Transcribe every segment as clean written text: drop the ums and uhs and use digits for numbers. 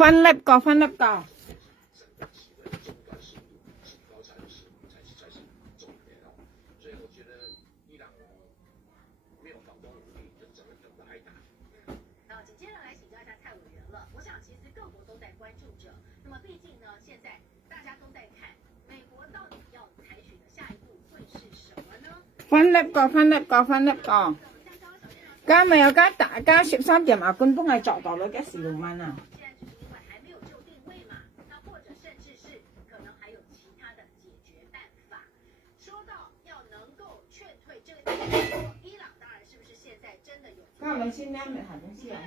分粒個，分粒個。分粒個，分粒個，分粒個。加咪有加13點牙冠幫佢作到咗幾時6萬啊？那我們先兩枚好東西啊。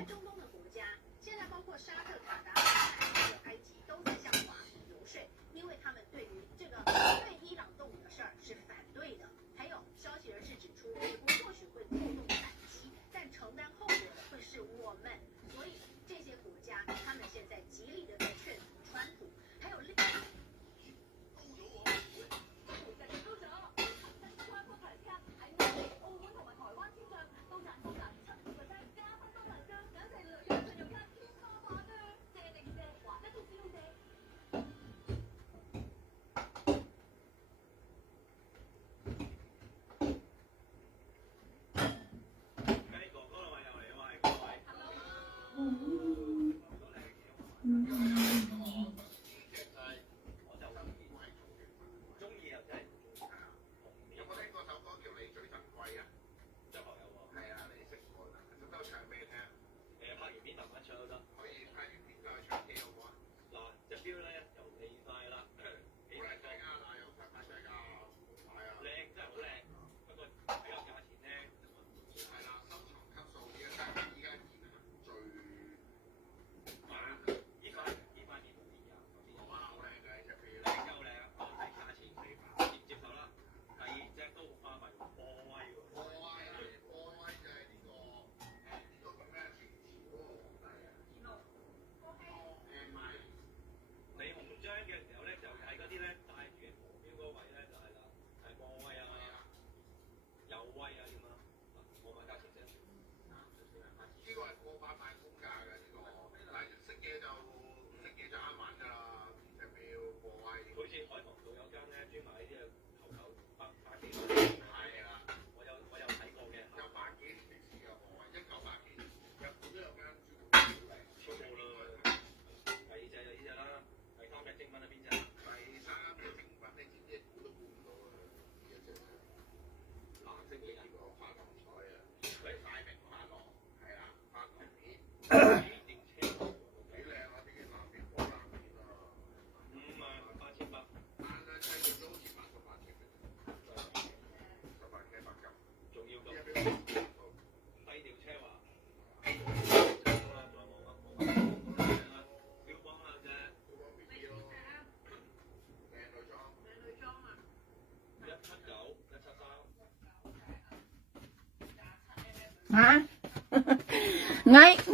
嚇！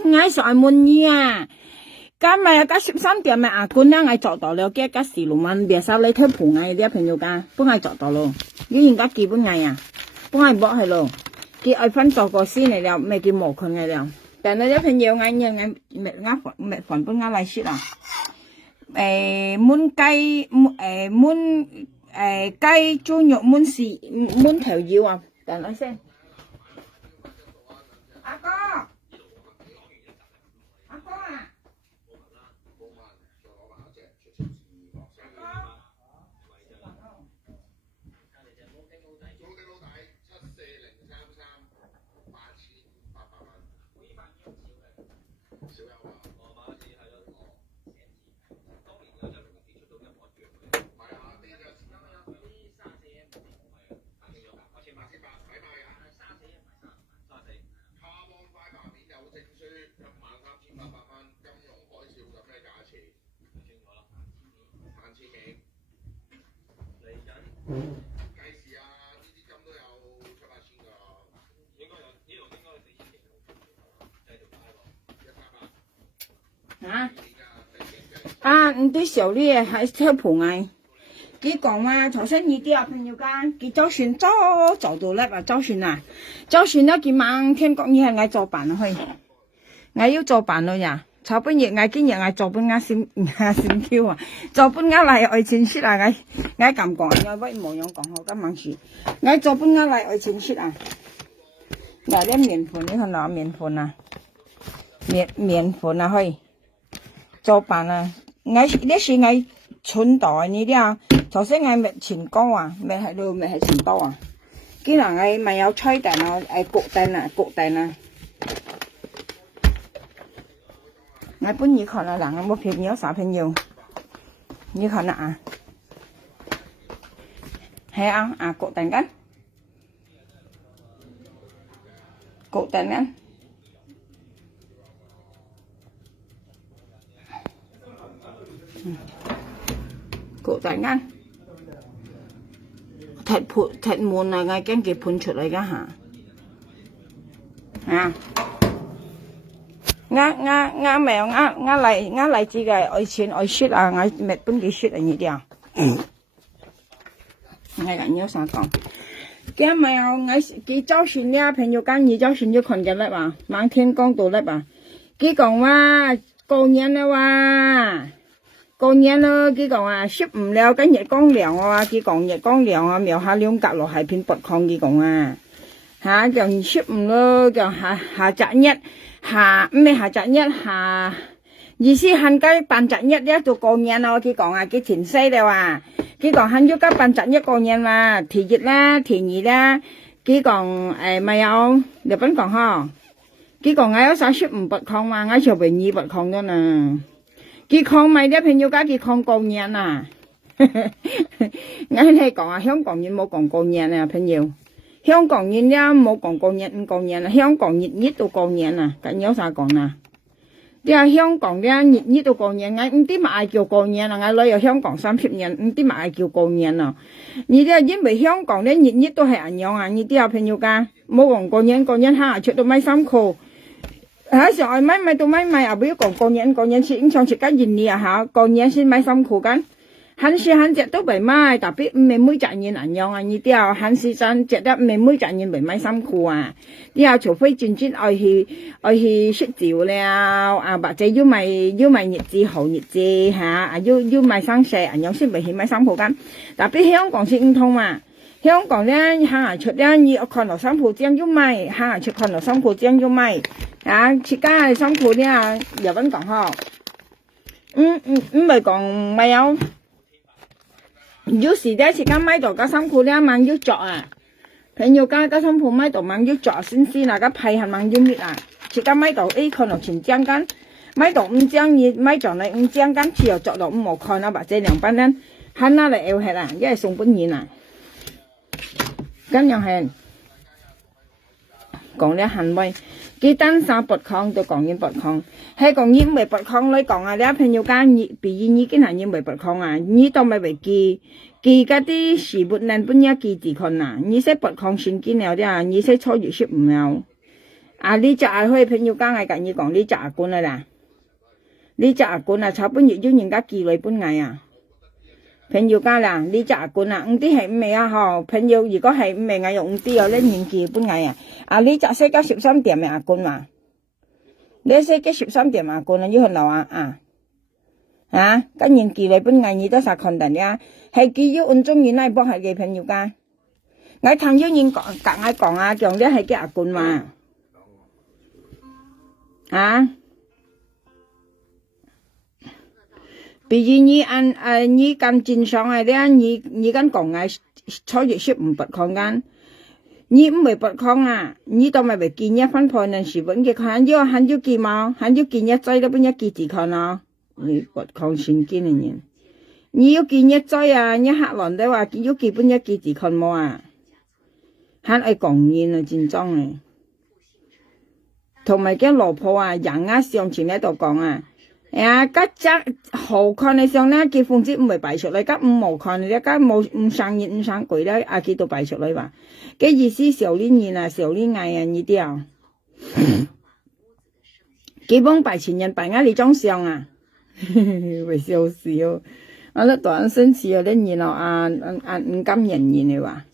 我上滿意啊！今日有加13點嘅牙冠咧，我做到了嘅加4萬，別收你推盤嘅啲朋友家，幫我做到咯。你而家幾本藝啊？幫我剝係咯，佢愛分做個先嚟了，未見磨佢嘅了。但係啲朋友我未還幫我嚟説啊。燜雞雞豬肉燜條腰啊！等我先。阿哥，阿哥啊！計時啊！呢啲金都有7、8千㗎，應該有呢度應該有4、5千喎，製條帶喎，180。啊！唔對小李係跳盤啊！佢講啊，頭先呢啲啊朋友間，佢周旋做到叻啊！周旋啊，佢晚天國語係我做辦去，我要做辦咯呀。炒半日我今日我做半啱先 Q 啊，做半啱嚟愛情色啊，我咁講，我喂冇樣講好咁猛事，我做半啱嚟愛情色啊，嗱啲麵粉你看攞麵粉啊，麵粉啊可以做飯啊，我呢是我春袋呢啲啊，頭先我咪前高啊，咪係度咪係前刀啊，今日我咪有吹蛋啊，焗蛋啊。我本意看啦，人我冇片有啥片要，你看啦啊，係啊焗蛋間，焗蛋間，焗蛋間，踢滿啊，我驚佢盤出嚟噶嚇，啊！我咪我嚟自嘅愛錢愛雪啊，我咪本地雪啊呢啲啊，我咁樣想講，今咪我佢周旋呢朋友間，你周旋就看見啦吧，滿天光到啦吧，佢講話過年啦哇，過年咯，佢講話食唔了跟日光涼啊，佢講日光涼啊，苗下兩格落係片拔礦佢講啊，嚇就食唔咯，就下集日。咩下集一下，意思限雞辦集一咧就過年咯。佢講啊，佢填西了啊，佢講限咗雞辦集一過年啦，填一啦，填二啦。佢講咪有日本講嗬，佢講我有啥說唔拔礦嘛，我就俾你拔礦咗呢。佢礦咪啲朋友家佢礦過年啊，我哋講啊，香港人冇講過年啊，朋友。香港人呀冇講過年唔過年啦，香港日日都過年啦，咁有啥講啦？啲啊香港啲日日都過年，我唔知乜嗌叫過年啦，我女又香港30年，唔知乜嗌叫過年啦。你啲因為香港啲日日都係人樣啊，你啲啊朋友家冇講過年下出到買衫褲，喺上海買到買啊，不要講過年先影響出間現年啊嚇，過年先買衫褲緊。閒時閒節都未買，特別唔係每隻人人樣啊！呢啲啊閒時間節得唔係每隻人未買衫褲啊！啲啊除非轉愛去出照了啊，或者要買日子好日子嚇，要買生石人樣先未去買衫褲間。特別香港先唔同嘛，香港咧行出咧要看到衫褲正要買，行出看到衫褲正要買啊！出街衫褲咧日本講呵，唔係講咪有。有時咧，時間買到個衫褲咧，猛要着啊！朋友家個衫褲買到猛要着先嗱，個皮係猛要搣啊！時間買到 A 看落全張間，買到5張嘢，買咗嚟5張間，之後着落5毛看啊，或者2班咧，慳下嚟要吃啊，因為送本錢啊！咁樣係講咧行為。佢單衫拔礦就講緊拔礦，係講煙未拔礦嚟講啊！你朋友間比煙已經係煙未拔礦啊！你都咪為記嗰啲事物難本一記字礦啊！你識拔礦算見了啲啊！你識初月識唔了啊！你隻阿去朋友間係咁樣講，你隻阿官啊啦，你隻阿官啊，炒本月要人家記嚟本藝啊！朋友家啦，你隻阿官啊，啲係唔係啊？嗬，朋友如果係唔係藝用啲有咧年紀本藝啊！啊！你隻識加13點嘅阿官嘛？你識加13點阿官啊？要去留啊！跟人記嚟本藝你都實看得呀，係記要按中意嚟幫係嘅朋友家。我聽有人講啊，講咧係嘅阿官嘛？比如你咁正常嘅咧，你咁講啊，初月識唔拔礦間。你唔係拔礦啊，你都咪為見一分配呢時本嘅看要見嘛，要見一劑都本一記字看咯，你拔礦先見嘅人，你要見一劑啊，你客人都話要見本一記字看冇啊，肯愛講嘢啊，真裝嘅，同埋嘅老婆啊，人啊上前喺度講啊。家只好看嘅上咧，結婚節唔係擺出嚟，家唔好看嘅，家冇唔生熱唔生貴咧，阿幾度擺出嚟吧？嘅意思小年年啊，小年藝啊呢啲啊，基本擺前人擺啱你張相啊，會笑笑，我咧短身次有啲熱鬧唔敢人嘅話，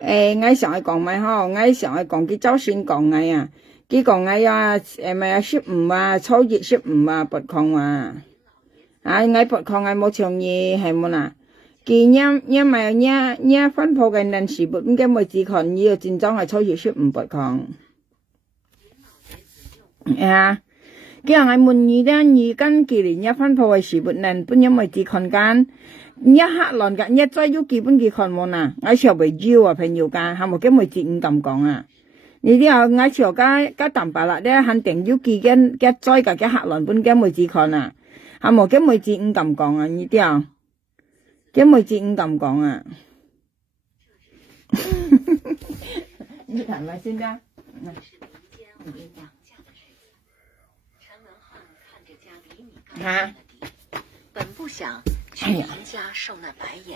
我上去講咪嗬，我上去講佢周旋講藝啊。佢講係咪15啊，超越15啊，拔礦啊，我拔礦係冇倡議係冇啦。佢因咪分鋪嘅人事本嘅冇自礦，呢個戰爭係超越15拔礦。佢係問你咧，你跟佢哋一分鋪嘅事本人本因為自礦間。一刻輪嘅一再要基本嘅看冇啦，我上未要啊朋友間，係冇咁咪接唔咁講啊？你啲啊我上加淡白啦，咧肯定要記緊一再嘅客輪本咁咪接看啊，係冇咁咪接唔咁講啊？呢啲啊，咁咪接唔咁講啊？你睇咪先啦。嚇？本不想。哎呀！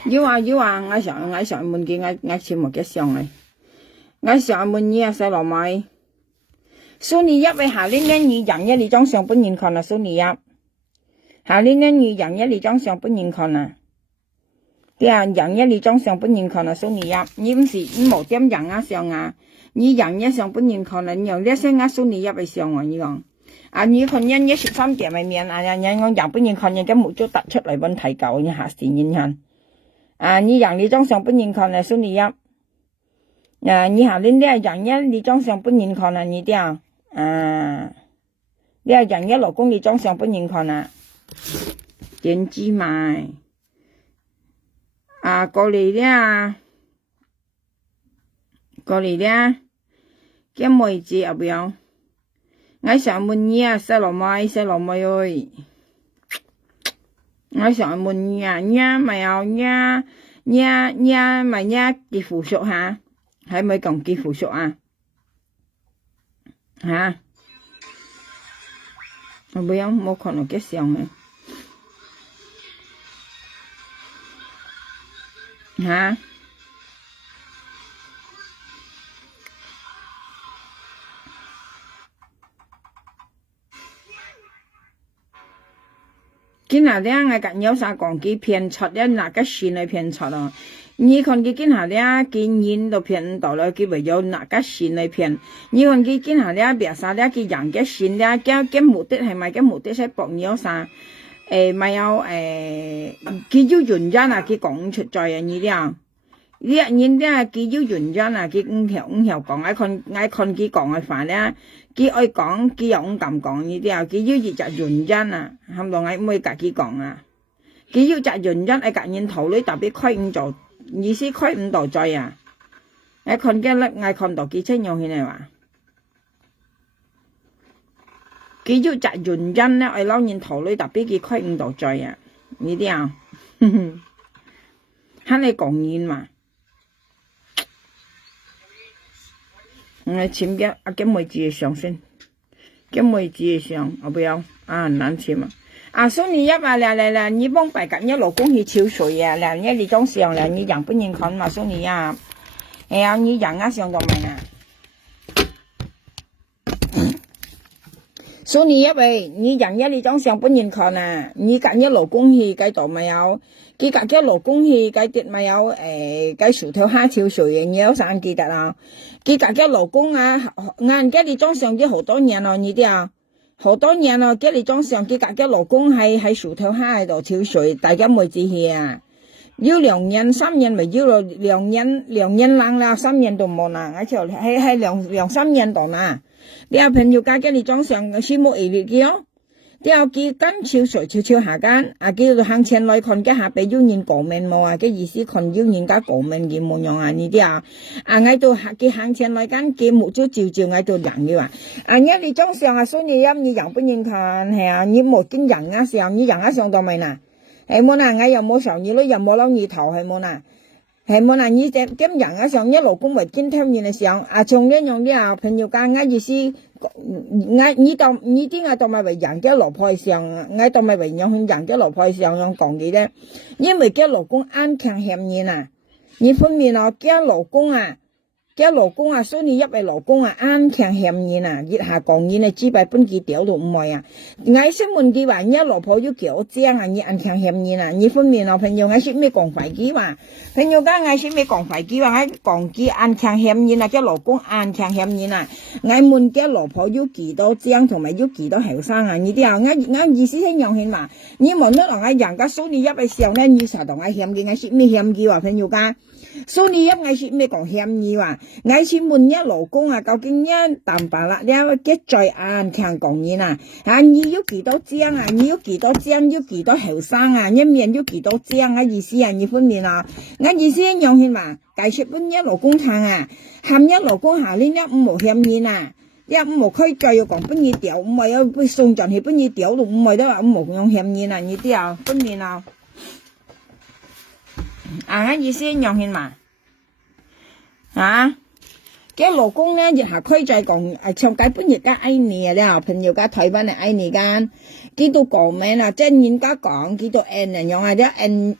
要話，我上問佢，我全部嘅上嚟，我上問你啊細路妹，蘇尼一喺下年你人一你張相本人看啊，蘇尼一下年你人一你張相本人看啊，啲啊人一你張相本人看啊，蘇尼一，你唔是你冇點人啊上啊，你人一相本人看啊，你用呢聲啊蘇尼一嚟上啊，你講。你看人一13點咪面人講人本人看人家冇咗突出嚟問題舊你下線影響你人你張相本人看啊蘇尼一你下年啲人一你張相本人看啊你啲你人一老公你張相本人看啊點知咪過嚟咧咁妹子要不要我想問你啊，細路妹ơi，我想問你啊，你咪有你咪幾附屬嚇？係咪講幾附屬啊？嚇？我不要冇看到幾相嘅嚇？今下咧，我近有啥講佢騙出咧，哪個線嚟騙出咯？你看佢今下咧，佢人都騙唔到啦，佢唯有哪個線嚟騙？你看佢今下咧，別啥咧，佢人嘅線咧，嘅目的係咪嘅目的係博你有啥？咪有佢要原因啊，佢講出在啊，你啲呢人咧，佢要原因啊，佢唔曉講，我看佢講嘅話咧。佢愛講，佢又唔敢講呢啲佢要熱就原因啊，係咪我唔會夾佢講啊？佢要就原因係夾人頭裏特別開唔做，意思開唔到罪啊！我看見咧，我看到佢真有起嚟話，佢要就原因咧，係撈人頭裏特別佢開唔到罪啊！呢啲肯你講嘢嘛？我簽嘅嘅妹子上先，嘅妹子上，我不要難簽啊！蘇尼一嚟，你幫大家一老公去抽水啊！嚟你張相嚟，你人本人看嘛，蘇尼啊，你人上到未啊？蘇尼一喂，你人你張相本人看啊！你隔一老公去計度咪有？佢隔一老公去計啲咪有？計薯條蝦抽水嘅，你有啥記得啊？佢隔嘅老公人家你裝上咗好多年咯，你啲好多年咯，家你裝上佢隔嘅老公喺薯條蝦喺度跳水，大家冇知去啊？要2年3年咪要咯，2年冷啦，3年都冇啦，我就係兩3年度啦。你朋友家你裝上樹木而列嘅哦。啲佢跟跳水跳下間，佢就行前來看嘅下俾要人過命冇啊，嘅意思看要人家過命嘅冇樣啊呢啲喺度佢行前來間，佢冇咗照喺度人嘅話，你張相蘇你陰你人不認看係你冇見人相，你人上到未嗱？係冇嗱，我又冇上你咯，又冇撈你頭係冇嗱？係冇嗱，你隻咁人上一路公為見聽人嘅相，從呢樣啲朋友間意思。你啲我當咪為人嘅老婆上，我當咪為人嘅老婆上樣講嘅咧，因為嘅老公安強嫌疑你分辨嘅老公 cái老公啊，所以入嘅老公啊，啱強嫌嘢啊，熱下講嘢呢，只係本佢屌到唔係啊。我先問佢話，你老婆要叫這樣啊，你啱強嫌嘢啊，你分面啊，朋友，我識咩講快佢話，朋友家我識咩講快佢話，我講佢啱強嫌嘢啊，cái老公啱強嫌嘢啊，我問cái老婆要幾多張同埋要幾多後生啊，你啲啊，我意思係樣係嘛，你問得我人家所以入嘅時候呢，你實同我嫌嘅，我識咩嫌佢話，朋友家。所以入我識咩講嫌嘢話，我先問一老公啊，究竟一淡白啦，你嘅最啱強講嘢啊，啊你要幾多張啊，你要幾多張，要幾多後生啊，一面要幾多張啊，意思啊，你分面啊，我意思一樣係嘛，介紹本一老公聽啊，喊一老公下呢一唔冇嫌嘢啊，一唔冇區繼續講本嘢屌，唔係有被送進去本嘢屌到，唔係都話唔冇用嫌嘢啊，你啲啊分面啊。啊，意思一樣係嘛？啊，cái老公呢，日下區在講，唱解本日家愛你啊，朋友家台灣嘅愛你間，幾度講咩啦？即係人家講幾度 N 樣啊，啲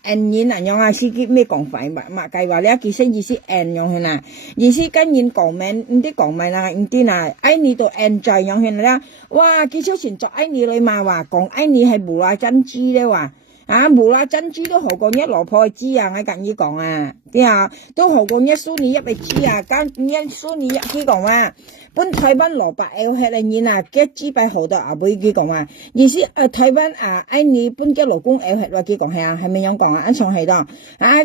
N 人啊樣啊，是幾咩講法嘛計劃咧？其實意思 N 樣係啦，意思跟人講咩？唔啲講咩啦？唔啲啦，愛你到 N 在樣係啦，哇！幾少錢做愛你嚟嘛？話講愛你係無啦珍珠咧話。啊，無啦珍珠都好過一老婆嘅知啊！我跟你講啊，啲啊都好過一蘇你一嘅知啊，跟一蘇你一佢講啊，本台灣蘿蔔 L 係嚟人啊，嘅知擺好多啊，妹佢講啊，意思台灣啊，愛你本嘅老公 L 係話佢講係啊，係咪樣講啊？一場係度啊，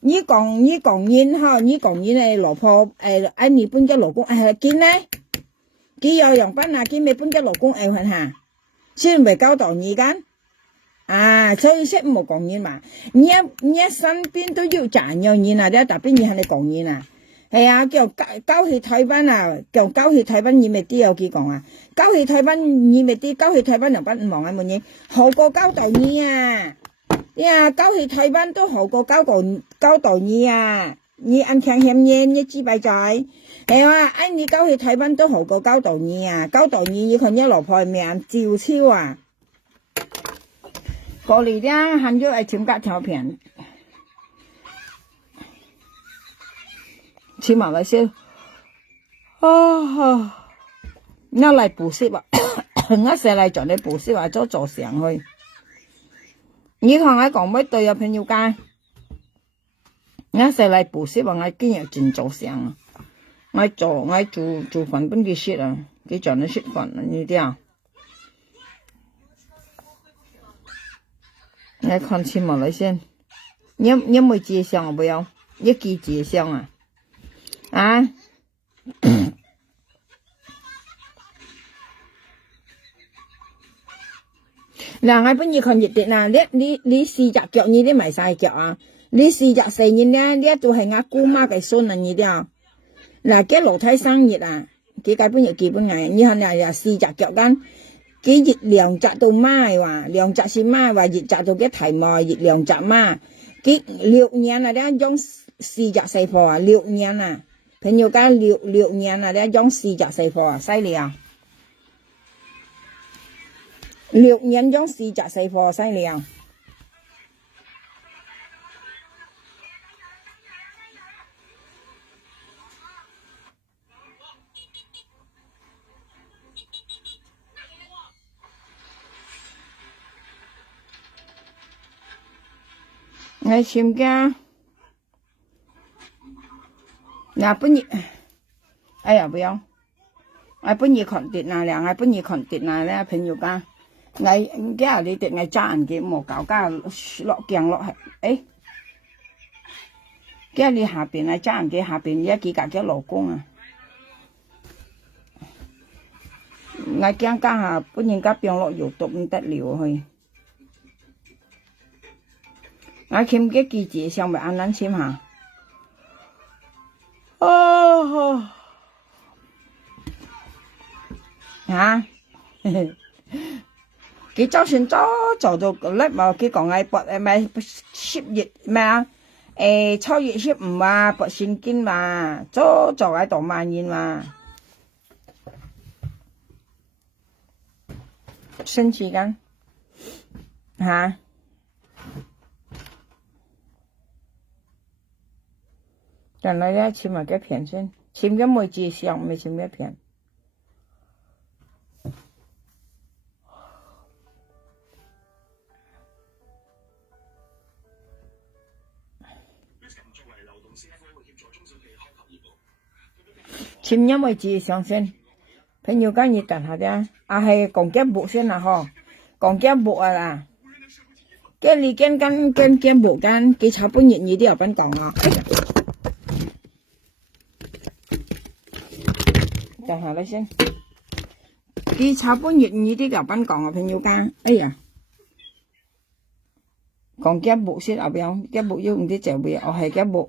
你講人嚇，你講人嘅老婆愛你本嘅老公見呢，佢有樣班啊，見咩本嘅老公 L 係嚇，先未交代你間。啊，所以識冇講嘢嘛，你身邊都要賺樣嘢啊，啲特別嘢係你講嘢啊，係啊，叫交去台灣啊，叫交去台灣，你咪啲有幾講啊，交去台灣你咪啲，交去台灣又不唔忙啊，冇嘢，好過交代你啊，呀，交去台灣都好過交代你啊，你暗強嫌嘢，你知擺仔，係啊，哎你交去台灣都好過交代你啊，交代你看一老婆命照超啊。過嚟啲喊咗係請假條片，起碼來先，我嚟補習啊，我成日嚟做你補習啊，做上去。你看我講乜對啊，朋友間，我成日嚟補習啊，我今日真做上，我做份本嘅書啊，佢做你書份啊，呢啲啊。來看起碼來先，你有冇接相啊？不要，一記接相啊！啊！嗱，我本要看熱啲嗱，你試隻腳，你啲咪晒腳啊？你試隻成日呢，呢度係我姑媽嘅孫啊，呢啲啊！嗱，嘅樓梯生熱啊，幾解本要基本嘅，你看嗱又試隻腳間。幾熱涼澤到媽話，涼澤是媽話熱澤到嘅題目熱涼澤媽，幾6年啊！呢種4隻4課啊，6年啊，朋友家6年啊，呢種4隻4課啊，犀利啊！6年種4隻4課，犀利啊！我參加，嗱本日，哎呀不要，我本日看跌嗱咧，我本日看跌嗱咧，朋友家，我家你跌我揸人嘅冇搞家落鏡落係，誒，家你下邊我揸人嘅下邊一幾格嘅老公啊，我驚家下本人家病落藥毒唔得了去。我簽嘅記者上咪啱啱簽下，嚇，佢就算做到叻嘛，佢講係博咩10月咩啊，7月15啊，博現金嘛，做喺度萬元嘛，申請緊嚇。等來咧，起碼給騙先。chìm cái mùi gì xong mới chìm cái phiền chìm nhá mùi gì xong xin phải nhiều cái gì cần hả đấy à hay còn cái bộ xin là ho còn cái bộ là cái ly cái bộ cái cháo bún nhiệt gì đi ở bên cổng à chào hả đấy xin cái cháo bún nhiệt gì đi ở bên cổng à phải nhiều cái ấy à còn cái bộ xin ở bên cái bộ dùng cái chảo bì ở hay cái bộ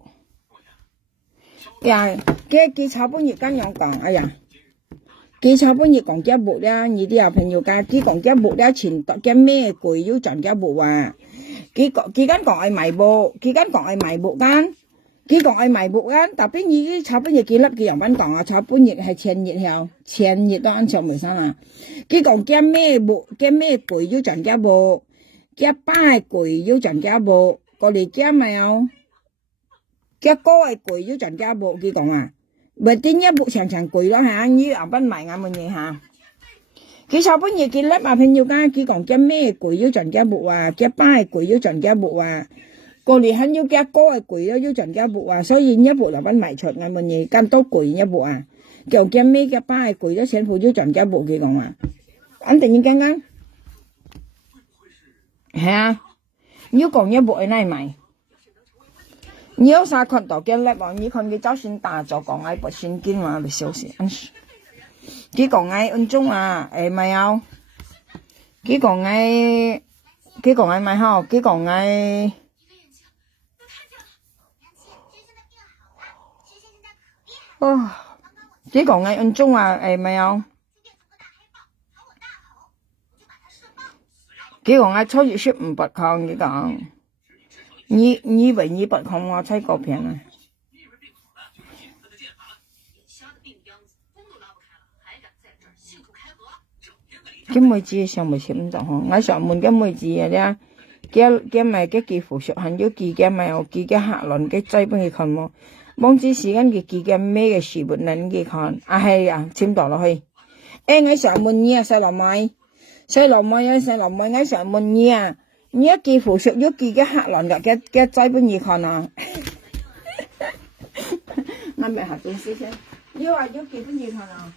dạ cái cháo bún nhiệt cái nhọn cổng ấy à cái cháo bún nhiệt còn cái bộ đó gì đi ở phải nhiều cái còn cái bộ đó chỉnh cái mê quỷ yếu chọn cái bộ à cái còn ai mày bộ cái còn ai mày bộ cái còn ai mày bộ tapi như cái cháo bún nhiệt cái lớp cái ở bên cổng à cháo bún nhiệt hay chén nhiệt heo chén nhiệt đó ăn xong rồi sao à cái còn cái mê bộ cái mê quỷ yếu chọn cái bộ cái ba quỷ yếu chọn cái bộ có đi cái mèo cái coi quỷ yếu chọn cái bộ cái còn à bởi tin nhá bộ chẳng quỷ đó hả như ở bên mày mình vậy hả cái sao bún nhiệt cái lớp mà phải nhiều cái còn cái mê quỷ yếu chọn cái bộ à cái ba quỷ yếu chọn cái bộ à còn đi hắn yếu cái coi quỷ yếu chọn cái bộ à 所以nhá bộ là bên mày chọn mình vậy căn tốt quỷ nhá bộ à kiểu cái mê cái ba quỷ đó xem phụ yếu chọn cái bộ cái còn à anh tự nhiên căng hả nếu còn nhá bộ này mày nhớ sao con tổ kiến lớp bọn như con cái cháu xin ta cho con ai bỏ xin kinh mà bị xấu xí anh cái còn ai ôn chung à em mày không cái còn ai mày không cái còn ai cái còn ai ôn chung à em mày không cái còn ai抽是500塊你講你以為200塊我才夠平啊cái妹子上唔係唔得嗬，我上門嘅妹子啊咧，嘅咪嘅幾附屬很有幾嘅咪有幾嘅客輪嘅追幫佢看喎，望住時間嘅幾嘅咩嘅事物能嘅看，啊係啊，簽到落去，誒我上門嘢細路妹我上門嘢啊，你一幾附屬有幾嘅客輪嘅追幫佢看啊，我咪學東西先，你話有幾幫佢看啊？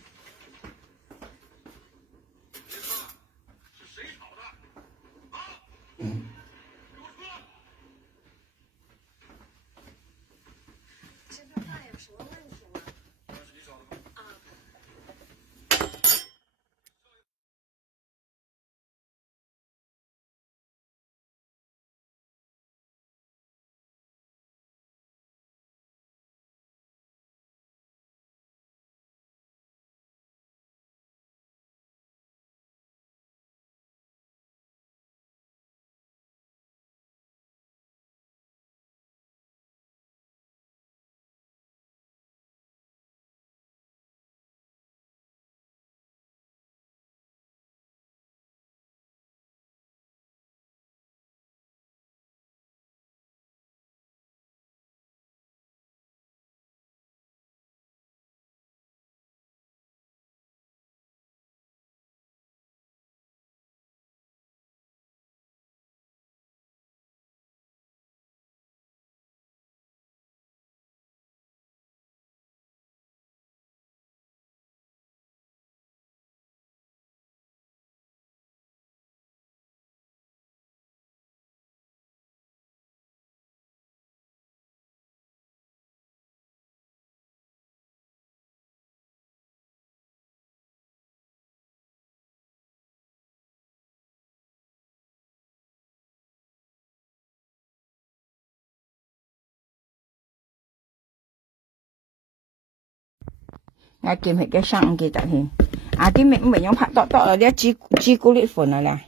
我見佢嘅生記得添，啊啲咩唔係用拍多多啊啲朱古力款啊啦，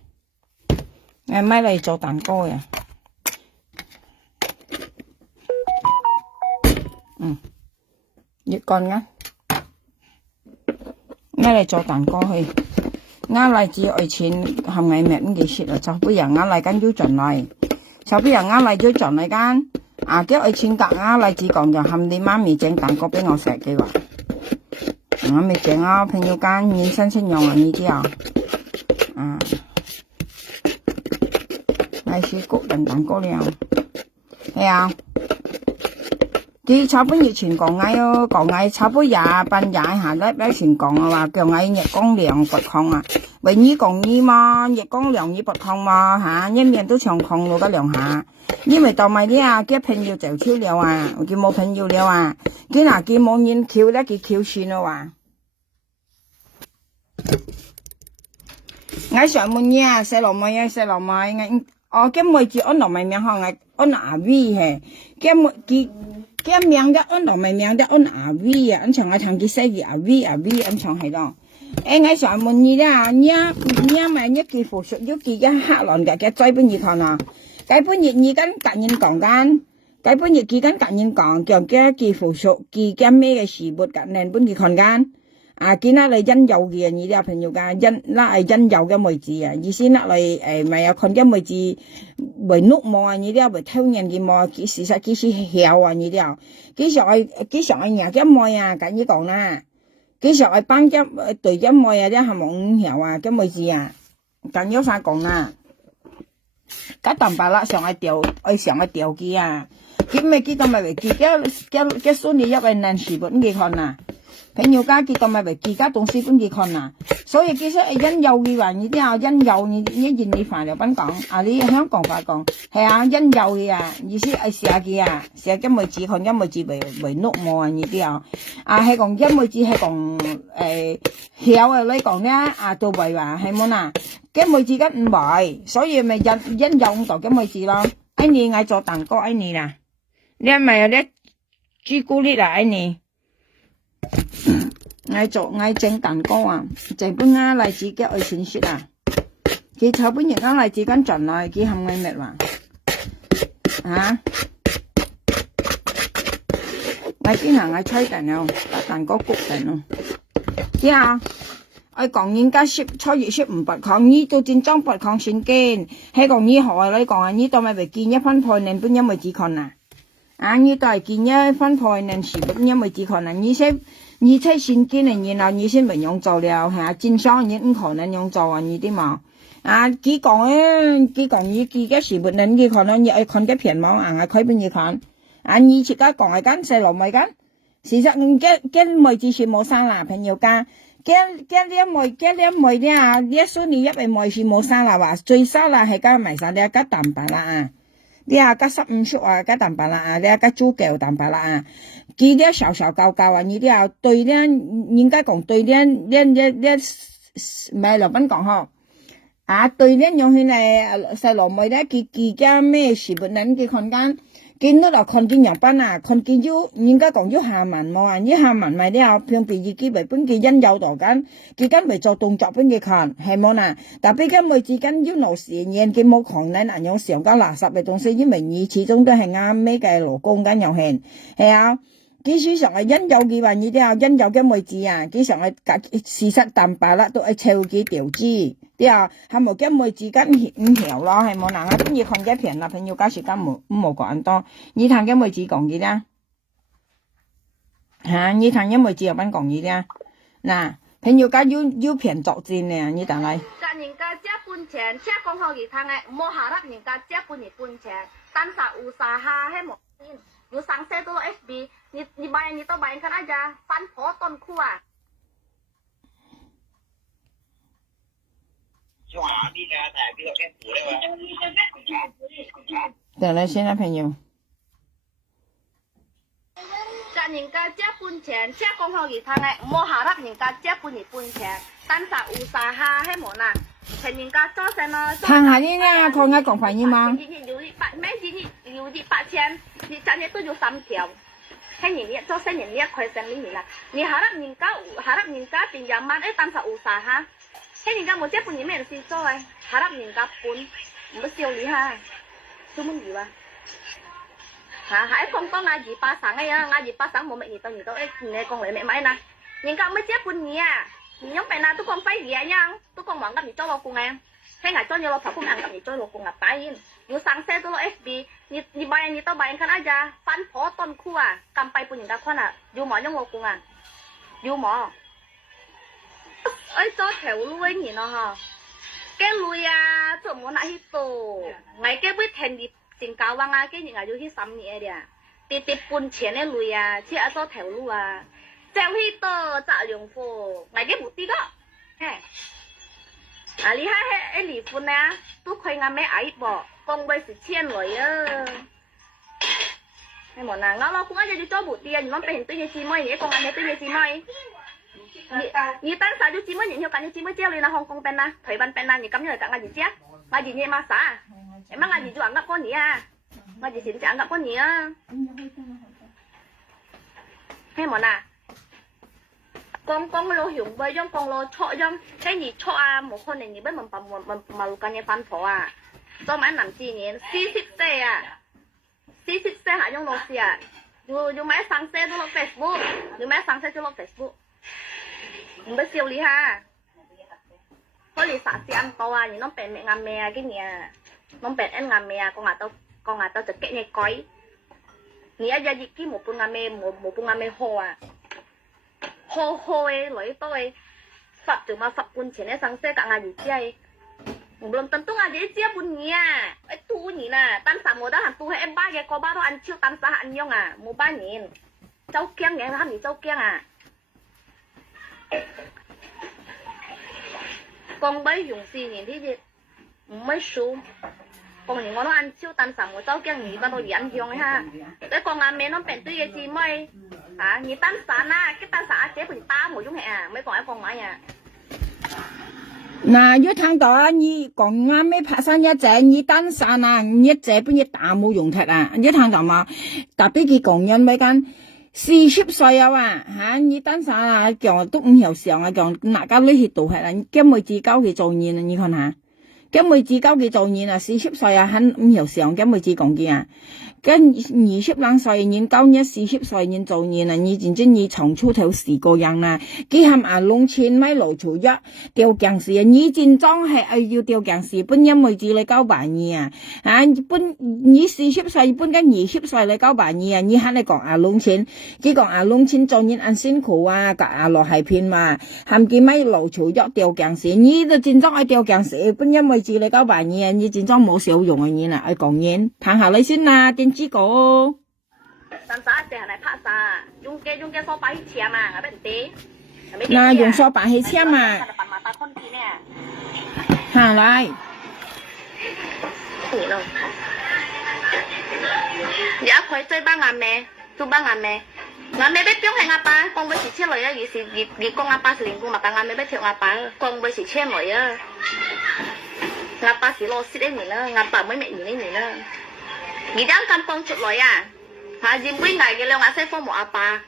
我買嚟做蛋糕嘅，越乾啊，買嚟做蛋糕去，啱嚟自愛錢係咪咩咁嘅事啊？就不如啱嚟緊要盡嚟，就不如啱嚟要盡嚟間，啊叫愛錢夾啱嚟自講就含啲媽咪整蛋糕俾我食嘅話。我没见啊，朋友讲人生是用啊，你知啊？来是个人蛋糕了，系啊。佢差不多全港嗌哦，港嗌差不多28下咧，喺全港啊話叫嗌日光亮拔礦啊，為呢講呢嘛，日光亮呢拔礦嘛嚇，一面都長礦路得兩下，因為到埋啲啊，佢朋友就超了啊，佢冇朋友了啊，佢嗱佢冇人翹咧，佢翹算咯話。我上門呀，細路妹，我今每次按落咪名行按阿 V 係，佢名的按落咪名的按阿 V 啊，按長我同佢寫嘅阿 V 按長係咯。我上門呢啦，呢咪呢幾副屬於幾個黑狼嘅追本嘢看啊，基本嘢而家隔人講緊，基本嘢幾間隔人講，叫嘅幾副屬幾間咩嘅事物隔人本嘢看緊。見那嚟因有嘅你啲朋友噶，那係因有嘅妹子啊，意思那嚟咪有看嘅妹子為碌毛啊，你啲為偷人嘅毛，事實幾時曉啊你啲，幾時愛人嘅妹啊，咁你講啦，幾時愛幫嘅對嘅妹啊，啲係冇曉啊，嘅妹子啊，咁有啥講啦？咁當白啦，上愛調機啊，佢咪幾多咪為幾嘅孫你一位男士本嘅看啊？朋友家幾個咪為自家東西本嘅看啊，所以其實因有嘅話，你啲啊因有你言你煩就賓講，啊你香港話講係啊因有嘅啊，意思係寫嘅啊，寫嘅妹子看嘅妹子為碌毛啊，你啲啊係講嘅妹子係講曉啊你講咧啊做為話係冇嗱，嘅妹子嘅唔為，所以咪因有咁多嘅妹子咯，你愛做蛋糕你啦，你係咪有啲朱古力啊你？我整蛋糕啊，整本啱嚟自己愛錢雪啊，佢炒本嘢啱嚟自緊盡來，佢含愛咩話啊？我經常愛吹蛋咯，把蛋糕焗蛋咯。啲啊，我講人家雪初熱雪唔拔礦，呢都戰爭拔礦先堅，喺講呢何你講啊？呢度咪為見一分配兩本因為只看啊，呢度係見一分配兩時本因為只看啊，呢些。你才先見人，然後你先唔用做了，係啊，正常人唔可能用做啊，你啲嘛？佢講你嘅事物能你可能你愛看嘅片嘛，佢俾你看，你自家講係緊細路咪緊，事實嘅妹子是冇生啦，朋友家，嘅妹咧啊，呢孫你一位妹是冇生啦，話最生啦係加埋晒你加蛋白啦啊！你啊加15束啊加蛋白啦啊，你啊加豬腳蛋白啦啊，佢啲小教啊，你啲啊對咧，應該講對咧咪劉斌講嗬，對咧用起嚟細路妹咧，佢家咩事物能佢看間，見到就看見人班啊，看見要應該講要下文冇啊，呢下文咪啲啊偏別自己為本嘅因有度緊，佢跟為做動作本嘅看係冇啦，但係跟妹子跟要攞時間佢冇可能用上交垃圾嘅東西，因為你始終都係啱咩嘅勞工跟有限係啊。基礎上係因有嘅話，你啲啊因有嘅妹子啊，基上係事實蛋白啦，都係超級調脂，啲啊係冇嘅妹子跟唔條咯，係冇嗱，我中意看嘅片啦，朋友家時間冇講多，你睇嘅妹子講嘢啦，你睇嘅妹子有班講嘢啦，嗱，朋友家要片作戰咧，你等嚟。賺人家借半錢，車講好嘅，睇嘅冇下得人家借半年半錢，單殺烏沙下係冇錢。有上車都 FB， 你bayar你都bayarkan aja， 翻火ต้นคั่ว。等了，現在朋友。賺人家借半錢，車講好嘅，睇嘅冇下得人家借半年半錢，單殺烏沙下係冇啦。睇人家做什麼？看下呢呢，佢啱講翻譯嗎？有啲8,000，你賺嘢都要3條。喺人哋做生意呢1塊錢呢啦，你下得人家變2萬，單殺烏沙下。喺人家冇借半年咩事做嘅，下得人家半，唔好笑你哈，做乜嘢啊？喺廣東嗌200省嘅啊，嗌200省冇乜嘢到你都你講你咩買啦？人家冇借半年啊！你用病啦，都講飛嘢樣，都講忙咁而做老公嘅，聽日做嘢老婆咁硬咁而做老公啊，打煙，要上車都攞 FB， 你買你都買看阿咋，翻火ต้นคั่วกำไปปุ่นอย่างตะควันอ่ะอยู่หมอยัง老公啊，อยู่หมอ ấy cho theo lui nhỉ nó ha cái lui à chỗ muốn lại hít tổ ngày cái biết thành đi xin cao vang à cái những ngày yêu hít sắm nhỉ đi à đi đi bún chén này lui à chỉ ở cho theo lui à theo hít tổ trả lượng phô ngày cái bút tí đó hè à lý hai ấy lý phun nè tôi khơi ngắm mấy ấy bỏ con bây sự chiên rồi á hay món nào nó cũng ai cho bút tiền nó phải tôi như chi mấy nhỉ con ăn tôi như chi mấy như tan sa chú chi mấy nhỉ cái chi mấy treo lên là Hong Kong pen na thời ban pen na như cắm như là cả ngày gì chứ ngày gì nhẹ mà xả em mang ngày gì chú ăn gặp con nhỉ à ngày gì xin chẳng gặp con nhỉ à hay món nào con lo hiểu bây giờ con lo chọn giờ cái gì chọn à một con này như bây mình mà cái này phán phổ à cho mấy làm gì nhỉ xí xe à xí xe hả trong lo xí à dù mấy sáng xe cho lo Facebook dù mấy sáng xe cho lo Facebook không biết siêu lý ha có lý xã xí ăn to à nhưng nó bèn mẹ ngàm mè cái nhà nó bèn em ngàm mè con ngà tao tự kệ này coi nghĩa ra gì cái một bún ngàm mè một bún ngàm mè hồ à hồ ấy lấy tôi phật từ mà phật bún chén này sáng xe cả ngày gì chơi belum tentu ngaji dia punya itu ni na tan sa mo da han tu he ba ge ko ba ro an chiu tan sa an yong à mo ba nhìn châu kiang nghe han ni châu kiang à con bây dùng gì nhìn thế gì mấy số con nhìn nó ăn chiu tan sa mo châu kiang ni ba ro ăn yong ha cái con ăn mẹ nó bèn tươi cái gì mấy à ni tan sa na cái tan sa chế bình ta một giống hệ à mấy con nói à嗱，要聽到啊，你講啱咩拍生一隻，你單散啊，一隻不一打冇用踢啊，你聽到嘛？特別佢講人咪間40歲啊，嚇你單散啊，叫都唔後上啊，叫哪家女去做係啦，咁咪自交佢做嘢啊，你看下，咁咪自交佢做嘢啊，40歲啊，肯唔後上，咁咪自講嘅啊。跟20歲人高一40歲人做嘢啦，你真正你從出頭4個人啦，佢含啊弄錢買路潮一吊鏡時啊，你真裝係要吊鏡時，本因為自你交辦嘢啊，本你40歲本跟20歲你交辦嘢啊，你喺你講啊弄錢，佢講啊弄錢做嘢按辛苦啊，夾啊落係片嘛，含佢買路潮一吊鏡時，你都真裝係吊鏡時，本因為自你交辦嘢啊，你真裝冇少用嘅嘢啦，愛講嘢，睇下你先啦，點知個？但係一隻係嚟拍晒，用嘅梳擺起車嘛，係咪唔得？嗱，用梳擺起車嘛。行嚟。而家佢追班阿妹，做班阿妹，阿妹俾表係阿爸，講俾時車來啊，而講阿爸是連工，但阿妹俾條阿爸，講俾時車來啊，阿爸是攞蝕一年啦，阿爸每每年一年啦。而家咁放出來啊，嚇！而每ngày嘅兩阿西方冇阿爸，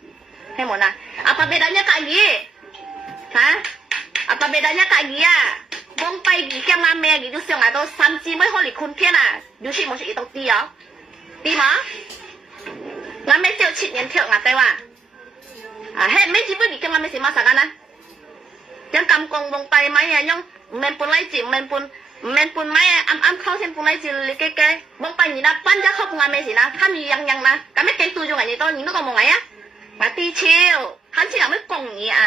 聽冇啦？阿爸bedanya kayak gini，嚇！阿爸bedanya kayak gini啊，講低而家啱咩嘅，就上嚟到3姊妹可以看片啊，有時冇食一道啲啊，啲嘛？啱咩就7年跳壓低話，啊嘿，咩姊妹而家啱咩事乜時間啊？ยังกำกงวงไปไหมอ่ะยังเมนปุ่นไล่จิเมนปุ่นไหมอ้ำเข้าเส้นปุ่นไล่จิเลยแก่วงไปนี่นะปั้นจะเข้าปุ่นงานเมสินะถ้ามียังนะก็ไม่เก่งตัวอยู่ไงนี่ตอนนี้นึกว่ามองไงอ่ะมาตีเชียวท่านที่ยังไม่กงนี่อ่ะ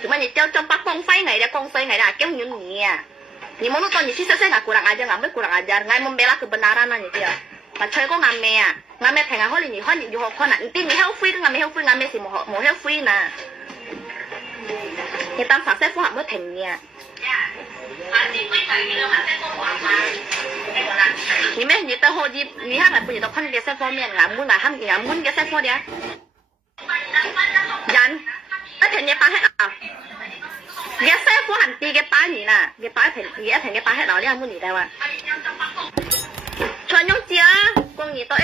ถึงมันจะจมปักกงไฟไงเดี๋ยวกงไฟไงเดี๋ยวเกี่ยวยืนนี่อ่ะนี่มันตอนนี้ที่เส้นๆkurang ajar nggak kurang ajar nggak membela kebenaran aja dia macam kok ngame ah ngame tengah holi ni holi di hok kona inti mi help free ngame si mau help free nah thì tam sản sẽ phù hợp với thành nhà thì mấy người ta hồi gì người hát là bây giờ tao khăn cái xe phô miền ngắm muốn là ham ngắm muốn cái xe phô đi á dàn cái thành nhà ba hết à cái xe phô hẳn đi cái ba nhỉ nè cái ba thành cái ba hết đó đi muốn gì đâu à cho nhung chia con gì tao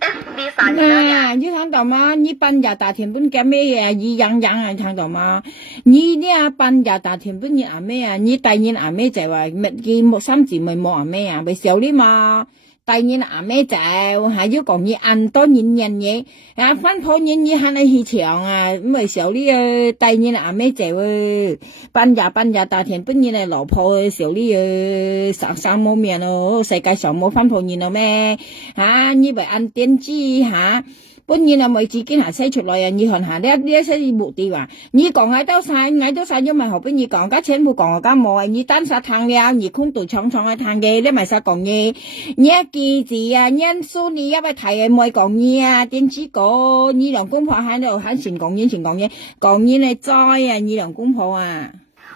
FB sản à như thằng đầu mà như ban nhà大田本嘅咩啊，伊樣啊thằng đầu mà你呢ban nhà大田本你阿咩啊，你第二阿咩就話乜嘅冇三姊妹冇阿咩啊，咪少啲嘛。第二阿咩就係要講你按多年嘢，啊翻破年你喊你去搶啊，咪少啲第二阿咩就ban nhà大田本你嚟老婆少啲上冇面咯，世界上冇翻破年咯咩？嚇你咪按電子嚇。本nhiên là mấy chỉ kiến hạ xây出來啊，你看下呢些目的話，你講嗌都晒，因為後邊你講家全部講家冇啊，你單殺탕了，你空度長嘅탕嘅，你咪晒講嘢，你記字啊，你書你一咪睇唔會講嘢啊，點知個你兩公婆喺度喺前講嘢你栽啊，你兩公婆啊。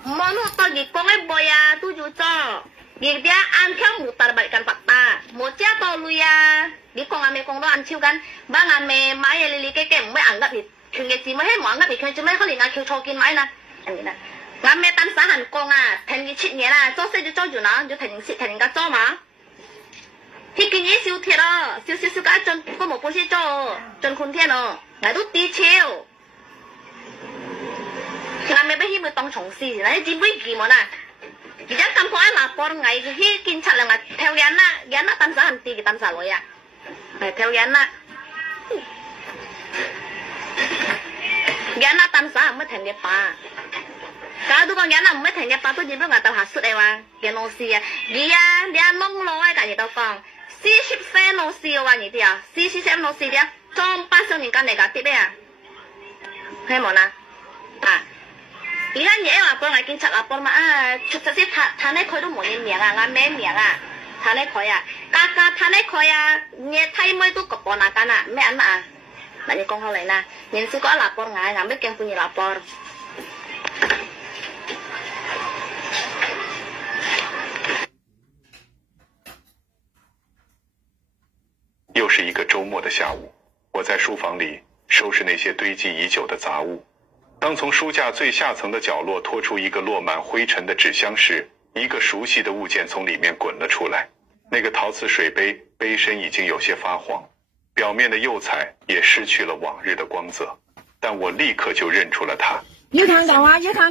唔好到你講嘅背啊，都要做。而家按槍冇特別緊發達，冇借到類啊！你講阿妹講到按超緊，把阿妹買嘢你嘅唔會硬得，全嘅字冇喺冇硬得，佢做咩可能阿橋錯見買啦？阿妹等散行講啊，停你切嘢啦，做事就做住啦，要停人家做嘛？佢見嘢少鐵咯，少解進都冇本事做，進坤天咯，我都低超。阿妹俾佢咪當從事，你只會記冇啦。而家咁講一立波藝，佢見出嚟話跳人啦等曬唔知嘅等曬女啊，係跳人啦等曬唔會停嘅吧？假如講人啦唔會停嘅吧，都只不過鬥下説嚟話嘅老師啊，你啊弄路啊，隔日都講40歲老師嘅話你啲啊，40歲老師啲啊，裝8少年間嚟㗎啲咩啊？係冇啦啊！而家嘢話幫我見七啊幫嘛啊，出實啲攤咧佢都冇你名啊，我咩名啊？攤咧佢啊，家攤咧佢啊，嘢睇妹都個幫哪間啊？咩人啊？嗱你講好嚟啦，人少講立幫我咩驚歡迎立幫。又是一个周末的下午，我在书房里收拾那些堆积已久的杂物。当从书架最下层的角落拖出一个落满灰尘的纸箱时，一个熟悉的物件从里面滚了出来。那个陶瓷水杯，杯身已经有些发黄，表面的釉彩也失去了往日的光泽，但我立刻就认出了它。要睇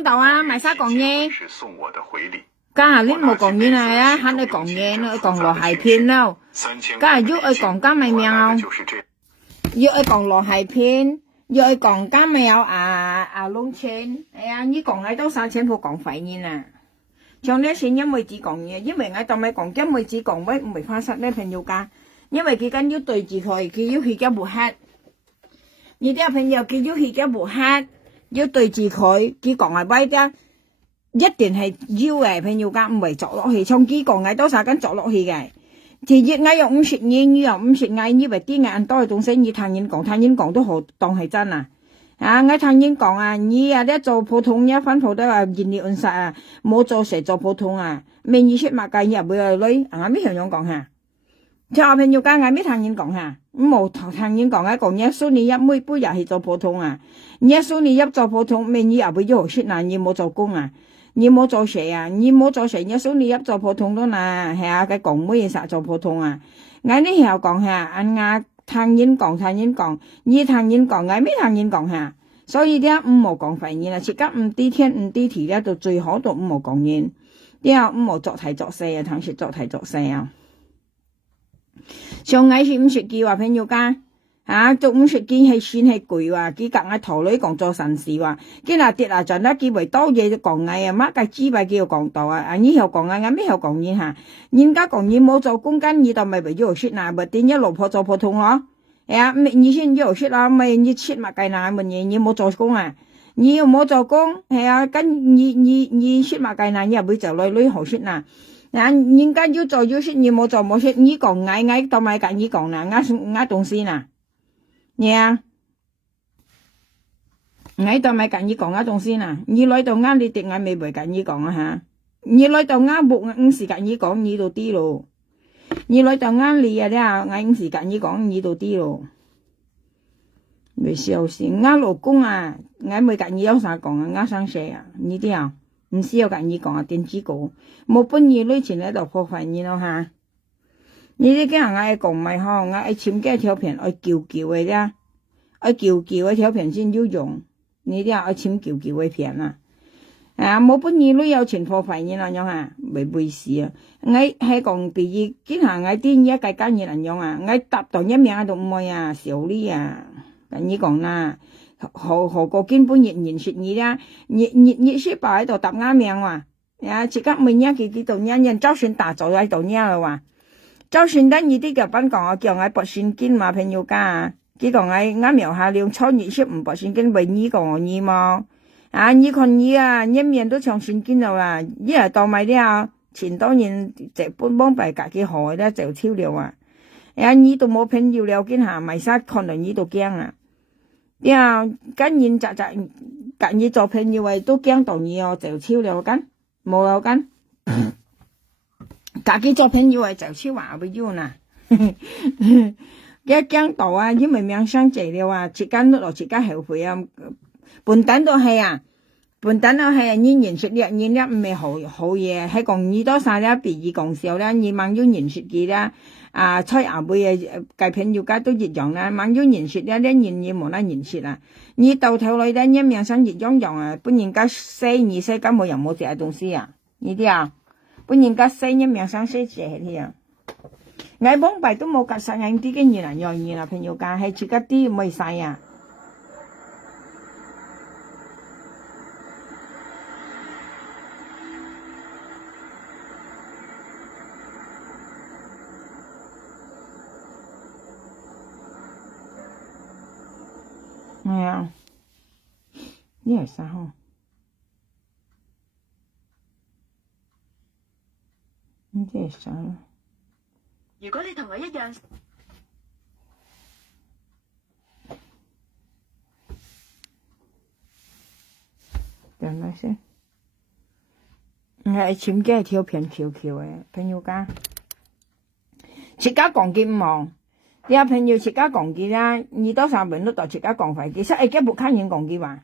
到啊，咪使講嘢。是送我的回禮。家下呢冇講嘢啦，肯定講嘢咯，講落係片咯。家下要愛講家咪喵，要愛講落係片。要講家咪有窿錢，哎呀，你講喺都3千鋪講廢嘢啦。像呢先因為只講嘢，因為我當咪講因為只講喂唔係花實咧朋友家，因為佢緊要對住佢，佢要去嘅無黑。你啲朋友佢要去嘅無黑，要對住佢，佢講係喂嘅，一定係要嘅朋友家，唔係作落去，從佢講喺都3間作落去嘅。thì việc ngay ông sự nghe như ông sự ngay như vậy tiếng ngay anh tôi cũng sẽ như thằng nhân còn都好當係真啊ngay thằng nhân講啊你啊咧做普通一番鋪都話見你按實啊冇做成做普通啊咩意思嘛計入去女咩同樣講下就我朋友間ngay咩thằng nhân講下冇thằng nhân講啊講嘢數你一每杯又係做普通啊你數你一做普通咩你入去要學啊你冇做工啊你冇做事啊！你冇做事，你數你入做普通都嗱，係啊，佢講乜嘢實做普通啊？我呢時候講下，我聽人講，你聽人講，我咩聽人講下，所以啲唔好講廢言啦，切間唔啲天唔啲地咧，就最好都唔好講言，啲唔好作題作勢啊，同時作題作勢啊。上藝是唔識叫話朋友家。做唔識見係算係攰話，佢夾我頭女講做神事話，佢嗱跌嗱盡啦，佢為多嘢就講嗌啊，乜嘅知為叫講到啊，呢後講啊，咩後講嘢嚇，人家講嘢冇做工間，你就咪為咗説嗱，咪點一老婆做普通咯，你先要説啦，咪你説乜計嗱，乜嘢你冇做工啊，你又冇做工，跟你説乜計嗱，你又會就女好説嗱。人家要做要説，你冇做冇説，你講嗌就咪緊你講啦，啱東西嗱。nha ngay tao mày cạnh như còn á trong xin à như nói tao ngán đi tiện ngay mày bởi cạnh như còn á hả như nói tao ngán buộc ngay sự cạnh như còn như đồ tí rồi như nói tao ngán lì à đấy ngay sự cạnh như còn như đồ tí rồi bây giờ xin ngán lỗ cung à ngay mày cạnh như sao còn ngán sang xe à như thế nào唔需要cạnh như còn à tiền chỉ cổ một bên như lấy錢喺度破壞như nó ha你啲嘅人嗌講咪嗬，嗌簽嘅條片愛叫嘅啫，愛叫嘅條片先要用，你啲愛簽叫嘅片啊，冇本意都有錢破費嘅樣啊，未事啊，嗌係講第二，經常嗌啲一計間嘅樣啊，嗌搭到一名喺度唔會啊，少啲啊，跟你講啦，何個根本認識你啦，你識把喺度搭啱名話，即刻每日佢度人招選打造喺度呢啦話。就算得呢啲嘅品講，我叫我博算堅嘛朋友家，佢講我苗下量超25%神經為你講你嘛，你看你啊，一面都唱神經了啦，一日到晚了，前多年直搬幫白自己學咧就超了啊，你都冇朋友了，見下咪晒看到你都驚啊，跟人隔你做朋友嘅都驚到你哦，就超了跟，冇了跟，自己做朋友嘅就超話不要呐。一驚到啊，因為命生濟了啊，自家落自家後悔啊，笨蛋都係啊，你認識咧，你咧唔係好嘢，係講你多晒咧，別意講笑咧，你猛要認識佢咧，吹下背啊，計朋友家都一樣啦，猛要認識咧，你冇得認識啦，你到頭來咧，你命生一樣啊，本人家死你死根本又冇這東西啊，呢啲啊，本人家死你命生死這啲啊。我幫白都冇夾實硬啲嘅嘢啦，樣嘢啦，朋友家係自己啲唔係晒啊。係啊，呢係啥號？呢啲係啥？如果你同我一樣，等下先，我前幾日條片 QQ 嘅朋友家，自家講嘅唔忙，啲朋友自家講嘅啦，你多少本都到自家講快，其實係幾不看人講嘅話，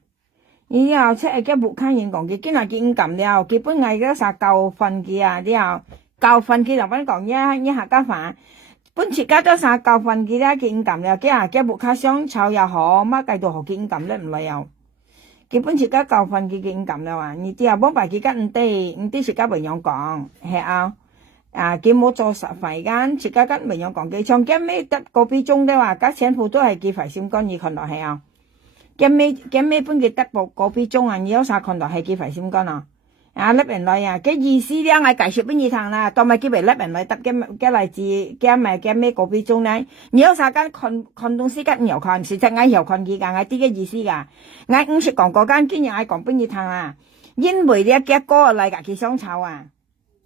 你後出係幾不看人講嘅，今日見咁了，基本係嗰啥教訓嘅啊，啲後。教訓佢就揾講一客家飯，本自家都啥教訓佢咧，見咁了，幾木卡香草又好，乜計到學見咁咧唔嚟又，佢本自家教訓佢見咁了啊，你啲啊幫白佢家唔啲自家唔樣講係啊，佢冇做實費間，自家唔樣講佢唱驚咩得個別鐘的話，家全部都係佢費心肝，你看到係啊，驚咩本佢得個別鐘啊，你有啥看到係佢費心肝啊？甩人來啊！嘅意思咧，我介紹俾你聽啦，當咪叫俾甩人來得嘅例子，嘅咪嘅咩個別鐘咧？你有啥間看東西間唔有看，實際我有看佢噶，我啲嘅意思噶，我唔識講嗰間，今日我講俾你聽啊，因為咧嘅歌嚟噶，佢想炒啊，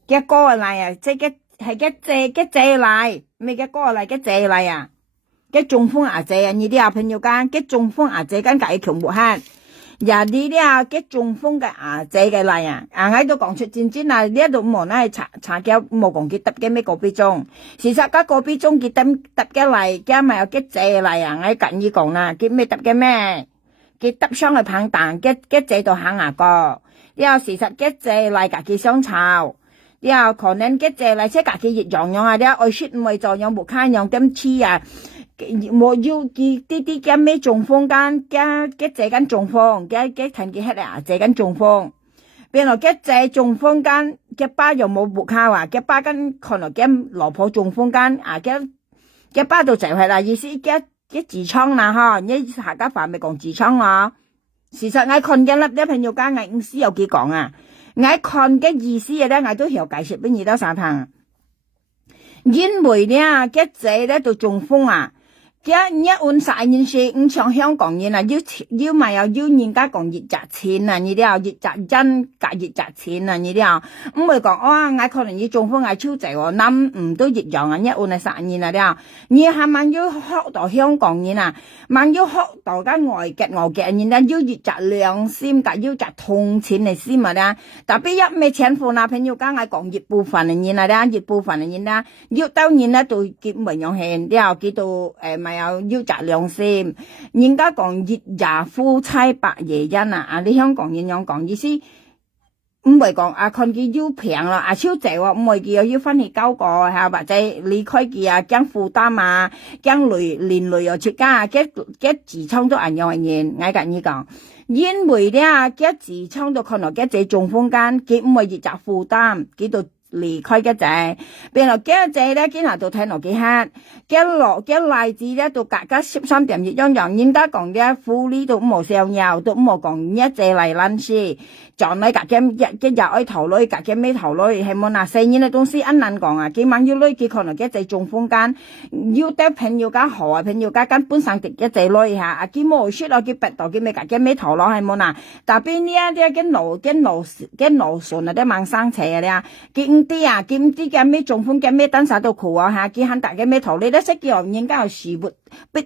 嘅歌嚟啊，即係嘅借嚟，咩嘅歌嚟嘅借嚟啊，嘅中風啊借啊，你啲朋友間嘅中風啊借間介強木慳。呀！呢啲嘅中風嘅姐嘅嚟啊，我都講出真啊！呢度冇咧查叫冇講佢得嘅咩個別鐘，事實家個別鐘佢得嘅嚟，加埋有嘅姐嚟啊！我近意講啦，佢咩得嘅咩？佢得上去棒蛋，嘅姐度行牙個，然後事實嘅姐嚟家佢想炒，然後可能嘅姐嚟即係家佢熱樣啊！啲愛雪唔係做樣木卡樣點黐啊！冇要啲嘅咩中風間嘅借緊中風嘅睇見黑啊借緊中風，變落嘅借中風間嘅巴又冇木卡啊嘅巴間可能嘅羅婆中風間嘅巴度就係啦意思嘅痔瘡啦嗬，你下家飯咪講痔瘡啊，事實我看嘅粒啲朋友間我唔知有幾講啊，我看嘅意思咧我都有解釋俾你多三聽，因為咧嘅借咧到中風啊。一換晒件事，唔像香港人啊，要咪要人家講熱賺錢啊，你啲啊熱賺真假熱賺錢啊，你啲啊唔係講哇，我可能要中風係超濟喎，諗唔到熱樣啊，一換係殺人啊啲啊，你係咪要學到香港人啊，咪要學到間外籍人啊，要熱賺良心㗎，要賺同錢嚟先啊啲，特別一咩錢貨啊，朋友間係講熱部分嘅人啊啲，熱部分嘅人啊，要當然咧到結唔樣輕啲啊，結到咪。要賺良心，人家講熱也夫妻百夜恩啊！你香港人樣講意思，唔係講看佢要平啦，超值喎，唔係佢要分去交個嚇，或者離開佢啊，驚負擔啊，驚連累又出家，嘅痔瘡都人樣人，我跟你講，因為咧嘅痔瘡都可能嘅這中風間，佢唔係熱責負擔，佢到離開嘅仔，變落嘅仔咧，今日就睇落幾黑，嘅例子咧，到價格13點一樣，人家講嘅婦女都冇上nhau，都冇講一隻嚟撚事，撞你夾嘅日愛頭女，夾嘅咩頭女，係冇嗱細年嘅東西一難講啊，幾晚要女幾可能嘅仔中風間，要得朋友家好啊，朋友家根本上敵一隻女嚇，啊幾冇説啊，幾白到幾咩夾嘅咩頭女係冇嗱，但邊呢一啲嘅腦筍啊，啲猛生邪啊啲啊，見啲啊見啲嘅咩中風嘅咩單殺到苦啊嚇，見肯大嘅咩頭你都識叫人家時活逼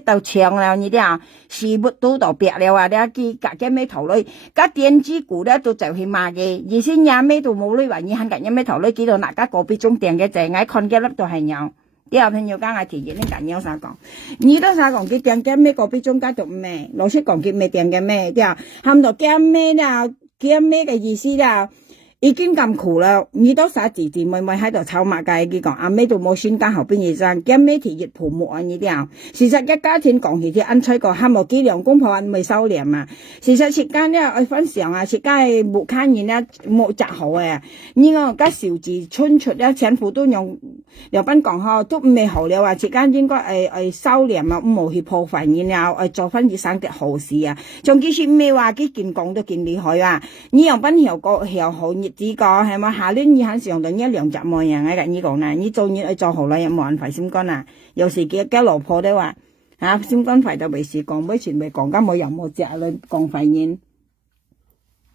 到長了呢啲啊，時活都到白了啊啲見夾嘅咩頭女，家電子股咧都就去賣嘅，而先廿咩都冇女話你肯夾嘅咩頭女，幾到哪家個別中訂嘅就係看嘅粒都係有。啲有朋友講係田野啲緊要啥講，你都啥講佢訂嘅咩個別中間讀咩，老師講佢咩訂嘅咩，啲啊喊到驚咩啦，驚咩嘅意思啦。已經咁苦啦，你都啥姊妹喺度炒麻雞，佢講阿妹都冇選間後邊嘢爭，驚咩鐵熱泡沫啊呢啲啊，事實一家庭講起啲安吹個，喊冇幾兩公婆未收斂啊，事實設間咧愛分享啊，設間係冇看見咧冇摘好嘅，呢個而家小字春出咧，請婦都用劉斌講呵，都未好了話，設間應該收斂啊，冇去破壞然後做翻啲生啲好事啊，仲幾時咩話幾件講都見厲害啊，呢樣斌又個又好熱。只個係咪下年你肯上到一兩集冇人喺你講啦，你做嘢去做好啦，又冇人費心肝啊！有時嘅老婆都話嚇心肝費就未試講，每次未講緊冇任何隻嚟講費煙。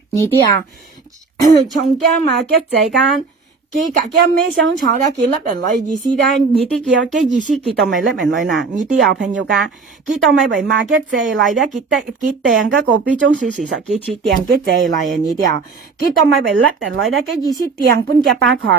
呢啲啊，從家嘛嘅仔間，佢隔嘅咩相炒咧，佢甩人來意思咧，呢啲叫嘅意思佢都未甩人來嗱，呢啲有朋友家，佢都未為嘛嘅仔嚟咧，佢訂嘅個別種事實佢似訂嘅仔嚟啊呢啲啊，佢都未為甩人來咧，嘅意思訂本嘅八群，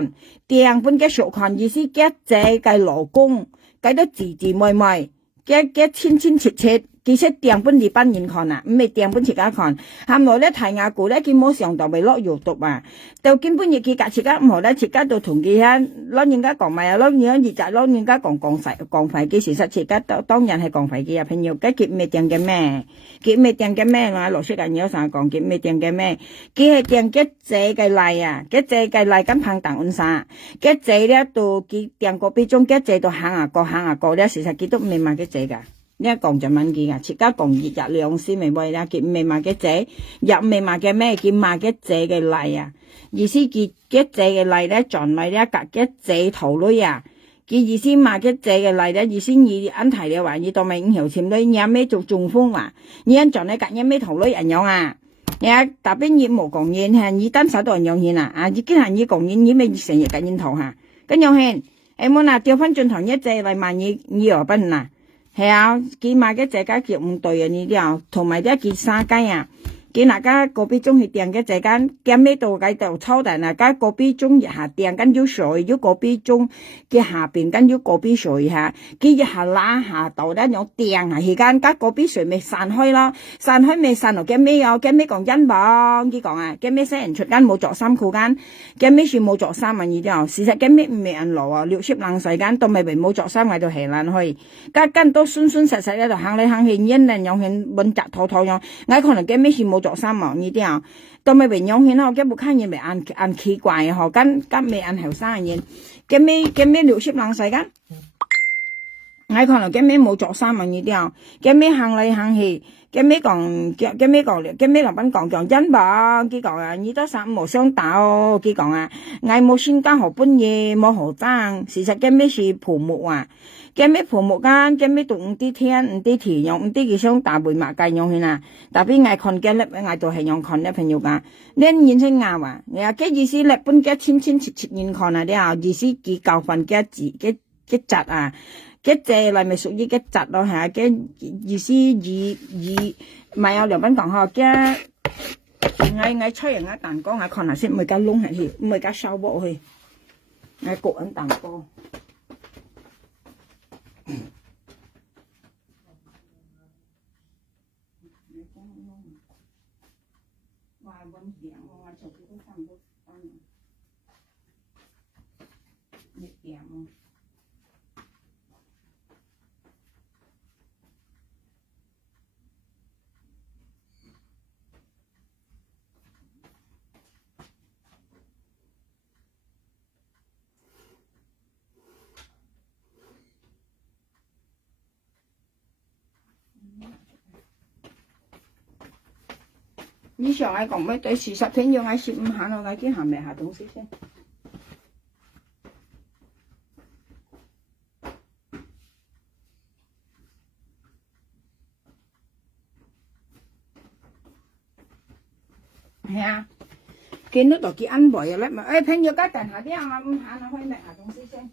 訂本嘅熟群意思嘅仔嘅老公，計到字妹妹，嘅親切。其實訂本二班人看啊，唔係訂本自家看。後來咧睇牙膏咧，佢冇上到未落藥毒啊。到根本嘢佢隔自家唔好咧，自家就同佢喺攞人家講咪啊，攞人家攞人家講費嘅事實，自家當然係講費嘅啊。朋友，佢結未訂嘅咩？結未訂嘅咩啊？羅叔人有成日講結未訂嘅咩？佢係訂嘅借嘅例啊，嘅借嘅例咁碰當安啥？嘅借咧到佢訂個別種嘅借到行下過咧，事實佢都未買嘅借噶。呢一講就問佢噶，自家講日兩先未為啦，佢未買嘅借，日未買嘅咩？佢買嘅借嘅例啊，意思佢嘅借嘅例咧，撞例咧，隔嘅借頭女啊，佢意思買嘅借嘅例咧，意思你安提嘅話，你當咪五條錢女，你有咩做中風話，你因撞你隔一咩頭女人樣啊？你特別你冇講嘢係你單手都人樣錢啊，啊，你經係你講嘢，你咪成日隔煙頭嚇，咁樣係，誒冇嗱調翻轉頭一借嚟買你又笨啊！係啊，佢買嘅這間叫5對啊呢啲啊，同埋啲叫3間啊，佢那家個別中意訂嘅這間，嘅咩度計度抽大那家個別中下訂緊要水，要個別中嘅下邊緊要個別水下，佢一下拉下度咧用訂啊，而家個別水咪散開咯，散開咪散落嘅咩有，嘅咩講因幫佢講啊，嘅咩新人出間冇着衫褲間，嘅咩算冇着衫啊呢啲啊，事實嘅咩唔係人流啊，60冷水間都未為冇着衫喺度係爛去，家間都酸酸實實喺度行嚟行去，因人用去揾雜拖樣，我可能嘅咩算冇着衫啊呢啲啊，都未為用去咯，嘅冇看嘢咪按奇怪啊，嗬，跟未按後生嘅嘢，嘅咩60冷水間。我可能嘅咩冇着衫啊呢啲啊，嘅咩行嚟行去，嘅咩講老闆講真吧，佢講啊，你都衫冇相打哦，佢講啊，我冇先間學本嘢，冇學爭，事實嘅咩是泡沫啊，嘅咩泡沫間，嘅咩讀5啲天5啲田用5啲嘅相打背馬計用去啊，特別我看嘅咧，我就係用看咧朋友講，呢認真啱啊，你話嘅意思咧本嘅切認看啊啲啊，意思佢教訓嘅字嘅質啊。嘅借嚟咪屬於嘅窒咯，係啊，嘅意思咪有梁斌講嗬，嘅我吹人嘅蛋糕，我看下先，唔係加窿係去，唔係加燒鍋去，我焗緊蛋糕。你上嚟講咩？對40片要嗌15下咯，嗌啲鹹味下東西先。係啊，見到度幾安排嘅咧嘛？誒，朋友家近下啲啊，5下啦，可以食下東西先。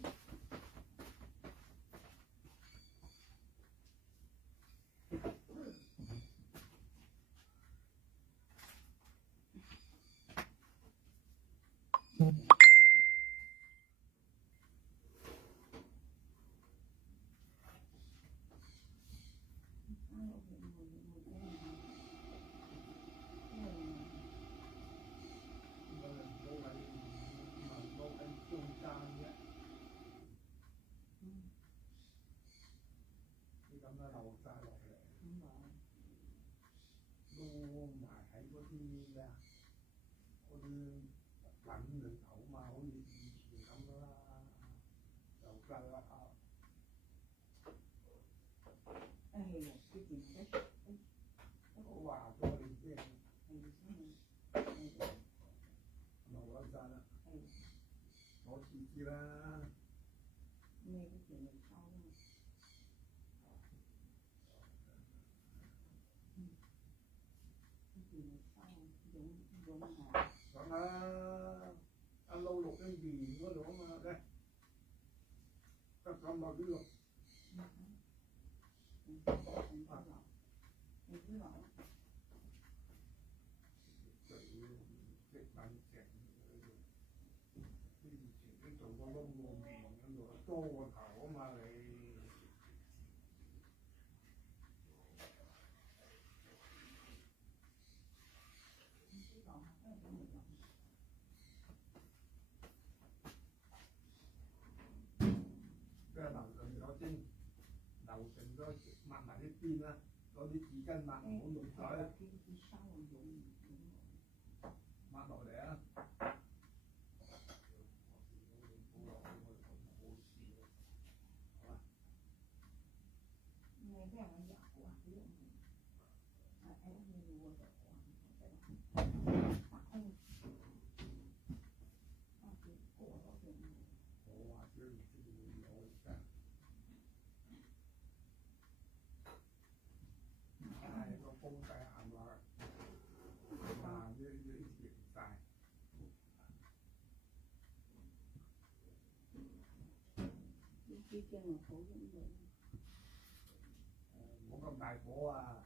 冇咁大火啊！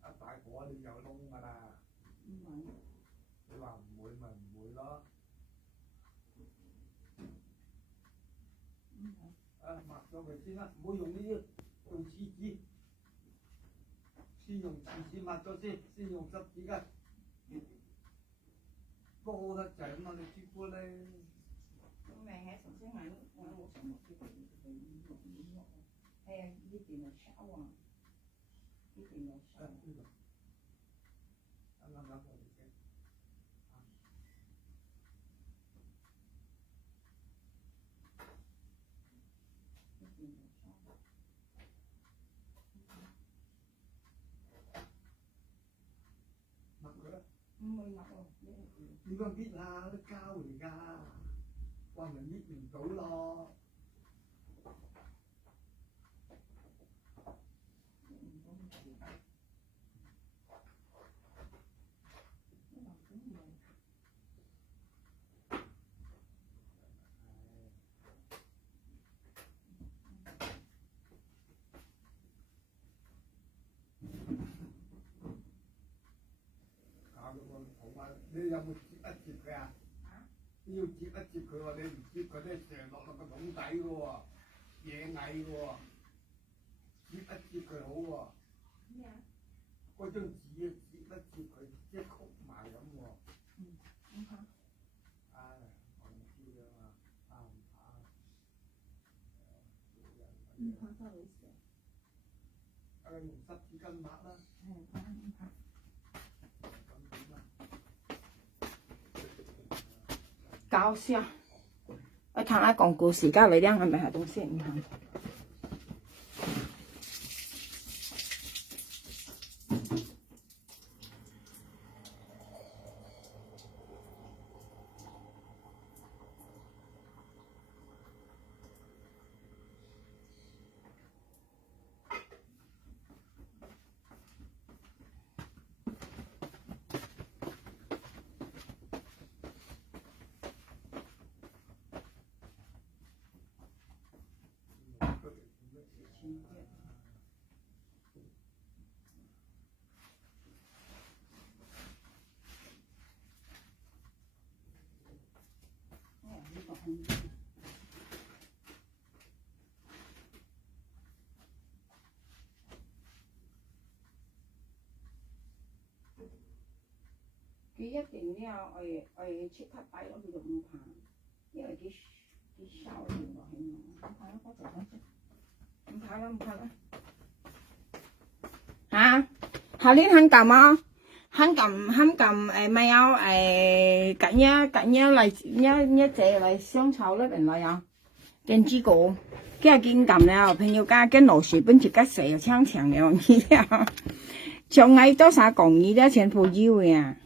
一大火你就燶㗎啦。你話唔會咪唔會咯。抹咗佢先啦，唔好用呢啲，用廁紙。先用廁紙抹咗先，先用濕紙巾。多得滯咁啊！你朱古力。咁咪喺頭先買我冇什麼朱古力，係啊，呢邊係燒啊，呢邊係燒。啱啱我哋先。呢邊係燒。抹佢啦。唔會抹喎。點樣搣啊？啲膠嚟㗎，話咪搣唔到咯。你有冇接一接佢啊？你要接一接佢喎，你唔接佢咧，成落個桶底嘅喎，野蟻嘅喎，接一接佢好喎。咩啊？嗰張紙接一接佢，即係曲埋咁喎。唉，我唔知㗎嘛，怕唔怕？唔怕得你成。用濕紙巾抹啦。搞笑，我睇下講故事，家裏啲係咪係東西唔係？佢一定了，我即刻擺落去就唔怕，因為佢燒完落去嘛，唔怕啦，嗰陣唔怕啦，唔怕啦。嚇，下年肯撳啊？肯撳咪有緊一隻嚟香草嗰邊來啊，電子股，今日見撳了，朋友家跟老師本就吉死又搶了，你了，從愛多少講你的全部有呀？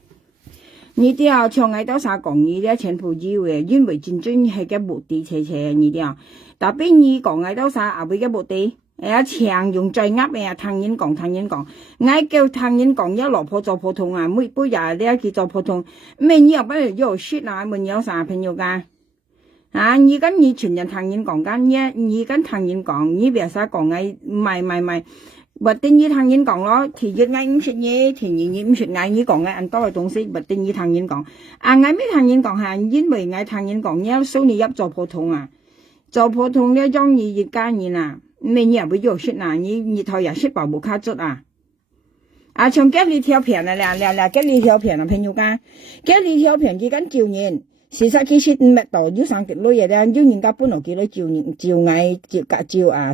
你哋從愛多少講你的全部有嘅，因為真正係個目的斜你哋，但係你講愛多少後尾嘅目的。常用最啱嘅唐人講，我叫唐人講一落坡做普通啊，每日你去做普通，咩你又不如有説啊，沒有啥朋友噶，你跟你全人唐人講緊，你跟唐人講，你別啥講嘅，唔係，或者你唐人講咯，田日嗌唔説嘢，田日唔説嗌你講嘅，按多嘅東西，或者你唐人講，嗌咩唐人講係因為嗌唐人講，你收你入做普通啊，做普通咧將你一家人啊。咩你也不有說呐？你頭也是保不卡住啊！從這裡條片啊，這裡條片啊，朋友家，這裡條片佢跟照人，事實其實唔係到要上幾多嘢咧，要人家搬落幾多照嗌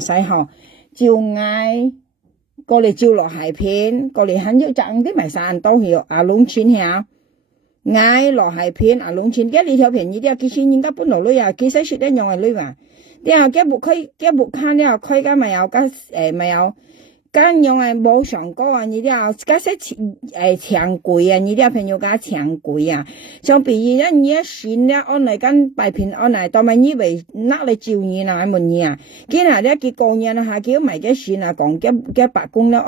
細號，照嗌過嚟照落海片，過嚟很要賺啲咪散到去農村下，嗌落海片農村，這裡條片呢啲其實人家搬落嚟啊，其實說得樣係嚟嘛。啲啊，幾部坑咧，開間咪有間咪有間用係冇上高啊！你啲啊，家些長櫃啊，你啲朋友家長櫃啊，像比如咧，你一選咧，按嚟間擺片按嚟，當咪以為拿嚟照你啊，冇嘢啊，今日咧佢過年啊，下叫埋嘅選啊，講嘅白工咧，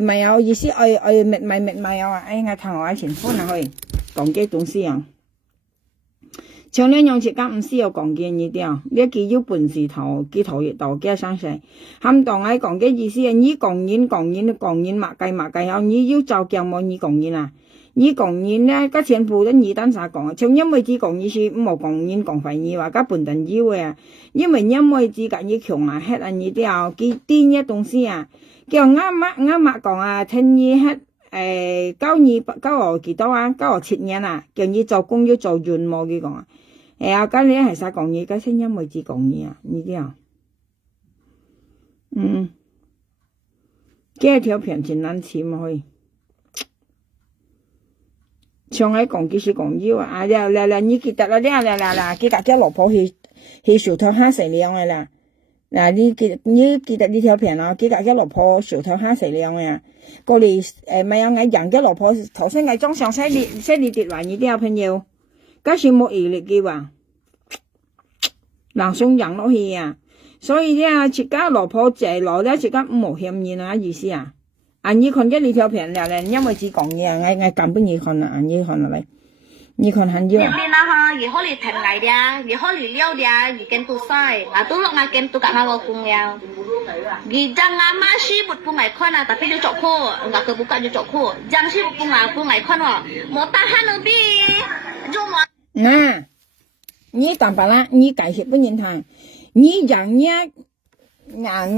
咪有意思，咪有啊，我同我前夫啊去講嘅東西啊。像呢樣時間唔需要講嘅呢啲啊，呢幾要本事頭幾頭亦到幾生勢，冚當係講嘅意思啊，你講完默計後，你要就叫冇你講完啊，你講完咧，個全部都你單啥講啊，從因為只講意思冇講完講廢你話，個本等要啊，因為因為只間要強啊，hết啊呢啲啊，幾啲嘅東西啊，叫啱乜講啊，聽你hết。交我幾多啊？交我7年啊！叫你做工要做完冇佢講啊！咁你係啥講嘢？嗰聲音為止講嘢啊！呢啲啊，幾條片錢難錢嘛去，上海講幾時講要啊？你記得啦，佢家姐老婆去手頭下食量嘅啦。嗱，你記得呢條片咯？佢家姐老婆手頭下食量嘅。過嚟咪有嗌人嘅老婆頭先嗌裝上犀利跌壞呢啲朋友，嗰時冇毅力嘅話，難送人落去啊！所以咧，自家老婆借落咧，自家冇嫌疑啊意思啊！你看嘅呢條片咧，因為只講嘢，我撳俾你看啦，你看落嚟，你看很少。你啦哈，以後你停嚟嘅，以後你溜嘅，而見到晒，都落我見到夾我個工了。Jangan masih bungai kon tapi dia cokko enggak kebuka dia cokko jangan sih bungai kon mau tahan lebih cuma 你當白啦，你解釋不認同，你人呢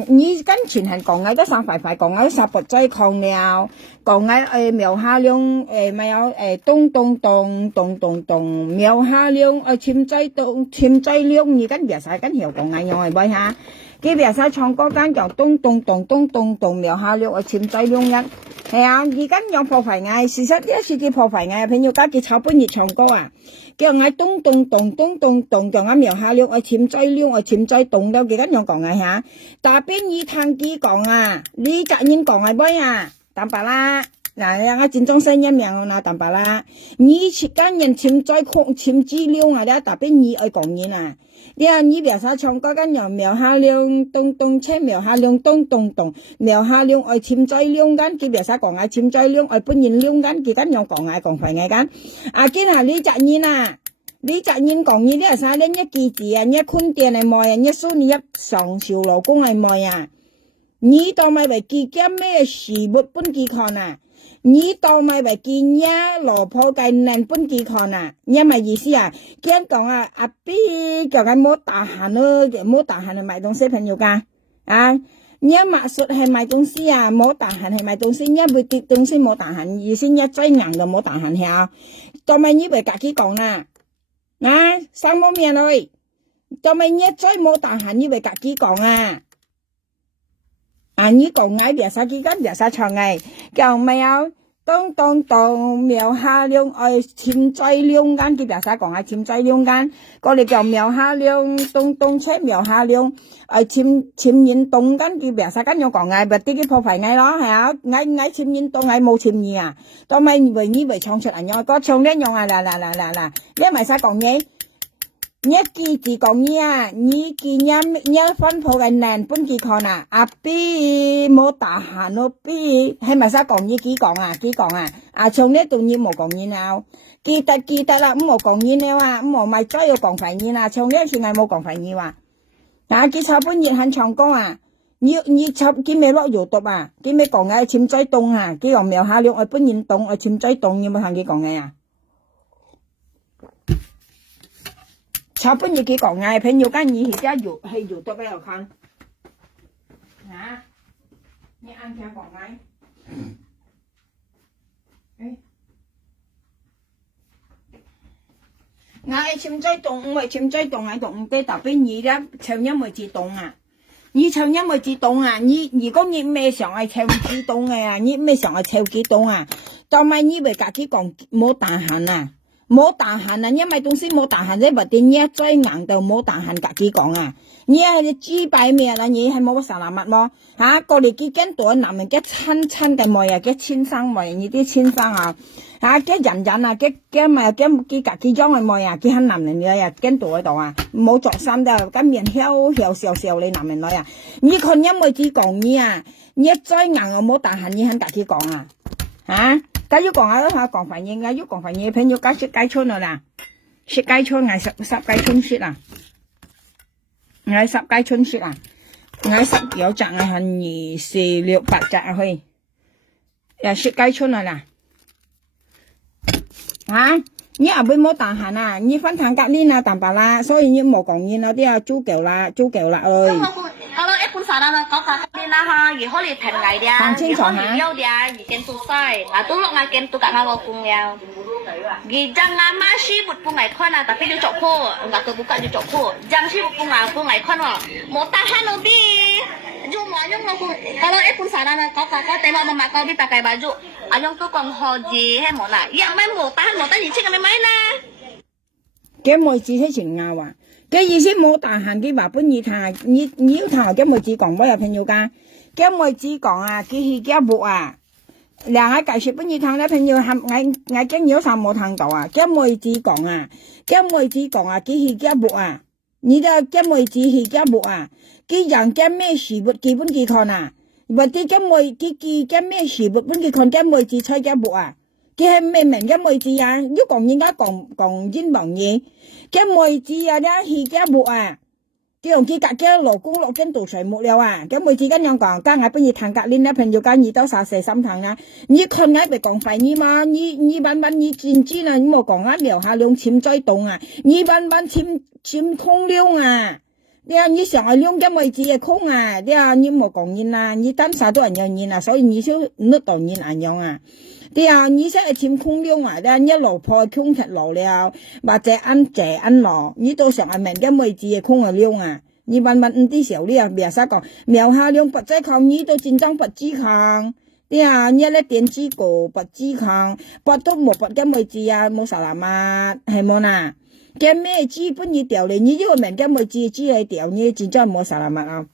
你跟前係講嗌得三塊講嗌三百劑抗了，講嗌苗下量咪有咚苗下量潛劑量，你跟別晒跟條講嗌用嚟擺下。佢別晒唱歌間就咚苗下量潛劑量一，係啊，而家有破壞嗌，事實呢一次嘅破壞嗌，朋友家嘅炒半熱唱歌啊，叫嗌咚，叫嗌苗下量潛劑動了，幾間樣講嗌嚇，但邊以聽機講啊，你責任講嗌咩啊，淡白啦。嗱，我正宗聲音樣嗱，淡白啦。你設間人潛資料啊，咧特別你愛講嘢啊。你別晒唱歌間又苗下量咚車苗下量咚苗下量愛潛資料間，佢別晒講嗌潛資料愛本人料間，佢間又講嗌講廢嗌間。見下你責任啊，你責任講你啲係啥咧？一記字啊，一坤電係賣啊，一蘇你一上潮勞工係賣啊。你當咪為記嘅咩事物本記看啊？你當咪為記嘢羅破計能本記看啊？你咪意思啊？驚講啊，阿 B 叫佢冇大閒咯，冇大閒係買東西朋友㗎啊！你馬術係買東西啊，冇大閒係買東西，你會記東西冇大閒，意思你最硬就冇大閒條。當咪你為自己講啦，啊，三冇面嚟，當咪你最冇大閒，你為自己講啊。啊，你講嗌別啥幾間別啥場嗌，叫咩啊？當苗下兩愛潛在兩間嘅別啥講啊？潛在兩間，嗰啲叫苗下兩東車苗下兩愛潛現東間嘅別啥間樣講嗌，別啲嘅破壞嗌咯，係啊，嗌潛現東嗌冇潛現啊，當咪為你為唱出嚟樣，個唱呢樣啊嗱，你咪使講嘢。你記住講嘢啊！你記你分鋪嘅難本記看啊！阿 B 冇大閒咯 ，B 係咪使講嘢幾講啊？啊，從呢度你冇講嘢啦，記得啦，唔冇講嘢啦哇，唔冇咪再要講廢嘢啦，從呢處係冇講廢嘢話。啊，佢炒本嘢很唱歌啊！你炒佢咩落油毒啊？佢咩講嘅潛水凍啊？佢講苗下兩愛本嘢凍，愛潛水凍，有冇聽佢講嘅啊？炒本嘢幾講嗌，朋友間你而家有係有得俾我看，啊，你按聽講嗌，嗌潛水凍，唔係潛水凍喺度，唔記得俾你啦，唱音樂自動啊，你唱音樂自動啊，你如果你咩上係唱自動嘅啊，你咩上係唱自動啊，當咪你為自己講冇大閒啊。冇大閒啊！因為東西冇大閒，你唔掂嘢最硬就冇大閒，自己講啊！你係豬擺咩啦？你係冇乜實物麼？嚇，過嚟幾間多男人嘅親嘅妹啊，嘅親生妹，你啲親生啊！嚇，嘅人啊，嘅咪嘅自己裝嘅妹啊，嘅係男人嚟啊，跟度喺度啊，冇着衫就咁面笑你男人嚟啊！你看因為只講你啊，你最硬我冇大閒，你係自己講啊！嚇！假如講下講反應，假如講反應，朋友食雞春啦，食雞春嗌十雞春食啊，嗌十雞春食啊，嗌十有隻嗌係2、4、6、8隻去，又食雞春啦，啊！你阿妹冇大閒啊，你分攤隔離啊，淡白啦，所以你冇講嘢啦，啲啊租舊啦，Kalau pun sarana kau kakak na ha, ye holi pen ngai dia, ye holi yau dia, ye ken tu sai, tu lo ngai ken tu kat ngawo pung ya. Gi jang lama si but pung ngai kwan tapi dia cok po, enggak kebuka dia cok po. Jang si but pung ngai kwan wa, mau tahan obi. Ju mo anyong lo pung, kalau pun sarana kau kakak tengok mama kau bi pakai baju, anyong tu kong hoji he mo na, yang main mau tahan ni cik kami main na. Cái mồi chỉ thấy chừng ngào à. Cái ý思冇大閒嘅話本意睇，你要睇嘅妹子講乜嘢朋友㗎？嘅妹子講啊，佢係嘅木啊，兩個解釋本意睇咧，朋友係我經有啥冇聽到啊？嘅妹子講啊，佢係嘅木啊，你嘅妹子係嘅木啊，佢人嘅咩事物基本佢看啊，或者嘅咩事物本佢看嘅妹子吹嘅木啊。佢係咩名嘅妹子啊？如果講應該講英文嘢，嘅妹子啊，咧係嘅木啊，佢用佢嘅老公落緊度水木了啊！嘅妹子咁樣講，家下不如談格練啦，朋友間二到三四心疼啦。你看我咪講廢你嘛？你慢慢你知啦，你冇講啊聊下兩潛在動啊，你慢慢潛空量啊！你上下兩嘅妹子嘅空啊！你冇講嘢啦，你單啥都人有嘢啦，所以你少唔當然人樣啊！你識係潛空量啊！你老婆空踢落了，或者按落，你到上係明嘅妹子嘅空嘅量啊！你慢慢啲時候你啊，別使講苗下量不再抗，你都戰爭不知抗。你咧電子個不知抗，不都冇不嘅妹子啊，冇實啦嘛，係冇啦。嘅咩資本要掉嚟，你呢個明嘅妹子資係掉，你戰爭冇實啦嘛啊！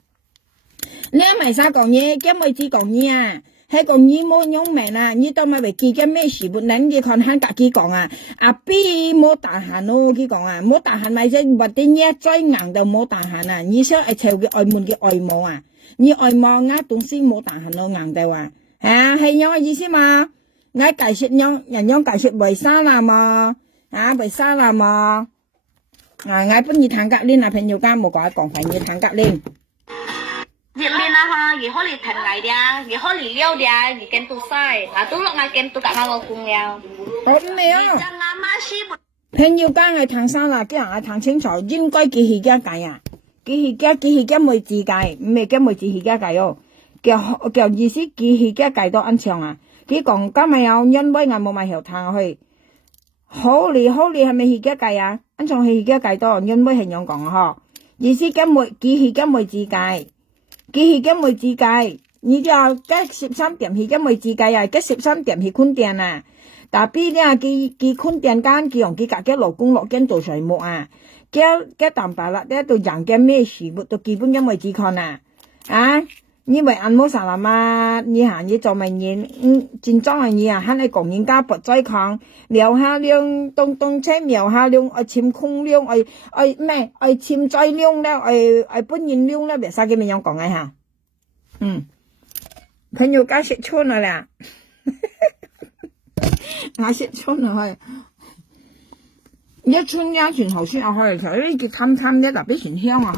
你咪使講嘢，嘅妹子講嘢啊！係講你冇用命啊！你當咪為記嘅咩事本能你看下自己講啊！阿 B 冇大閒咯，佢講啊，冇大閒咪即或者你最硬就冇大閒啊！你想係湊嘅外門嘅外母啊！你外母啱東西冇大閒咯，硬就話係樣嘅意思嘛？我解釋樣人樣解釋為啥啦嘛？為啥啦嘛？ Ngay pun ni tangkap lin朋友間冇講講phải ni tangkap lin. Diệp Liên à ha, gì hỏi lì thành ngày đi, gì hỏi lì liêu đi, gì kem tu sai, tu lúc ngày kem tu cả ngày cùng nhau. Đúng rồi. 朋友間係談生啦，啲人係談清楚，應該幾時間計啊？幾時間未自計，唔係嘅未自時間計哦。叫意思幾時間計到安長啊？佢講今日有因為我冇買條糖去，好利係咪時間計啊？安長係時間計到，因為係樣講嗬。意思今未幾時間未自計，幾時間未自計，你就嘅13點時間未自計啊，嘅13點係坤電啊。但係咧，佢坤電間佢用佢隔嘅勞工落緊做水木啊，嘅蛋白啦，咧到人嘅咩事物都基本因為自看啊，因為按摩啥啦嘛，你行嘢做乜嘢，戰爭嘅嘢啊，喺你講人家不再抗，苗下量東車苗下量，簽空量，咩，簽載量咧，本人量咧，別晒嘅咩樣講嘅吓，朋友家食穿啦啦。我識春啊，一春兩串後先啊，其實呢叫貪咧，特別全香啊，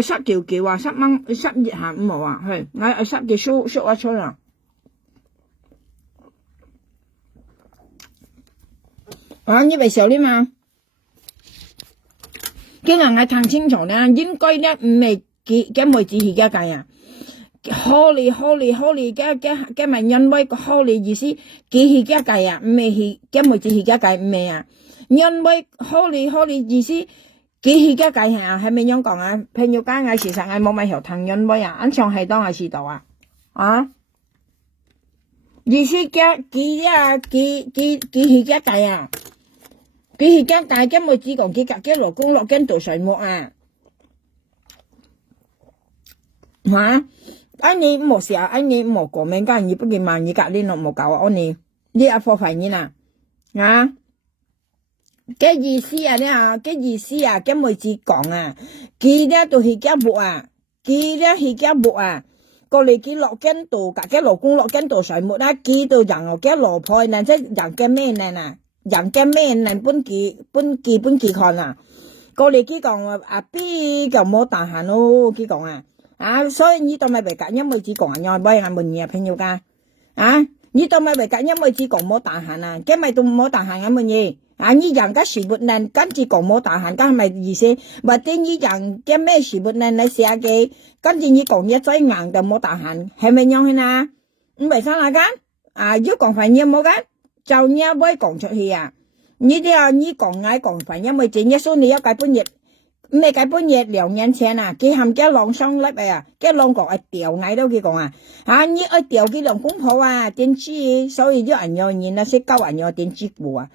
濕條啊，10蚊，10熱下5毛啊，我濕條燒一春啊，你為少啲嘛？今日我睇清楚咧，應該咧唔係幾妹子而家計啊。好利，嘅咪因為個好利意思幾時嘅計啊？唔係嘅妹子而家計唔係啊？因為好利意思幾時嘅計係咪樣講啊？朋友間我其實我冇買條糖因為啊，安長係當我知道啊，意思嘅幾時嘅計啊？幾時嘅計嘅妹子講幾格嘅老公落緊做水木啊？你冇事啊，你冇講咩㗎？你不見嘛？你隔離落冇搞啊？你阿貨費你啦，嘅意思啊，嘅妹子講啊，佢咧都係嘅木啊，過嚟佢落緊度，隔嘅老公落緊度水木啦，佢到人嘅羅婆呢，即人嘅咩呢？人嘅咩呢？本幾看啊？過嚟佢講啊，邊就冇大限咯，佢講啊。所以你當咪為隔音妹子講啊，我問你啊，朋友家你當咪為隔音妹子講冇大限啊，咁咪都冇大限咁嘅嘢你人家事活能跟住講冇大限，咁係咪意思？或者你人嘅咩事活能你寫嘅，跟住你講嘢再硬就冇大限，係咪樣啊？唔係生啦間如果講份嘢冇間，就你唔可以講出去啊！你講嗌講份嘢妹子，一數你一計半日。唔係計半夜2年前啊，佢含嘅浪上粒啊，嘅浪角掉嗌到佢講你掉佢兩公婆啊，電子，所以啲人有人識交人有電子股啊，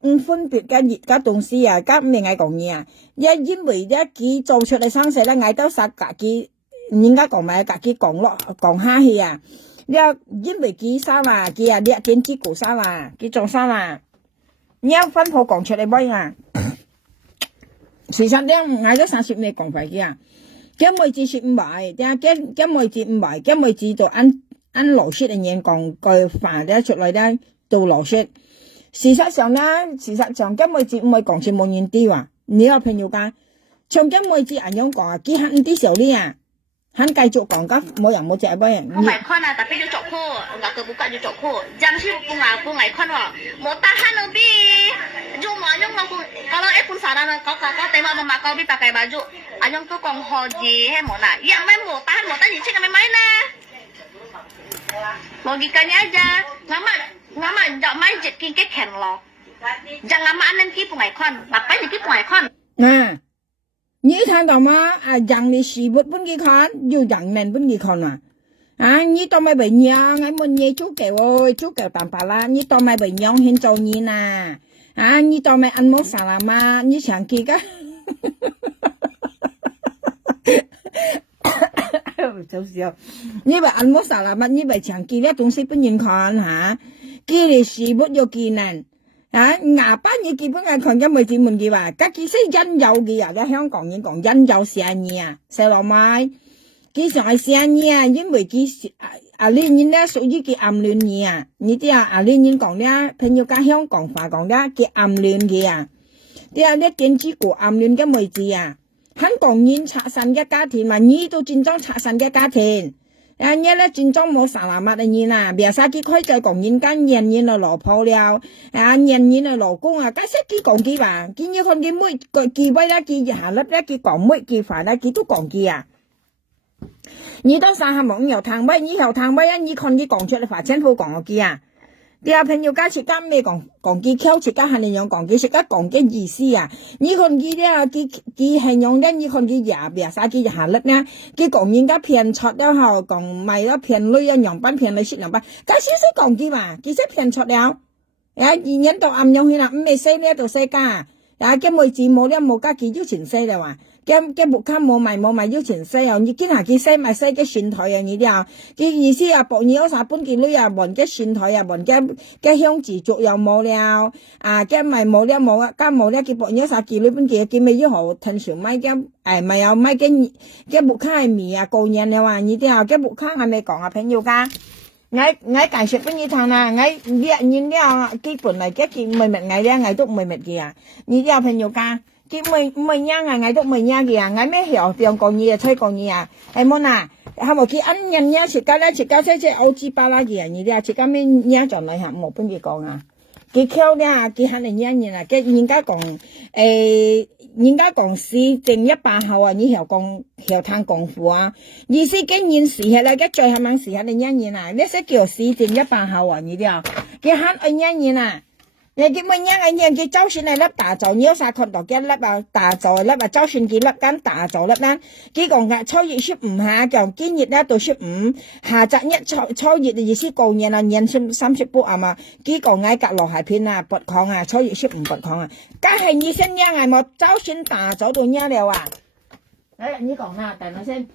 唔分別嘅熱嘅東西啊，咁咩嗌講嘢啊？因為佢做出嚟生勢咧，嗌到殺格佢，人家講埋格佢講下去啊，因為佢生啊，佢啲電子股生啊，佢做生啊，你分鋪講出嚟咩啊？其實咧，嗌咗30咩講費嘅嘅妹子說唔係，嘅妹子唔係，嘅妹子就按邏輯嘅嘢講句話咧出嚟咧，到邏輯。事實上嘅妹子唔係講全冇人啲話，你有朋友講，像嘅妹子人樣講佢肯啲時候呢肯繼續講㗎，冇人冇隻乜人。我買款tapi dia cokku, enggak kebuka dia cokku. Jangan sih aku ngai kwan mau tahan lebih. Cuma Anyong aku kalau pun saran kau tembak mama kau pakai baju. Anyong tuh kong hoji mau nak. Ya main mau tahan di sini main lah. Logikanya aja. Ngama enggak main jet king ke ken lo. Jangan lama anen ki pungai kwan. Ngapain ki pungai kwan? Nah. 你睇到嗎？人哋事活本幾看，要人命本幾看嘛？你當咪為娘，我問你足夠蛋白啦，你當咪為娘先做你呐？你當咪按摩啥啦嘛？你想幾個？做笑，你為按摩啥啦嘛？你為想幾個東西本人看佢哋事活要技能。牙班嘢基本係看緊妹子們嘅話，家己識引誘嘅人喺香港人講引誘成嘢啊，細路妹，佢上係成嘢因為佢呢人咧屬於佢暗戀嘢你知呢人講咧，朋友家香港話講咧，佢暗戀嘅啲啊啲電子股暗戀嘅妹子啊，香港人拆散嘅家庭嘛，你都戰爭拆散嘅家庭。人家咧戰爭冇沙拉麥嘅人啊，別晒佢開在講人間人人嘅老婆了，人人嘅老公啊，解釋佢講佢吧，佢要看佢妹，佢為啦佢下粒咧，佢講妹，佢煩啦，佢都講佢啊。你到三下冇有攤位，以後攤位啊，你看佢講出嚟，發政府講佢啊。啲阿朋友家食家咩講佢口，食家係你樣講佢，食家講嘅意思啊。你看佢咧，佢係用咧，你看佢廿別晒佢下粒咧，佢講人家騙錯了後，講賣咗騙女啊，洋班騙女識洋班，解少少講佢嘛，佢識騙錯了，人人都暗用佢啦，唔係死咧就死家，嘅妹子冇咧冇家佢要錢死啦話。嘅木卡冇賣要錢西啊！你見下佢西咪西嘅蒜台啊！你啲啊，佢意思啊，博二三半件女啊，換嘅蒜台啊，換嘅香自族又冇了啊！嘅咪冇了冇啊！加冇了佢博二三件女半件，佢咪要好騰上買嘅咪有買嘅木卡係米啊過年了話，你啲啊嘅木卡係咪講啊朋友家？我介紹俾你聽啦，我你啊，佢本嚟嘅佢咪咪我都咪咪嘅啊！你啲啊朋友家。佢每年啊，我都每年嘅啊，我咩曉上講嘢啊，吹講嘢啊，係冇呐，係冇佢按人食家咧，食家即歐紙巴拉嘅，你哋食家咩嘢就嚟下冇本佢講啊，佢溝咧，佢肯定人啊，佢人家講市正100號啊，你曉談功夫啊，意思嘅人時係啦，佢最係問時係你人啊，呢些叫市正100號啊，你哋啊，佢肯按人啊。你見乜嘢人佢周旋嚟粒大做，你有啥看到嘅粒啊大做粒啊周旋幾粒間大做粒啦，佢講嘅初熱15下，講今日咧到15，下晝一初熱嘅意思過年啦，年30啊嘛，佢講嘅隔落下片啊，拔礦啊，初熱15拔礦啊，梗係你先嘢係冇周旋大做到嘢了啊，嚟你講啦，等我先。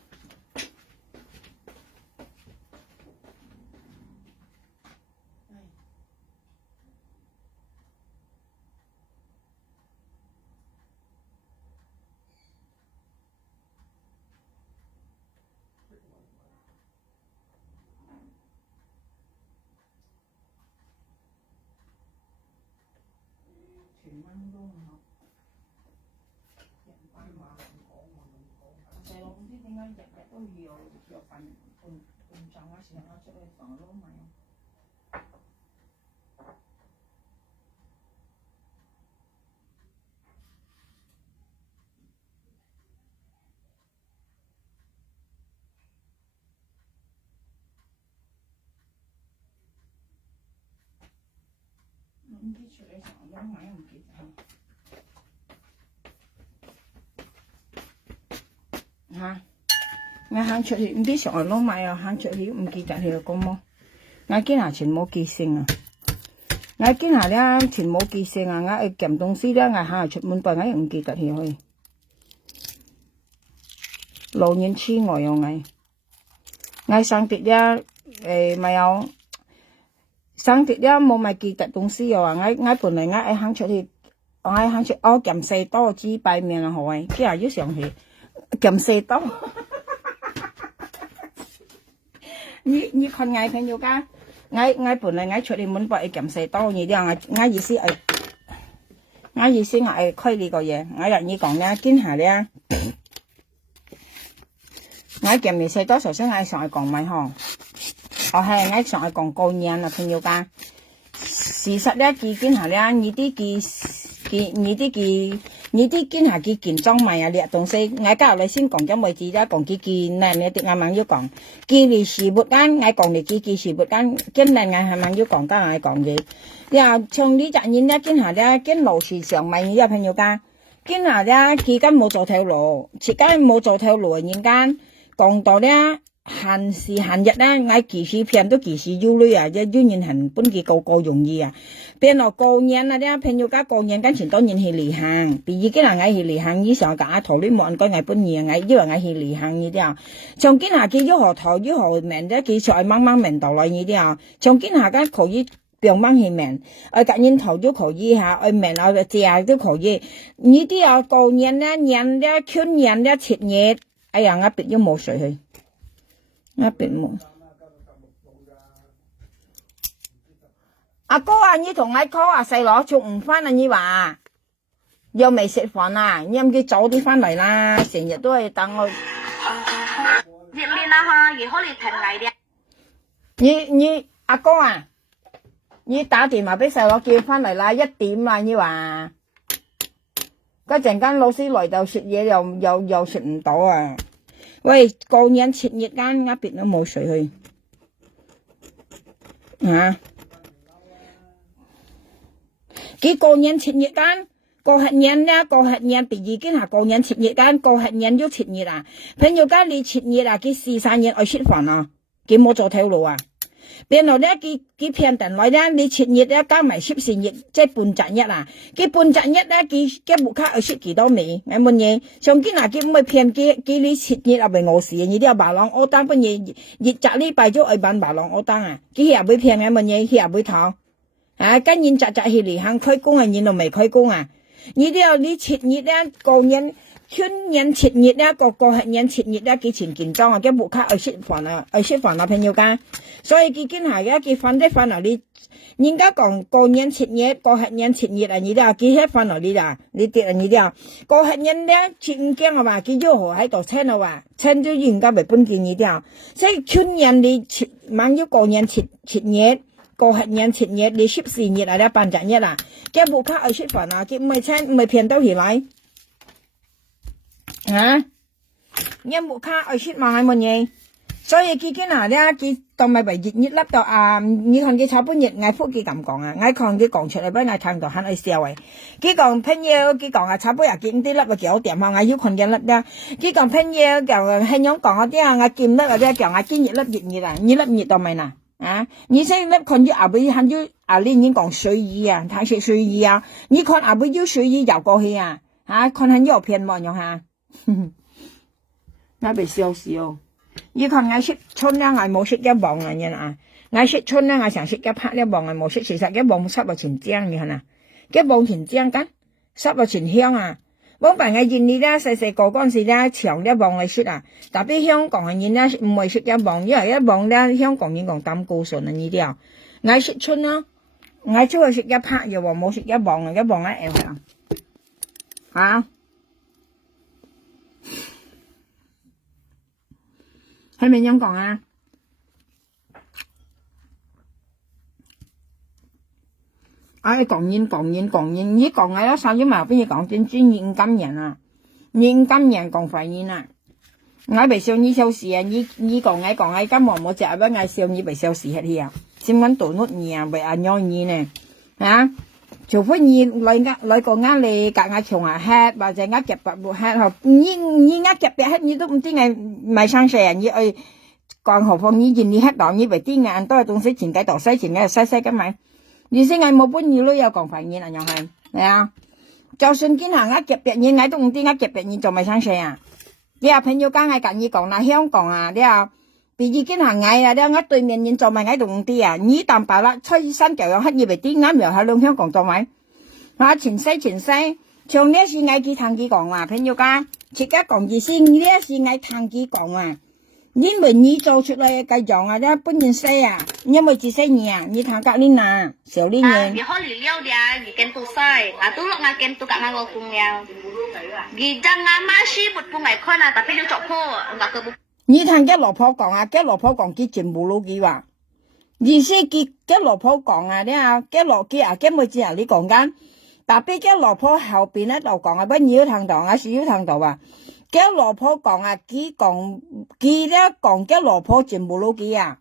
嚇！我行出去唔知上來攞買啊，行出去唔記得佢講麼？我見下全冇記性啊！我見下咧全冇記性啊！我去撳東西咧，我行出門邊我唔記得佢去。老年痴呆啊！我上碟咧咪有上碟咧冇咪記得東西啊！我本來我行出去，我行出我撳4多支擺面啊，好啊！佢又要上去撳4多。你看我朋友家，我本來我出去門邊撳4多，你啲我意思係開呢個嘢，我同你講咧，今下咧，我撳完4多，首先我上去講咪嗬，我係我上去講過年啦，朋友家，事實咧，佢今下咧，你啲見下佢健裝埋啊！呢東西，我家下嚟先講咗妹子啦，講佢健咧，你啲啱啱要講，佢嚟時活間，我講你佢時活間，見咧我係咪要講家我講嘅？又從呢隻嘢咧，見下咧，見路時上咪呢個朋友家，見下咧，佢間冇做條路，設間冇做條路，人間講到咧。閒時閒日咧，我幾時騙都幾時要女啊！一要人行本幾個容易啊！變落過年啦，啲朋友家過年跟前當然去旅行，第二幾日我去旅行，以上假頭你冇人講我本年我以為我去旅行呢啲啊，從今下佢要何頭要何命咧，佢就係掹掹命到來呢啲啊，從今下間可以變掹起命，隔年頭都可以吓，命我借都可以，呢啲啊過年咧年咧春年咧切熱，哎呀我別要冇水去。我別冇。阿哥啊，你同我 call 啊細佬做唔翻啊？你話又未食飯啊，陰佢早啲翻嚟啦，成日都係等我。熱練啦哈，如果你停嚟嘅。你阿哥啊，你打電話俾細佬叫翻嚟啦，1點啦，你話。嗰陣間老師來到食嘢又食唔到啊！喂，過年前日間一邊都冇水去啊！幾過年前日間過核年咧，過核年第二經係過年前日間過核年都前日啊！朋友間你前日啊，佢43日愛食飯啊，佢冇做條路啊！邊度咧？佢平定來咧，你前日咧加埋14日，即係半隻日啦。佢半隻日咧，佢冇卡去食幾多味，我問你，上邊嗱佢唔係平佢你前日啊咪我事，你啲阿白狼我單不嘢熱雜呢拜咗愛辦白狼我單啊，佢又會平我問你，佢又會討啊，跟然雜去嚟行開工啊，然後未開工啊，你啲你前日咧過年。春年前日咧，個係年前日咧，幾錢件裝啊？佢冇卡去食飯啊，去食飯啊，朋友間，所以佢經係嘅，佢瞓啲飯啊，你人家講過年前日，個係年前日啊，你哋啊，佢喺飯啊，你哋啊，你哋啊，你哋啊，個係年咧，前驚啊嘛，佢要何喺度請啊話，請咗人家咪搬見你哋啊，所以春年你晚要過年前日。過核年前日你14日啊，你半日日啊，佢冇卡去食飯啊，佢唔係請唔係騙到起來。啊！你冇卡愛食嘛係乜嘢？所以佢嗱咧，佢當咪為熱粒到啊！你看佢炒半日，嗌福佢咁講啊，嗌看佢講出嚟，俾嗌聽到很愛笑嘅。佢講朋友，佢講啊，炒半日見啲粒啊幾好掂啊，嗌要看嘅粒咧。佢講朋友講係樣講嗰啲啊，嗌見粒啊啲講嗌見熱粒熱啊，熱粒熱到咪嗱啊！你先粒看住阿妹喊住阿你已經講水魚啊，睇食水魚啊，你看阿妹要水魚游過去啊，嚇看很有片望樣嚇。我被笑笑，你看我識春咧，我冇識一磅啊，人啊，我識春咧，我成識一拍一磅啊，冇識其實一磅濕到全漿嘅係嘛，一磅全漿緊，濕到全香啊！我扮嘅見你咧，細細個嗰陣時咧，長一磅嚟識啊，特別香港嘅人咧唔會識一磅，因為一磅咧香港人講膽固醇啊呢啲啊，我識春啦，我出去識一拍又話冇識一磅啊，一磅一誒啊！係咪咁講啊？唉，講完，你講嘅手指毛邊講真專現金人啊，現金人講發現啊，我未笑你笑事啊，你講嘅今日冇只不我笑你未笑事係啊，先揾到乜嘢啊，為阿娘兒呢啊？除非你來個啱你夾硬從下 head 或者啱夾白木 head 嗬，你啱夾白 head 你都唔知係咪生細人，你去更何況你見你 head 檔你為啲眼都係東西前計度西前嘅西嘅咪，你先係冇搬你都有講發現啊，又係啊，就算見行啱夾白你嗌都唔知啱夾白你仲咪生細啊？你話朋友間係近你講啦，香港啊，你話。比如見行矮啊，你啱對面人做埋矮動啲啊，你淡白啦，吹身就有黑嘢為啲啱又喺兩香港做埋，啊前西，從呢一時矮佢聽佢講啊，朋友家，切家講意思，呢一時矮聽佢講啊，因為你做出嚟嘅計狀啊，你本人西啊，因為自西你啊，你聽隔呢啊，小呢嘢。你可以撩啲啊，而見到晒，啊都落啊見到隔硬個公了，而將阿媽書撥半嚟看啊，特別要作破，嗱佢。你聽嘅羅婆講啊，嘅羅婆講佢全部老幾話，意思佢嘅羅婆講啊，你啊嘅羅幾啊嘅妹子啊，你講緊，特別嘅羅婆後邊咧就講啊，不你要聽到啊，是要聽到啊，嘅羅婆講啊，佢咧講嘅羅婆全部老幾啊，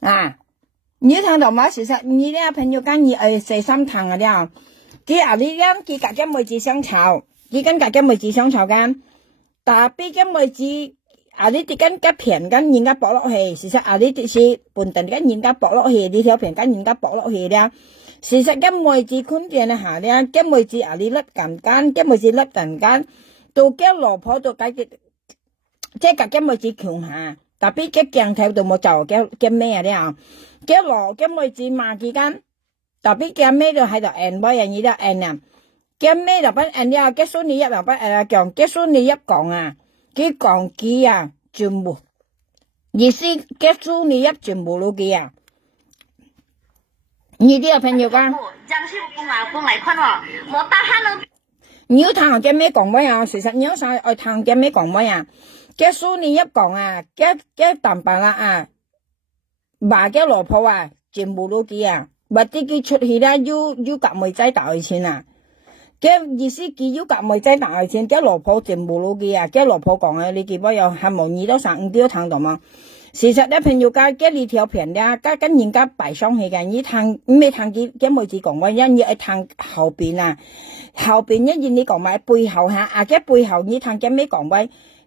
啊，你聽到嘛？事實你咧朋友間你細心聽啊，你啊，佢啊你咧佢隔嘅妹子相吵，佢跟隔嘅妹子相吵緊，特別嘅妹子。啊！你哋跟夾平跟人家搏落去，事實啊！你哋是半頓跟人家搏落去，你條平跟人家搏落去咧。事實咁妹子坤住咧下咧，咁妹子啊！你甩近間，咁妹子甩近間，到嘅羅婆到解決，即係咁妹子強下，特別嘅鏡頭度冇就嘅咩咧啊！嘅妹子罵幾間，特別嘅咩就喺度按威人，而家按啊！嘅咩就不按咧，嘅孫你一就不按講，嘅孫你一講啊！佢講機啊，全部意思嘅書你一全部攞機啊！你啲朋友講， nhiều thằng cái mấy còn mấy à sự thật nhớ sao ở thằng cái mấy còn mấy à cái số này nhất còn à cái tầm bà là à bà cái老婆啊全部都記啊或者佢出去啦要夾妹仔大錢啊嘅意思佢要夾妹仔大錢嘅老婆全部都記啊嘅老婆講啊你記唔記有係冇二到三五都聽到嘛事實咧朋友家嘅呢條片咧家跟人家擺上去嘅你聽咩聽嘅妹子講話因要聽後邊啊後邊一你講埋背後嚇啊嘅背後你聽嘅咩講話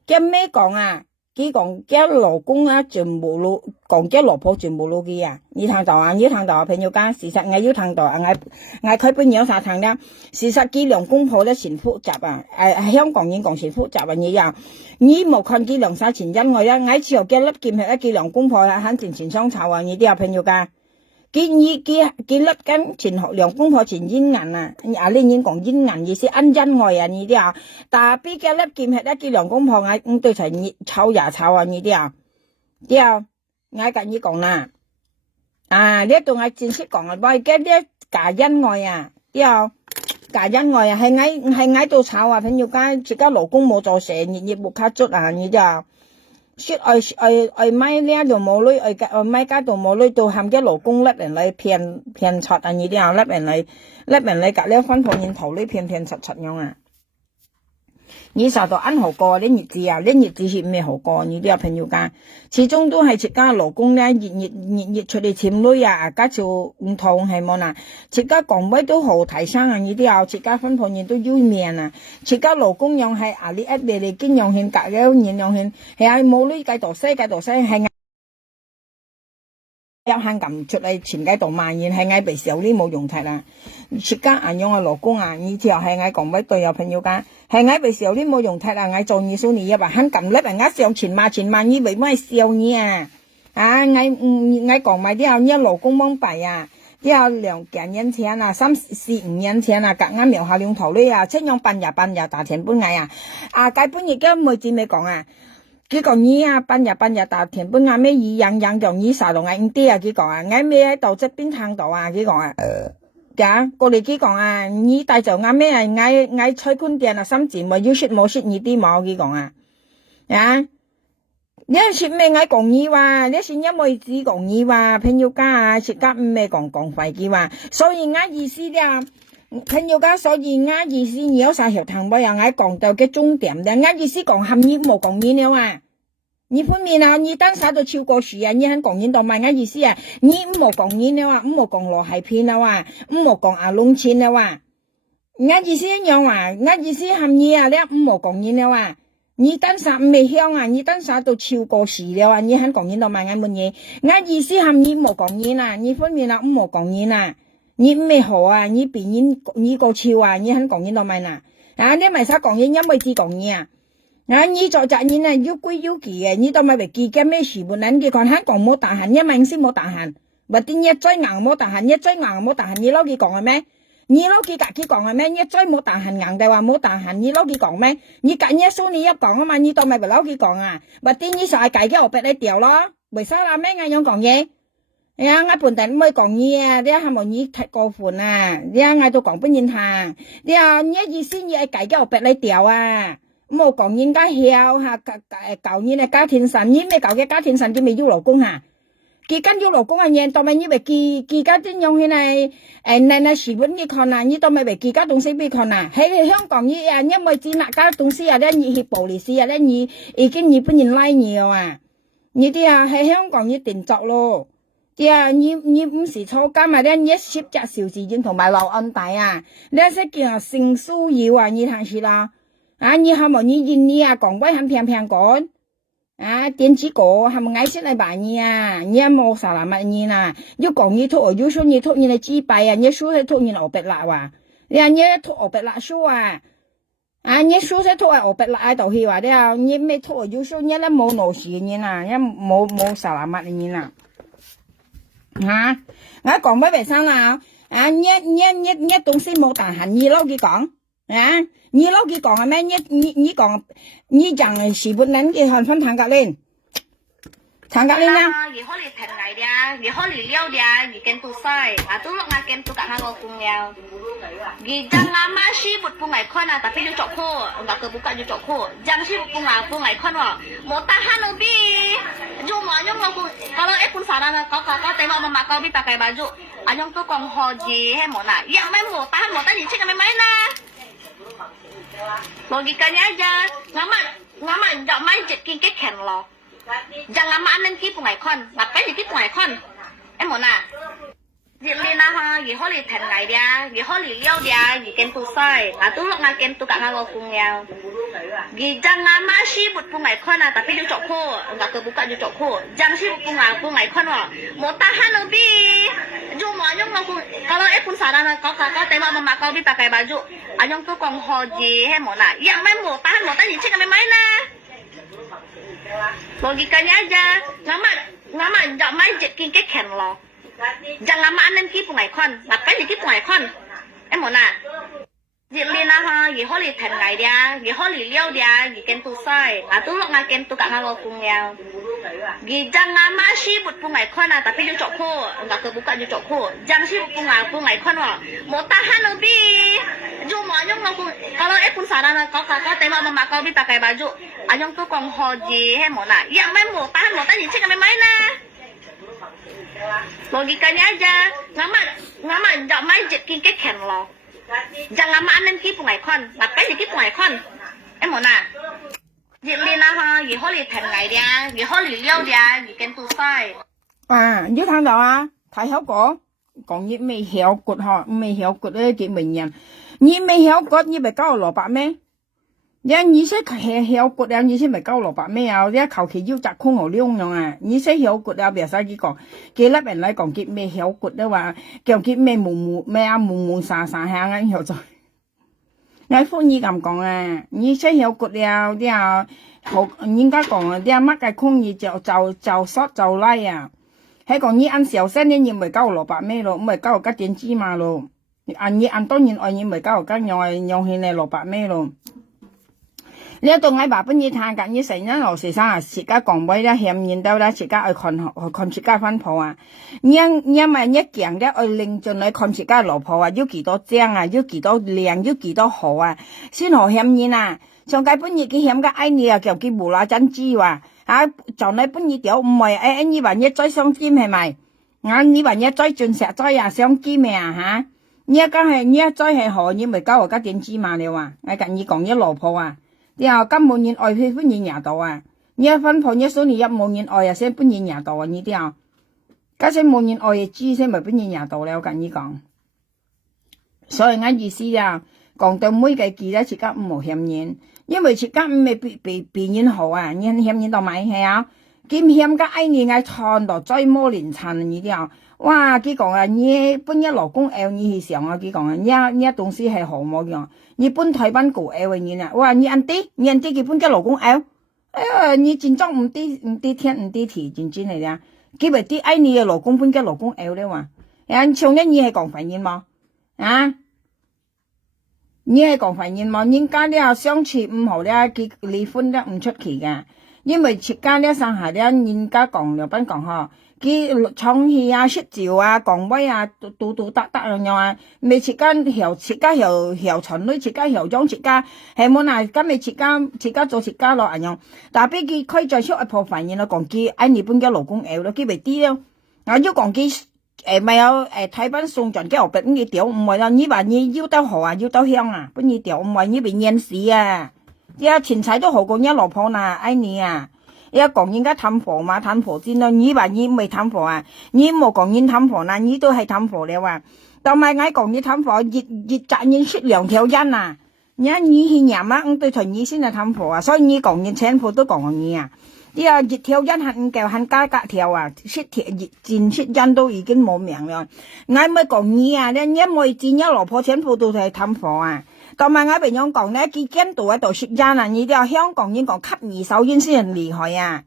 嘅咩講啊佢講嘅老公啊全部都講嘅老婆全部都記啊你聽到啊你聽到啊朋友家事實我要聽到啊我佢本有啥聽咧事實佢兩公婆咧前複雜啊香港人講前複雜啊你冇看佢兩曬前因愛啊我之後嘅粒劍係佢兩公婆啊肯前相湊啊你啲啊朋友家佢粒跟前學兩公婆前姻緣啊啊你已經講姻緣意思恩愛啊你啲啊但係嘅粒劍係佢兩公婆啊對齊湊呀湊啊你啲啊啲啊我跟你講啦啊呢度我正式講啊喂嘅啲假恩愛啊啲啊假恩愛啊係喺度湊啊朋友間自家老公冇做成日冇卡足啊你啲啊說愛買呢度冇女愛買家度冇女到喊嘅老公甩人嚟騙柒啊你啲啊甩人嚟隔呢分房人頭呢騙柒樣啊你受到安好過呢日子啊呢日子係咩好過你啲啊朋友間始終都係自家老公咧熱出嚟潛女啊家就唔同係冇啦自家講乜都好提升啊你啲啊自家分房人都要命啊自家老公樣係啊呢一味嚟經樣獻隔嘅人樣獻係啊冇女計度西係一行咁出嚟前街度賣嘢係嗌被小呢冇用睇啦，自家眼用嘅老公啊，以前係嗌講乜對有朋友間係嗌被小呢冇用睇啦，嗌做二數你一話肯撳叻人家上前萬以為咩笑你啊，嗌講埋啲後呢老公懵弊啊，啲後幾年前啊3、4、5年前啊，夾啱苗下兩頭呢啊，即樣半日大田搬嗌啊街搬嘢嘅妹子咪講啊。佢講你啊，半日大田本啊咩樣用你殺到硬啲啊！佢講啊，我咩喺度側邊聽到啊！佢講啊，過嚟佢講啊，你帶就啱咩啊？我吹坤店啊，甚至冇要説冇説你啲冇佢講啊，你説咩？我講你話，你説一妹子講你話，朋友家啊，説家唔咩講廢佢話，所以我意思咧。朋友家所以我意思你有啥條談不又我講到嘅重點咧，我意思講含你冇講你了啊，你分面啊，你單殺到超過樹啊，你肯講你到埋我意思啊，你冇講你了啊，冇講羅係片了啊，冇講阿龍錢了啊，我意思一樣啊，我意思含你啊，你冇講你了啊，你單殺未香啊，你單殺到超過樹了啊，你肯講你到埋我乜嘢，我意思含你冇講你啦，你分面啊冇講你啦。你咩好啊？你比你個超啊？你肯講嘢到咪啦？你咪使講嘢，因為只講嘢啊！你做責任啊，要歸要記嘅，你到咪為記嘅咩事本人嘅講，香港冇大限，因為先冇大限，或者一追硬冇大限，一追硬冇大限，你撈佢講係咩？你撈佢隔佢講係咩？一追冇大限硬地話冇大限，你撈佢講咩？你隔一數你一講啊嘛，你到咪為撈佢講啊？或者你就係計嘅我俾你掉咯，為啥啦咩咁樣講嘢？我本地唔可以講嘢啊！你係咪你太過分啊？你嗌到講不認行，你意思你係計嘅我俾你掉啊！冇講人家曉下舊年嘅家庭神，你咩舊嘅家庭神佢未要老公啊？佢跟要老公嘅嘢，當咪以為佢家啲用起嚟嗱書本嘅看啊，你當咪為佢家東西俾看啊？喺香港因為只嗱家東西啊，你去暴力事啊，你已經你不認拉你啊！你啲啊喺香港要定作咯。你唔是錯監啊！你攝隻小字眼同埋留案底啊！你識叫性騷擾啊！你睇住啦！你係咪你認你啊？講鬼肯平講電子果係咪嗌先嚟扮你啊？你冇啥啦乜嘢啦？要講你拖要說你拖你嚟自閉啊！你說係拖你嚟白辣啊！你拖白辣說啊！你說係拖係白辣喺度去話你咩拖要說你咧冇腦事嘅啦！你冇啥啦乜嘢啦！我講俾衛生啦，一東西冇大限，你撈佢講，你撈佢講係咩？你講，你講是本人嘅看分談格咧，唱歌呢？而可以停危的，而可以撩的，而見到衰，都落眼見到隔下個公了。而jangan masih buat pungai kon tapi dia cokko, enggak kebuka dia cokko. Jangan sih pungai kon mau tahan lebih. Cuma anyong kalau pun saran kau tengok mama kau bi pakai baju, anyong tuh kong hoji he mau nak. Yang main mau tahan ni cik main nah. Logikanya aja, ngama enggak main jekin ke ken lo. Jangan main ki pungai kon, ngapain ki pungai kon? Mau nak. Diệt lên ha, gì họ lì thành ngày dia, gì họ lì liêu dia, gì kem tu sai, tu lúc nào kem tu cả hai cùng nhau. Gì jangan masih buat pungai kon tapi dia cokko, enggak kebuka dia cokko. Jangan sih pungai kon mau tahan lebih. Cuma anyong kalau pun saran kau tengok mama kau bi pakai baju, anyong tuh kong hoji he mau nak. Yang main mau tahan ni cik main nah. Logikanya aja, ngama enggak main jekin ke ken lo. Jangan main ki pungai kon, ngapain ki pungai kon? Mau nak. Diệt lên ha, gì họ lì thành ngày dia, gì họ lì liêu dia, gì kem tu sai, tu lúc nào kem tu cả hai cùng nhau. Gì jangan masih buat pungai kon tapi dia cokko, enggak kebuka dia cokko. Jangan sih pungai kon mau tahan lebih. Cuma anyong kalau pun saran kau tengok mama kau bi pakai baju, anyong tuh kong hoji he mau nak. Yang main mau tahan ni cik main nah. Logikanya aja, ngama enggak main jekin ke ken lo. Jangan main ki pungai kon, ngapain ki pungai kon? Mau nak. Diệt lên ha, gì họ lì thành ngày dia, gì họ lì liêu dia, gì kem tu sai. Dưới tháng đầu thấy hấu cổ, còn như mày héo cột họ, mày héo cột đấy chị mình nhầm. Như mày héo cột như phải câu lọ bạc mê. Dạ như sẽ héo cột đeo như sẽ phải câu lọ bạc mê à, dạ khẩu khí yêu chặt không hổ liêu nhau à. Như sẽ héo cột đeo bẻ sao chỉ còn, cái lớp bên lại còn kịp mày héo cột đó và kiểu kịp mày mù xà hàng anh hiểu rồi. Nói phụ nhi cầm còn như sẽ héo cột đeo đeo hậu những cái còn đeo mắc cái khung gì chào sót chào lai à. Hay còn như ăn xẻo sen như mày câu lọ bạc mê rồi, mày câu các tiền chi mà rồi. Anh như ăn tốt nhìn như mày câu các nhau hình này lọ bạc mê rồi. Nếu tôi ngay bà bên như thang cả như xảy ra rồi xảy ra chỉ cả còn bây ra hẻm nhìn đâu ra chỉ cả ở còn chỉ cả phân phò nhưng mà nhất kiện đó ở linh cho nói còn chỉ cả lọ phò à, yêu kỳ đó trang à, yêu kỳ đó liền, yêu kỳ đó hổ xin hổ hẻm nhìn trong cái bên như cái hẻm cái ai nè kiểu cái bù lá chân chi cho nói bên như tiểu mày anh như bà nhất chơi xong kim hay mày, như bà nhất chơi chân sẽ chơi xong kim mày hả? Như cái hay như chơi hay hổ như mày câu ở các tiền chi mà đều ngay cả như còn như lọ phò điều根本人愛去本人nhà度你分鋪你數你入冇人愛先本人nhà度你điều假使冇人愛知先咪本人nhà度了跟你講，所以我意思講到每個記得自己唔好嫌人，因為自己唔係別人好人嫌人到買係兼嫌個愛你愛穿到最冇連襯你điều哇佢講你本一老公愛你去想佢講你東西係好冇樣。你本台灣狗愛為你哇！你安啲佢本嘅老公愛，哎呀！你真正唔啲天唔啲地，真正嚟㗎。佢咪啲愛你嘅老公本嘅老公愛咧話，像一你係講反應嘛？你係講反應嘛？人家咧相處唔好咧，佢離婚咧唔出奇㗎，因為自家咧生下咧，人家講了賓講呵。佢唱戲說照講威嘟得樣未自家曉陳女自家曉裝自家係冇今日自家做自家咯樣，但係佢可以再出一破反應咯，講佢愛你本嘅老公咯，佢咪啲咯，我要講佢咪有睇返送盡嘅後邊你屌唔係啦，你話你要得好要得香不你屌唔係你被厭死錢財都好過你老婆愛你一講人家貪貨嘛，貪貨先咯。你話你未貪貨你冇講人貪貨你都係貪貨了但係我講你貪貨，越責人出兩條人你去nhà má對同你先係貪貨所以你講人請貨都講你越條人恨叫恨加格條出賤出人都已經冇命了。我咪講你你冇賤一老婆請貨都係貪貨同埋我平樣講咧，佢見到喺度食煙你啲香港人講吸二手煙先厲害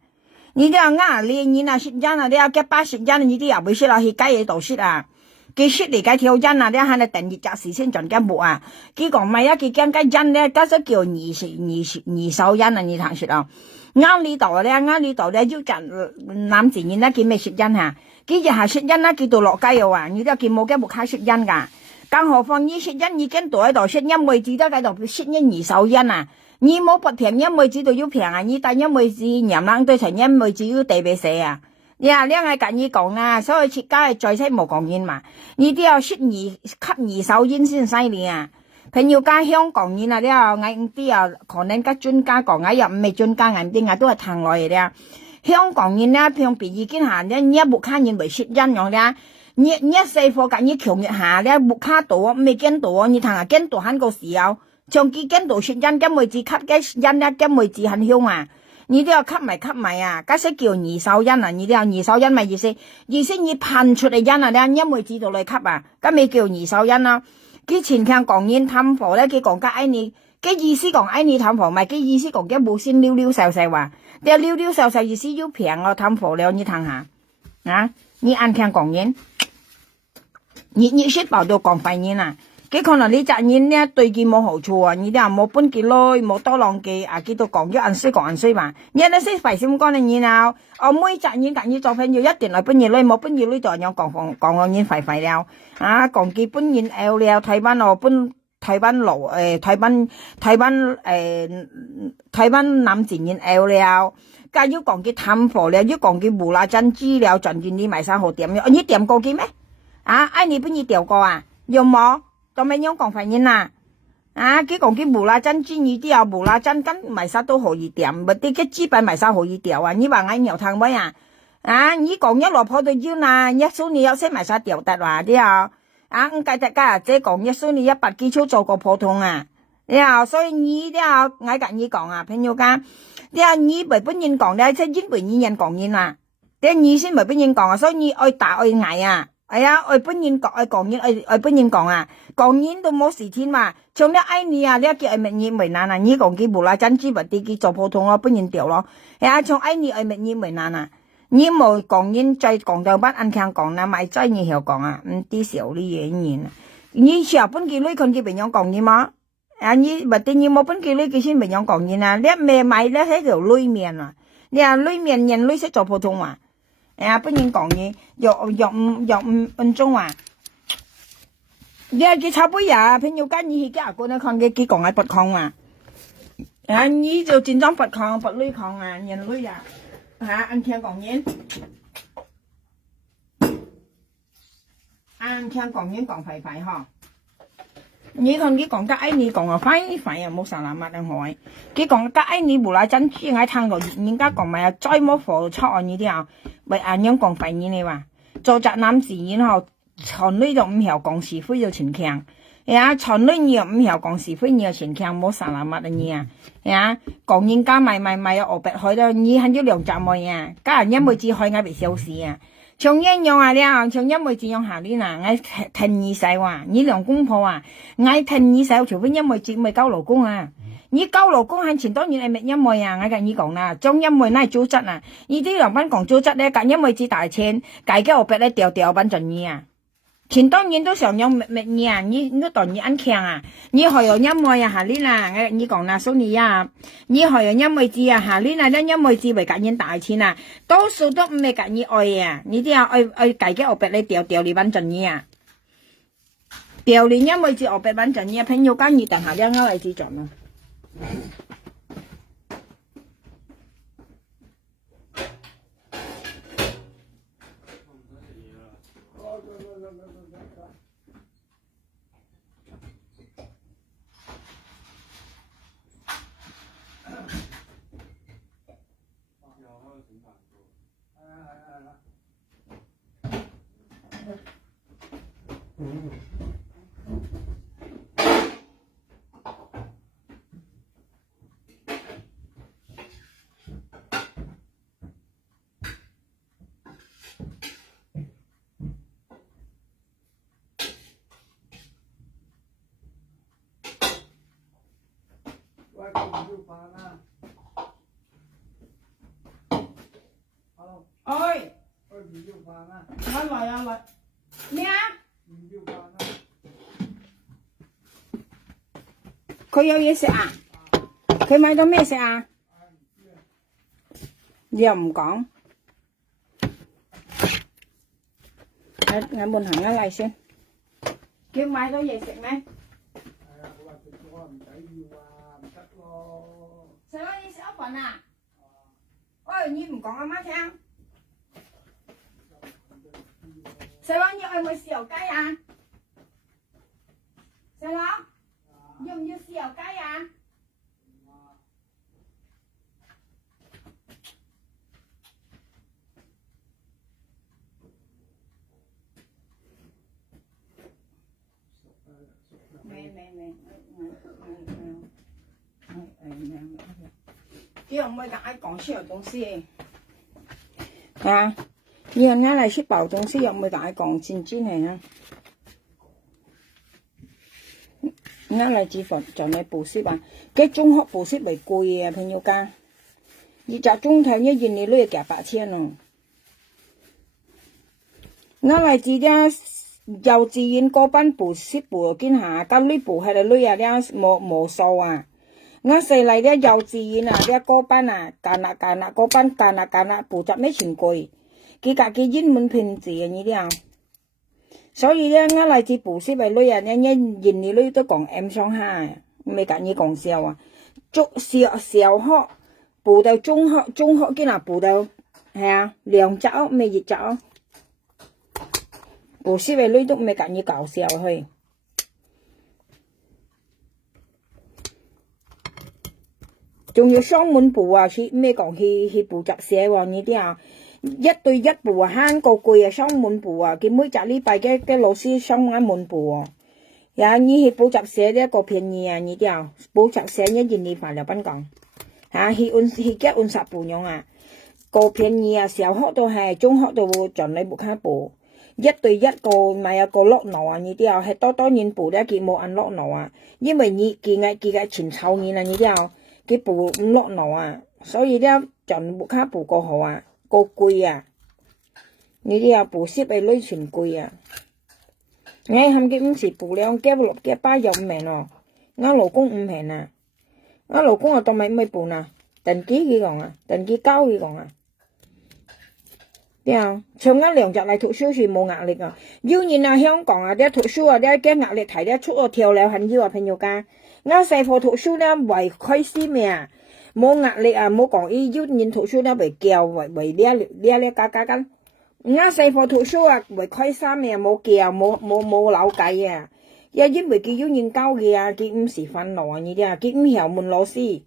你啲練煙食煙你啲8食煙你啲又會食落去街嘢度食佢識嚟嘅條因啊，咧係你定業擇時先盡嘅木啊，佢講咪啊，佢驚嘅因咧，嗰啲叫二手因啊，你睇說啊，啱呢度咧要賺男自然咧，佢未識因嚇，佢就係識因啦，佢到落街又話，你都佢冇嘅木卡識因㗎，更何況你識因已經到喺度識因妹子都喺度識因二手因啊。你冇不平因妹子都要平啊！你但因妹子娘冷對成因妹子要地俾死啊！你啊，你係緊要講啊，所以設家係最識冇講煙嘛，你都要識吸二手煙先犀利啊！朋友家香港煙啊，你啊嗌啲啊，可能家專家講啊，又唔係專家嗌啲啊，都係談來嘅啦。香港煙咧，向別已經行咧，你一木卡煙為識因樣咧，你細貨緊要強越下咧，木卡度啊，未見到啊，你睇下見到很個時候。長期跟到識因，跟妹子吸嘅因咧，跟妹子很香啊！你都要吸埋啊！嗰些叫二手因啊，你都有二手因咪意思你噴出嚟因啊，你因妹子度嚟吸啊，咁咪叫二手因咯。佢前聽講煙貪貨咧，佢講嘅愛你，嘅意思講愛你貪貨，咪嘅意思講嘅冇先溜溜瘦瘦話，你溜溜瘦瘦意思要平我貪貨了，你睇下啊！你按聽講煙，你識報道講廢煙啊！佢可能你責任咧對佢冇好處啊，你哋冇搬佢來，冇多浪佢啊，佢都講咗講衰嘛。你哋識費事咁講你然後，我妹責任緊要做朋友一定來搬嘢來，冇搬嘢來就有講我已經廢了啊，講佢搬嘢 L 了，睇翻我搬睇翻路睇翻男前嘢 L 了，加要講佢貪貨了，要講佢無啦真知了，盡見你賣生好點樣？你點過佢咩？啊，哎你搬嘢掉過啊？有冇？咁樣樣講反應啊！啊，佢講佢無啦真專業啲啊，無啦真跟埋沙都可以點，咪啲嘅資本埋沙可以掉啊！你話嗌牛탕威啊？啊，你講一落破到腰啦，一數你有些埋沙掉得話啲啊！啊，唔計得家姐講一數你100基礎做個普通啊！你啊，所以你啲啊嗌緊你講啊，朋友間，你啊你咪本人講咧，即係因為你人講嘢啊，你先咪本人講啊，所以你愛打愛嗌啊！係啊，我本人講，我講嘢，我本人講啊，講嘢都冇事天嘛。從你愛你啊，你叫愛乜嘢為難啊？你講佢無啦真知物啲，佢做普通咯，本人掉咯。係啊，從愛你愛乜嘢為難啊？你冇講嘢再講到乜安強講啦，咪再你又講啊？啲少啲嘢嘢啊。你小本佢女佢邊樣講嘢嘛？啊，你或者你冇本佢女佢先邊樣講嘢啊？你未買咧喺條裏面啊？你話裏面人女識做普通話？啊，本人講嘢約5分鐘啊！你係佢炒杯呀，朋友間你去加個呢？看佢講係不抗啊！啊，你就戰爭不抗，不女抗啊，人女呀！嚇，anh聽講嘢，anh聽講嘢講快快呵！你看佢講得愛你講啊快快啊，冇啥難乜啊開。佢講得愛你無啦真知喺聽落，人家講咪啊，再冇火錯啊呢啲啊，咪按樣講快啲你話，做宅男自然後，從呢度唔曉講是非就前強，呀，從呢又唔曉講是非，你又前強冇啥難乜啊你啊，呀，講人家咪啊，我白開咗，你係要良習咪啊，家人一輩子開嗌別小事啊。從一樣啊，你啊，從一妹子樣下邊啊，嗌聽二世話，你兩公婆啊，嗌聽二世，除非一妹子咪交老公啊，你交老公喺前當然係咪一妹啊，嗌緊你講啦，將一妹拉租質啊，呢啲兩班講租質咧，揀一妹子大錢，計嘅我俾你掉班盡意啊。前當然都常用乜啊，你都當然安強啊，你學有音樂啊下呢啦，你講啦，所以啊，你學有音樂字啊下呢啦，啲音樂字為揀人大錢啊，多數都唔係揀人愛啊，你啲啊愛計嘅我俾你掉你班盡意啊，掉你音樂字我俾班盡意啊，朋友間你等下啲啱嚟之盡啊。ơi，我嚟啊嚟，咩啊？佢有嘢食啊？佢買咗咩食啊？你又唔講？我問行一嚟先。叫買咗嘢食咩？細佬，你食一份啊？喂，你唔講阿媽聽。細佬，你愛唔愛豉油雞啊？細佬，要唔要豉油雞啊？叫唔會解講出嚟東西啊！你人家嚟食飽東西又唔會解講真係啊！人家嚟脂肪就嚟補習啊！cái中學補習咪貴啊，朋友家，而家中頭一年你都要夾8000咯。我嚟自啲幼稚園嗰班補習補見下，咁你補係嚟女啊啲冇數啊！我細嚟啲幼稚園啊，啲嗰班啊，嗰班補習咩全貴，佢家己英文拼字啊呢啲啊，所以咧我嚟自補習嘅女啊，一年你女都講 M 上下，未講你講笑啊，小學補到中學見下補到係啊2週未1週，補習嘅女都未講你搞笑去。仲要雙門補啊，去咩講去補習社喎呢啲啊，1對1補啊，慳個貴啊，雙門補啊，佢每隻禮拜嘅老師雙門補啊，呀你去補習社呢一個便宜啊呢啲啊，補習社一年你快了賓講，嚇去結按實補用啊，個便宜啊，小學都係，中學都盡你補卡補，1對1個咪有個落腦啊呢啲啊，係多年補咧佢冇按落腦啊，因為你佢嘅全臭年啊呢啲啊。佢補唔落腦啊，所以咧就冇卡補過好啊，個貴啊，呢啲啊補習嘅女全貴啊，我冚佢唔是補兩幾六幾8又唔平咯，我老公唔平啊，我老公啊當咪唔係補啊，定幾佢講啊，定幾交佢講啊，啲啊，像我2日嚟讀書是冇壓力啊，要然啊香港啊啲讀書啊啲驚壓力睇啲出個跳樓很要啊朋友家。我細個讀書咧為開心咩啊，冇壓力啊，冇講依要念讀書咧為教為呢加緊。我細個讀書啊為開心咩啊，冇教冇扭計啊，因為佢要念教嘅啊，佢唔是煩惱啊呢啲啊，佢唔曉問老師，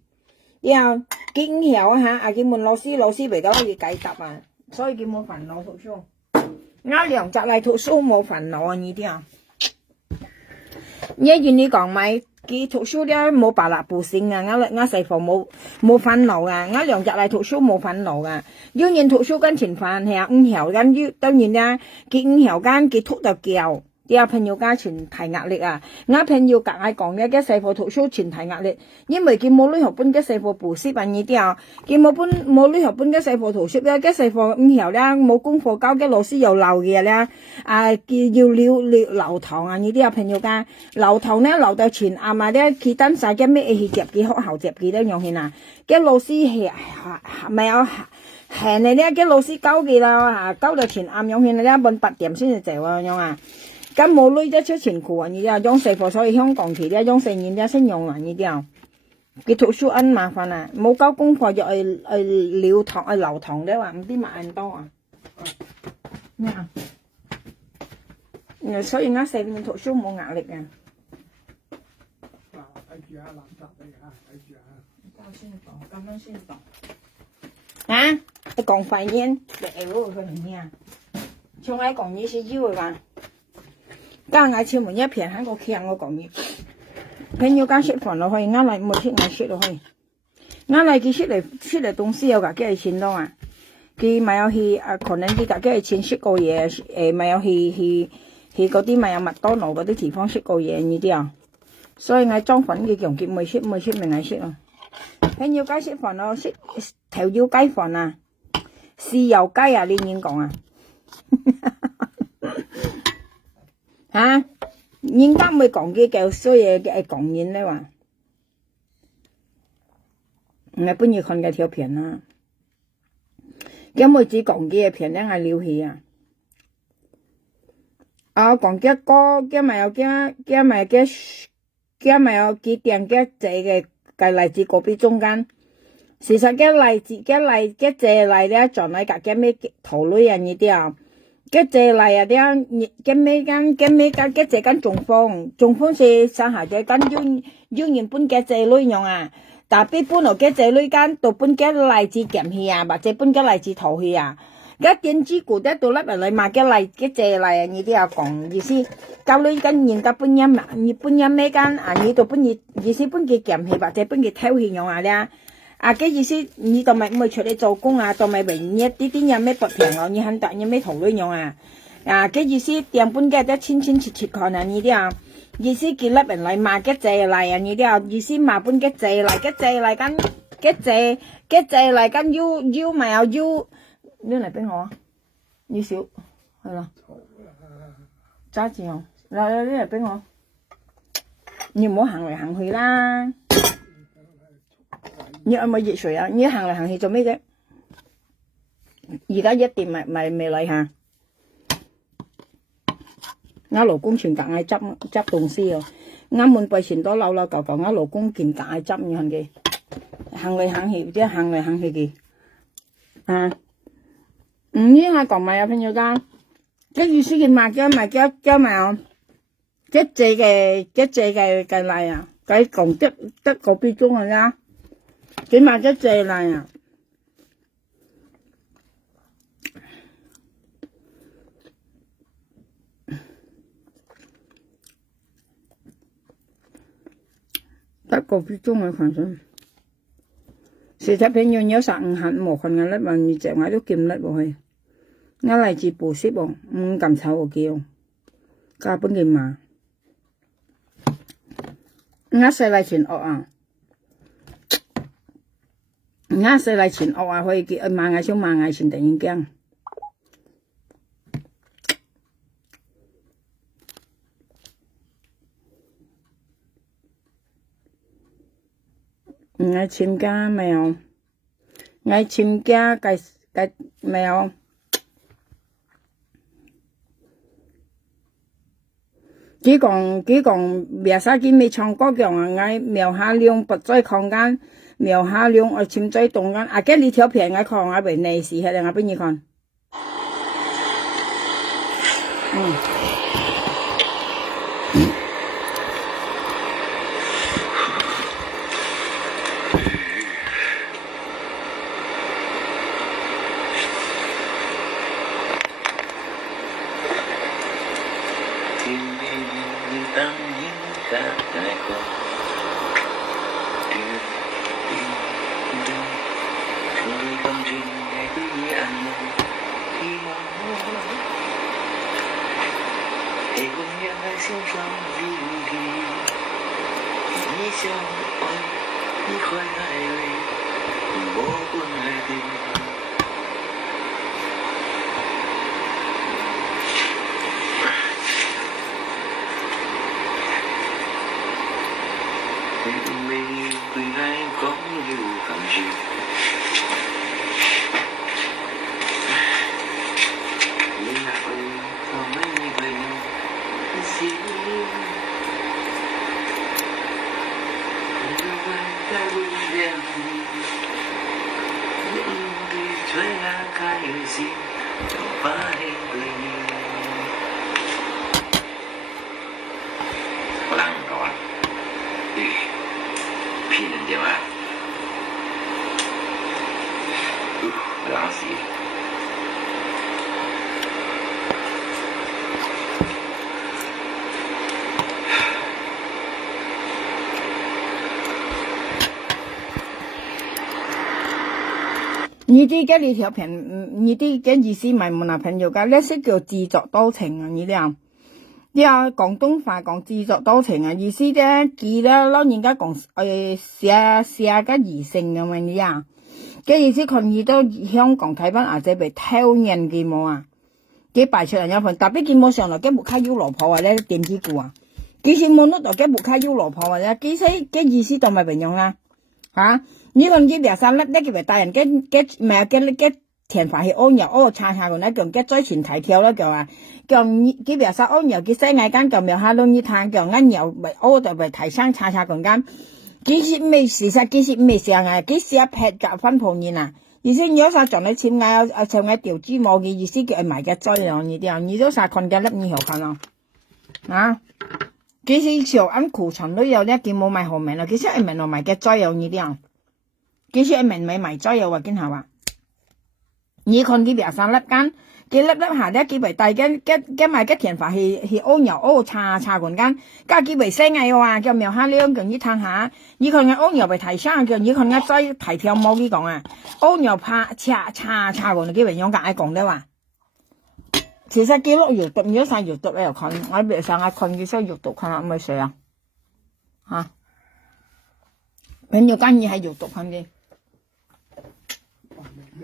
佢唔曉嚇啊，佢問老師為咗可以解答啊，所以佢冇煩惱讀書。我2日嚟讀書冇煩惱啊呢啲啊，你講咪？佢讀書咧冇白立補性啊！我細個冇煩惱啊！我2日嚟讀書冇煩惱啊！要人讀書跟前飯係5曉間要當然啦，佢5曉間佢讀到教，啲朋友家全提壓力啊！我朋友夾硬講嘅，啲細個讀書全提壓力，因為佢冇女學本嘅細個補習啊呢啲啊，佢冇女學本嘅細個讀書咧，啲細個5曉咧冇功課交嘅老師又鬧嘅咧，佢要留堂啊呢啲啊朋友家留堂咧留到全暗啊咧，佢等晒嘅咩去接佢學校接佢都用去嗱，嘅老師係咪有係你咧？嘅老師交佢啦，交到全暗用去咧，半8點先至走啊用啊。咁冇女仔出錢庫啊！呢啲啊，用細貨所以香港期啲用4年啲先用啊！呢啲啊，佢讀書恩麻煩啊，冇交功課就去留堂咧話唔知萬多啊！咩啊？所以我4年讀書冇壓力啊！睇住啊，垃圾嚟啊！睇住啊！咁樣先講啊！你講快啲，你嗰個係咩啊？從來講嘢是要嘅嘛？家下敲門一片喺個牆我講嘢，朋友間食飯落去，啱嚟冇食我食落去，啱嚟佢食嚟東西有㗎，幾係錢多啊？佢咪有去可能佢幾係錢食過嘢，咪有去嗰啲咪有麥當勞嗰啲地方食過嘢呢啲啊，所以我裝粉嘅強結冇食咪係食咯。朋友間食飯咯，食條腰雞飯啊，豉油雞啊，你點講啊？人家咪講嘅叫衰嘢嘅講嘢咧話，我本要看嘅條片啦。咁妹子講嘅片咧，我留起啊。講嘅歌，嘅咪有嘅點嘅這嘅嚟自嗰邊中間。事實嘅嚟自嘅嚟咧，就嚟嘅咩頭類啊呢啲啊。嘅這嚟啊啲嘅咩間嘅這間中風是上下嘅間要原本嘅這類用啊。但係本來嘅這類間到本嘅嚟自鹹氣啊，或者本嘅嚟自頭氣啊。cái tiên tri của đất đồ lấp ở lại mà cái này cái chè này như thế nào còn gì xí cao lên cái nhìn ta bún nhâm mấy cái như tụi bún gì xí bún cái kèm thì bà trẻ bún cái theo hình nhau cái gì xí như tụi mày mới出嚟做工tụi mày bị nhét tí nhâm mấy bọt thèn rồi như hắn tại như mấy thầu lưỡi nhau cái gì xí tiền bún cái đó chín chít còn như thế nào gì xí cái lấp ở lại mà cái chè này như thế nào gì xí mà bún cái chè này cái chè này cái yêu mà yêu呢嚟俾我，要少，係啦，揸住我，嚟呢嚟俾我，你唔好行嚟行去啦，你有冇熱水啊？你行嚟行去做咩啫？而家一點咪未嚟下，我老公全夾嗌執東西哦，啱滿背前多扭舊，我老公全夾嗌執樣嘅，行嚟行去，即係行嚟行去嘅，呢下講埋有朋友間，cái意思嘅mà cái mà cái chè cái này cái còn tất cổ bi chung rồi nha, cái mà cái chè này tất cổ bi chung rồi khoảng sao, sự thật朋友nhớ sẵn hẳn một phần ngàn lớp mà như trẻ ngoại都kiếm lớp rồi. Nó là chỉ bù xếp bọn, cầm sao ở kia cả bên kia mà nó sẽ lại chuyển nó sẽ lại chuyển hơi kia mà ngày xuống mà ngày chuyển tự nhiên kia ngày chim cá mèo ngày chim cá cái mèo chỉ còn别啥嘅未唱歌嘅我瞄下量不在空間，瞄下量我潛在中間。嘅呢條片我看我俾內視喺度，我俾你看。呢啲嘅呢條片，呢啲嘅意思咪冇男朋友噶，呢識叫自作多情啊！呢啲啊，廣東話講自作多情啊，意思咧，佢咧撈人家講寫個異性咁樣呢啊，嘅意思佢到香港睇翻或者被偷人嘅冇啊，佢擺出嚟有份，特別佢冇上來嘅木卡要老婆或者電子股啊，其實冇攞到嘅木卡要老婆或者其實嘅意思都咪平樣啦嚇。你看佢邊三粒咧，佢咪大人嘅田法係屙油叉個咧，叫嘅再前提跳啦，叫啊，叫佢邊三屙油嘅細眼間叫苗下窿呢攤叫啱油咪屙就咪提生叉個間，幾時未事實幾時未上啊？幾時一劈夾分鋪面啊？而且有啥仲嚟簽嗌上嗌條豬毛嘅意思叫埋嘅災樣呢啲啊？你都啥看嘅粒你好看啊？啊？幾時小安庫存都有咧，佢冇賣好名啦，幾時係名落賣嘅災樣呢啲啊？幾時係名咪賣災樣話見下話？你看佢邊三粒間，佢粒下咧，佢咪大嘅賣嘅田法係屙油叉건間，加佢咪生嗌話叫苗下兩樣你睇下，你看嘅屙油咪提生叫，你看嘅再提條毛佢講啊，屙油叉건佢咪用解講咧話，其實佢落肉毒，如果晒肉毒咧又看，我邊上下看佢收肉毒看下咪水啊，嚇，朋友間嘢係肉毒看嘅。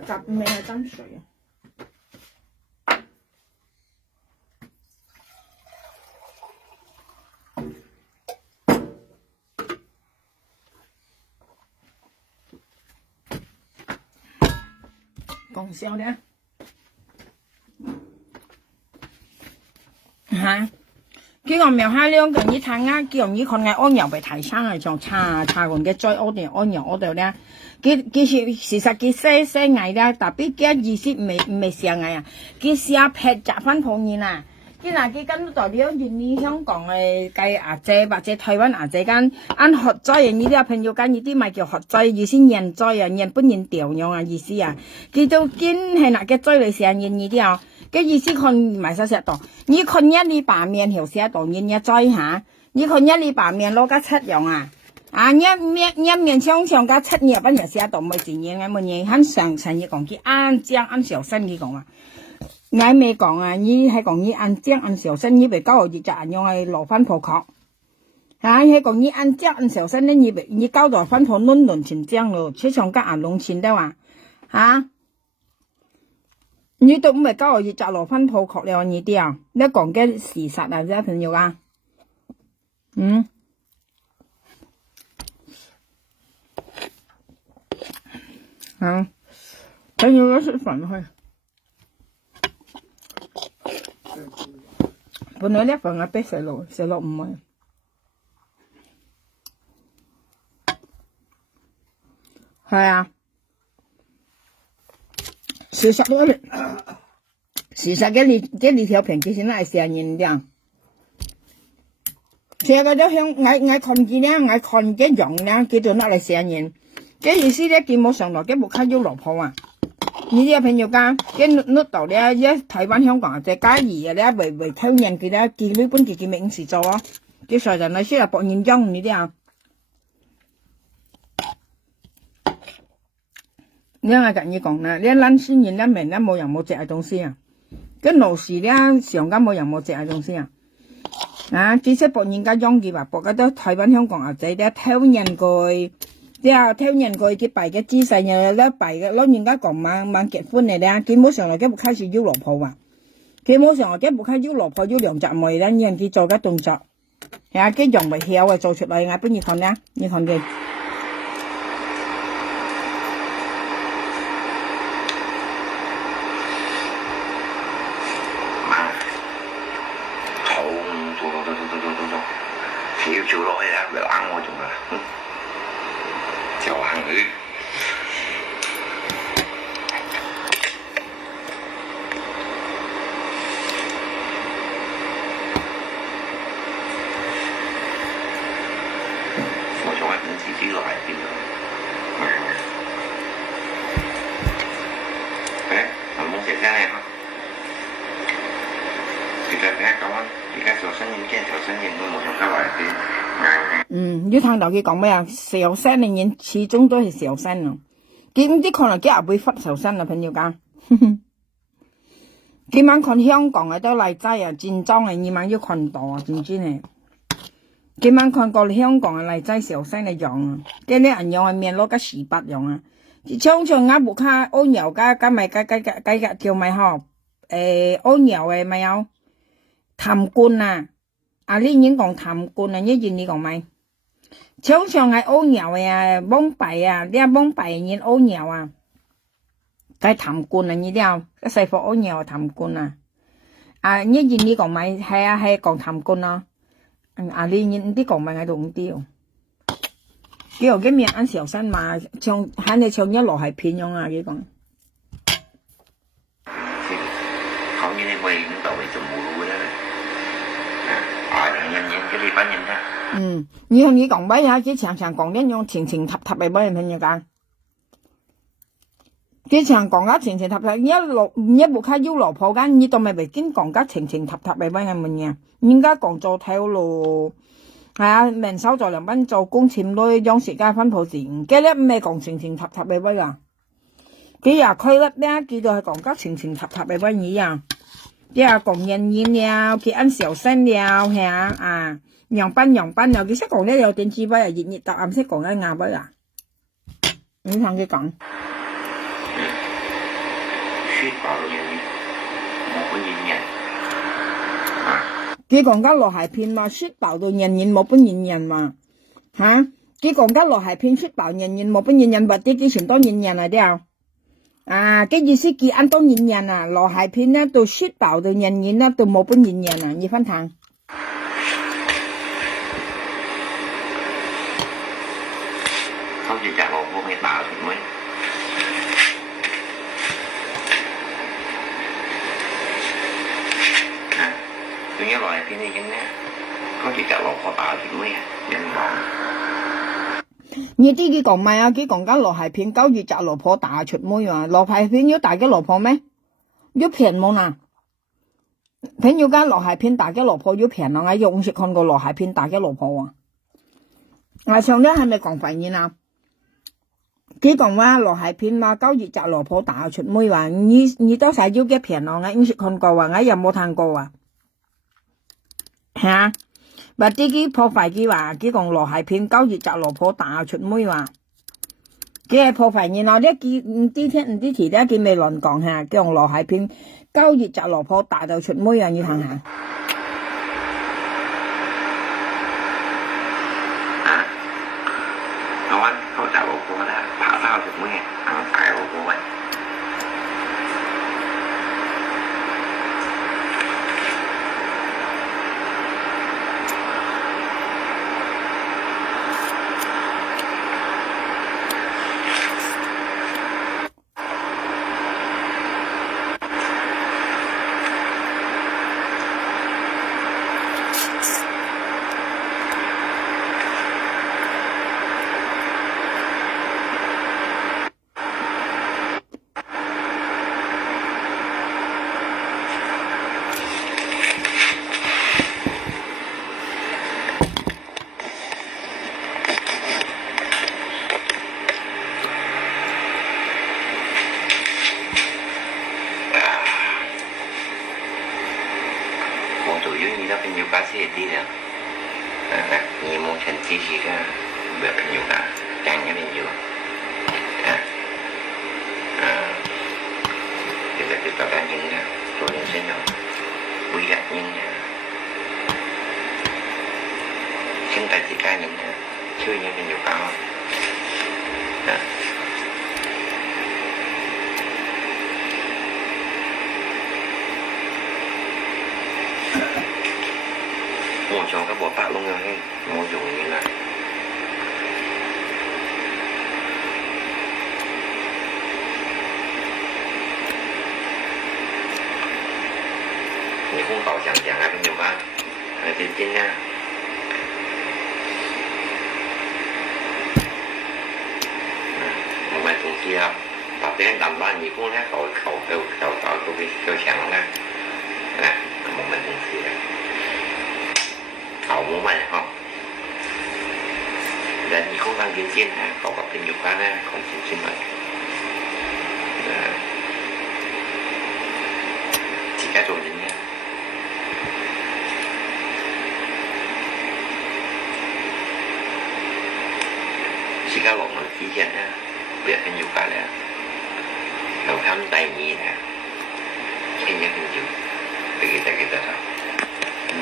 夾咩係真水啊！講笑咧嚇，佢個苗下兩個你睇下，叫你看下安油被提生啊，像叉건嘅再屙定安油屙到咧。佢事實佢寫藝啦，特別嘅意思未寫藝啊，佢寫劈集翻泡面啊，佢嗱佢跟代表原你香港嘅計阿姐或者台灣阿姐間按學災啊，呢啲朋友間呢啲咪叫學災，意思認災啊，認不認調樣啊意思啊，佢都堅係嗱嘅災嚟寫認呢啲啊，嘅意思看埋晒石度，你看一呢把面條寫度認一災下，你看一呢把面攞家七樣啊。啊！一面上加七年不日寫到咪自然嘅，冇嘢很上層嘢講佢按章按小身佢講啊，我未講啊，你係講你按章按小身，你咪9個月就用係落翻破殼，啊係講你按章按小身咧，你交到翻破輪前章咯，出上加龍錢的話，啊，你都唔係9個月就落翻破殼了呢啲啊，你講嘅事實啊，啲朋友啊，朋友都食飯去。本來呢份我俾食落唔係，係啊。事實嘅你條片其實係成人嘅，成個都向我看見咧，我看嘅樣咧，叫做嗱嚟成人。嘅意思咧，佢冇上來嘅冇卡要落鋪啊！呢啲朋友間嘅攞到咧，一台灣香港就假意嘅咧，為偷人佢咧，佢呢本佢名詞做啊，佢上人嚟先係博人中呢啲啊。你我跟你講啦，你撚先人咧明咧冇人冇隻嘅東西啊，嘅老時咧上間冇人冇隻嘅東西啊。啊，只識博人家中佢話博嘅都台灣香港仔咧偷人佢。之後聽人佢擺嘅姿勢又咧擺嘅，攞人家講猛結婚嚟咧，佢冇上來嘅冇開始要落鋪啊，佢冇上來嘅冇開始要落鋪要兩集梅咧，人佢做嘅動作，啊，佢用咪曉嘅做出嚟，我俾你看咧，你看佢。跳住落去啊！咪冷我仲啊！就行佢。我仲係唔自己來邊度？誒，冇寫聲嚟嚇。其實咧講，而家做生意驚做生意都冇上加來啲。你聽到佢講咩啊？小生嘅人始終都係小生啊！佢唔知可能佢又會忽小生啊，朋友講。佢晚看香港嘅都嚟齋啊，戰裝嘅你晚要看到啊，真真係。佢晚看過香港嘅嚟齋小生嘅樣啊，跟啲人樣係面攞個屎忽樣啊！常常啱部卡安油加咪加條咪嗬，安油嘅咪有貪官啊！啊！你已經講貪官啊，一陣你講咪？常常係屙尿啊，懵閉啊，啲懵閉然屙尿啊，佢痰罐啊，呢啲啊，個細貨屙尿痰罐啊，啊，呢件呢講咪係啊係講痰罐啊，啊呢啲講咪喺度唔啲哦，佢又今日按小生嘛，唱喺你唱一落係片樣啊，佢講。không như thế quay cũng tàu về chùm mùa đó nhìn cái đi bán nhìn ra 你同你講咩啊？佢常常講一樣情情塔塔嘅俾人聽嘅，佢常講得情情塔塔，一部卡腰羅破間，你都咪經講得情情塔塔嘅俾人問嘅，應該講做睇路，係啊，明收咗2蚊做工錢女，將時間分配自然，佢咧唔係講情情塔塔嘅俾啊，佢又佢咧咩叫做係講得情情塔塔嘅俾你啊，佢又講人言了，佢按小聲了，係啊。洋班啊！佢識講咧有點智慧啊，熱答案識講一亞威啊！你聽佢講，佢講緊落鞋片嘛，雪爆到人人冇本人嘛嚇！佢講緊落鞋片雪爆人人冇本人或者佢全當人啊啲啊！嘅意思佢按當人啊，落鞋片咧到雪爆到人咧到冇本人啊！你分聽。không chỉ trả một vô hay tạo thì mới tôi nhớ loại phim này chính không chỉ trả một kho tạo thì mới nhận bọn你啲佢講咩啊？佢講緊羅鞋片9月摘羅婆打出妹啊！羅鞋片要大嘅羅婆咩？要平冇嗱？平要間羅鞋片大嘅羅婆要平啊！我用時看過羅鞋片大嘅羅婆啊！我上咧係咪講發現啊？佢講話羅鞋片嘛9月摘羅婆打出妹話，你都使要幾平啊？我用時看過啊，我又冇睇過啊！嚇！或者佢破壞佢話，佢講羅鞋片9月摘羅婆打出妹話，佢係破壞，然後咧佢唔知遲咧佢未亂講嚇，佢講羅鞋片9月摘羅婆打到出妹啊！你睇下。không anh không trả bộ cô đã phá tao được mới nghe phải bộ cô vậy sẽ đi được nhiều môn thành chỉ gì đó được nhiều cả chẳng cái nhiều thì là cái tao những tôi nhận sẽ nhỏ quý gặp những chúng ta chỉ ca những chưa những cái nhiều cao một trong các bộ phận luôn rồi một dùng như là những khung cầu chẳng ai bên nhiều ba trên nha một bài cùng kia tập tiếng tầm ba nhiều khung hát cầu cầu chẳng nha một bài cùng kia cậu muốn mày không để những khối văn viên trên ha cậu gặp tình dục qua nè còn trên mày chỉ cả rồi đến nha chỉ cả lộn nó chỉ trên ha việc tình dục qua nè đầu khám tay nhì nè khi nhớ tình dục vì cái ta thôi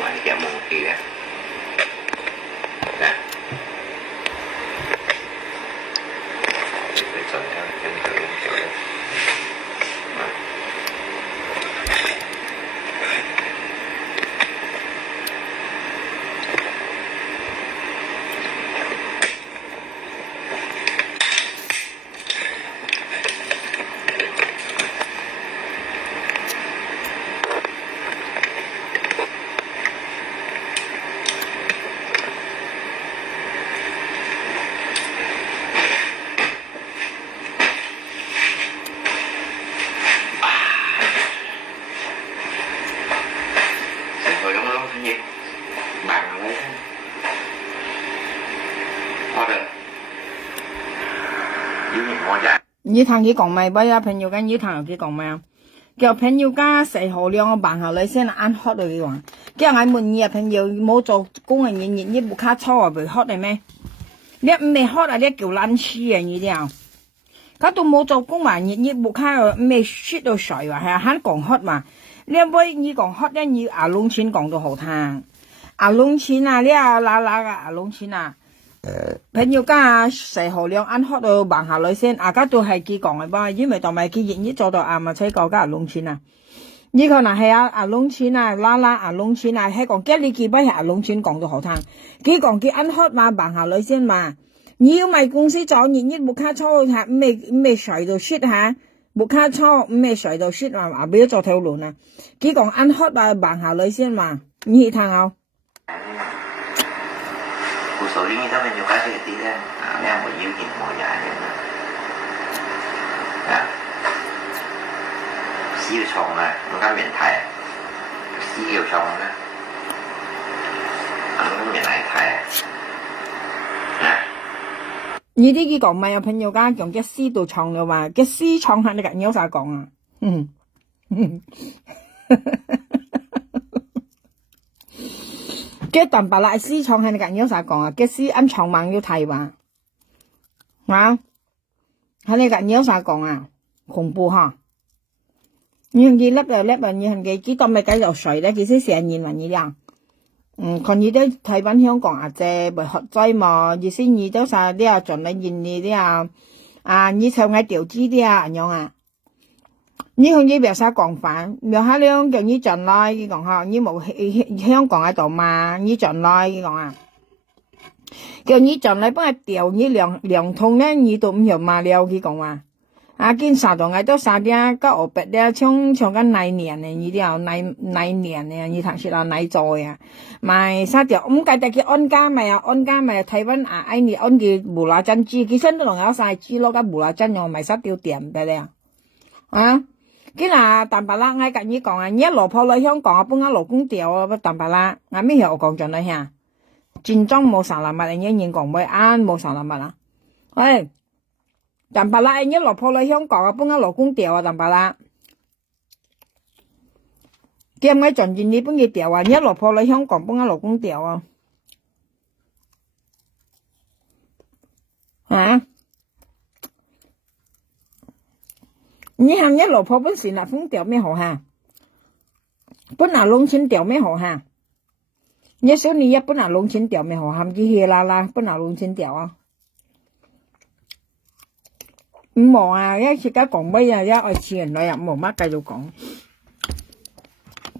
mọi cái mong kia đó nhiêu bạn lấy có được dưới những món giả 你睇佢講咪，不呀朋友間你睇佢講咪啊？叫朋友間食好兩個辦下來先按學到佢話，叫我問你啊朋友冇做工嘅人，你不卡操啊，未學嚟咩？你唔未學啊，你叫懶黐啊你啲。佢都冇做工嘛，你不卡未識到水話係肯講學嘛？你喂你講學咧，你阿龍錢講到好聽，阿龍錢啊，你啊嗱啊阿龍錢啊。朋友家食好兩按學到辦下來先，大家都係佢講嘅吧，因為同埋佢願意做到啱啊，才講家弄錢啊。呢個嗱係啊弄錢啊，啦弄錢啊，係講今你幾筆係弄錢講到好聽，佢講佢按學嘛辦下來先嘛。你要咪公司找你冇卡錯嚇，未水到雪嚇，冇卡錯未水到雪嘛，話俾佢做條路啊。佢講按學嘛辦下來先嘛，你去睇下。một số lý do mình nhiều cái thì tí ra đang một yêu hình một giải này nè siêu chồng này nó các miền Thái siêu chồng nè nó miền này Thái nè 你啲佢講咪有朋友家講嘅私度創嘅話，嘅私創係你緊有啥講啊？cái tầm bà lại si chong hay là cả nhớ sao còn à cái si ăn chong mang như thầy mà hả hay là cả nhớ sao còn à khủng bố ha nhưng gì lấp rồi như hình cái tôm mấy cái dầu sợi đấy cái sẽ xẻ nhìn mà như vậy còn như đấy thầy bán香港啊啫bởi học chơi mà như xin như đó sao đi à chuẩn lại nhìn đi à như sao ngay tiểu chi đi à nhông à như không như biểu sao còn phản biểu hai lượng kiểu như chọn lại cái còn họ như một香港ở度mà như chọn lại cái còn à kiểu như chọn lại bắt tiểu như lượng thông đấy như tụi hiểu mà liều cái còn à kinh sao đồ ngay đó sao đi cái ở bên đó trong cái này niên này như điều này niên này như thằng chị là này rồi à mà sao tiểu cái on ca mà Thái Văn à anh đi on cái bù la chân chi cái身都仲有晒chi咯，cái bù la chân我咪失掉點俾你啊cái là tạm bà la ngay cạnh như còn à nhớ老婆來香港啊，幫我老公調啊，tạm bà la ngay mấy hiểu còn chuyện này ha戰爭冇啥啦，咪你認講咪啱冇啥啦咪啦，喂，tạm bà la nhớ老婆來香港啊，幫我老公調啊，tạm bà la，叫我盡盡你幫佢調啊，nhớ老婆來香港幫我老公調啊，啊？你喊一老婆本時那風調咩好哈？本來龍錢調咩好哈？你說你一本來龍錢調咩好？喊佢去啦，本來龍錢調啊！唔冇啊！一時間講乜啊？一愛似人來啊，冇乜繼續講。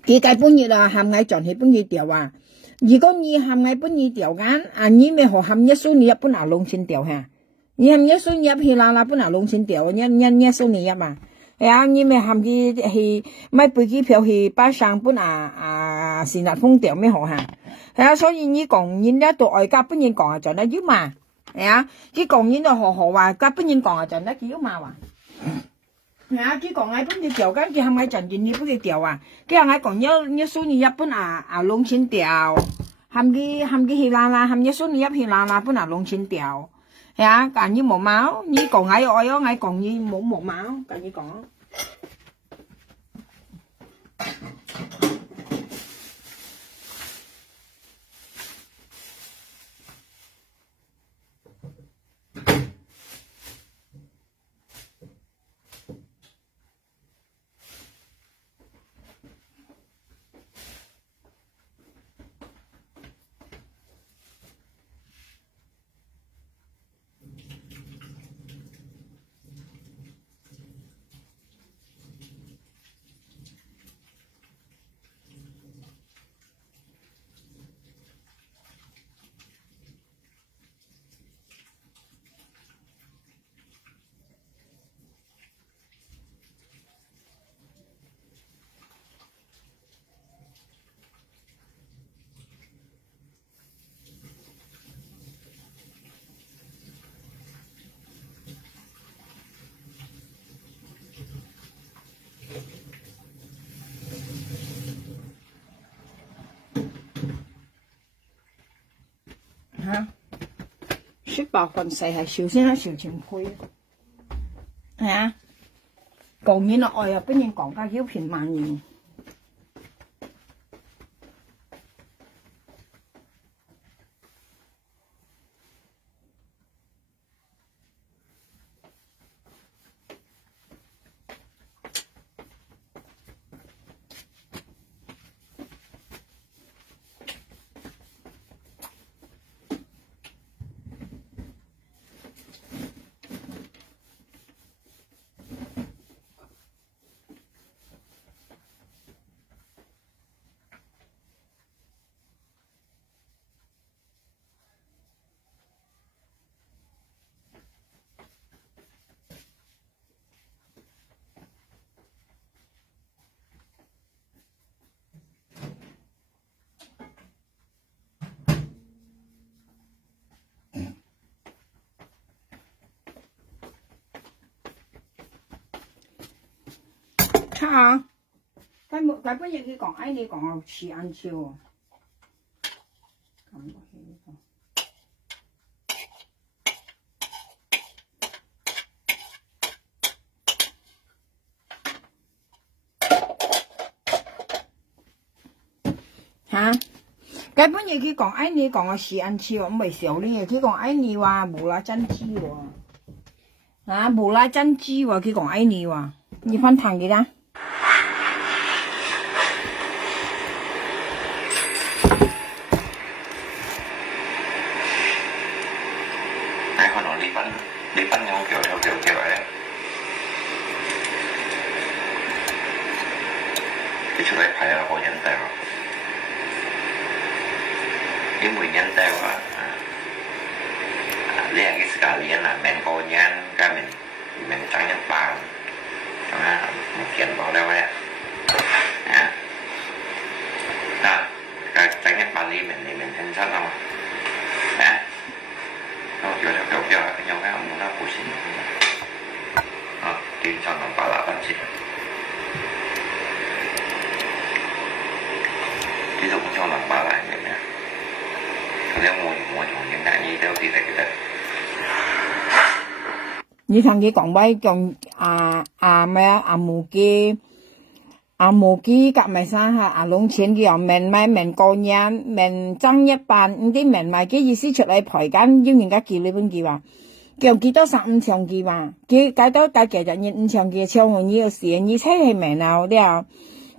佢計本月啊，喊我轉去本月調啊！如果你喊我本月調緊，啊你咪好喊一說你一本來龍錢調哈？你喊一說你一去啦，本來龍錢調，一說你一嘛。呀，你咪喊佢去買飛機票去北上本啊是那風調咩好哈？係啊，所以你講人家到外家本人講啊，就得要嘛，係啊，佢講人就好話，家本人講啊，就得要嘛話。係啊，佢講喺本地調緊，佢係咪陣陣你本地調啊？佢係咪講一數你一本龍錢調，喊佢去啦，喊一數你一去啦，本龍錢調。係啊，但你冇毛，你講喺外咯，喺講你冇毛，但你講。20分細係少先啦，少錢虧。係啊，講完啦，我又不然講價叫平萬元。差佢本嘢佢講，哎你講試ăn chiều，咁多嘢呢個。嚇，佢本嘢佢講，哎你講我試ăn chiều，唔係少呢嘢，佢講哎你話無啦真知喎，嚇無啦真知喎，佢講哎你話，你翻彈幾多？你同佢講話用咩阿無機夾埋生下阿龍錢佢又明買明過年明爭一半，唔啲明買嘅意思出嚟排緊，要人家叫你本佢話，叫幾多15場佢話，佢幾多價幾日5場佢唱我呢個事，你猜係明啊啲啊，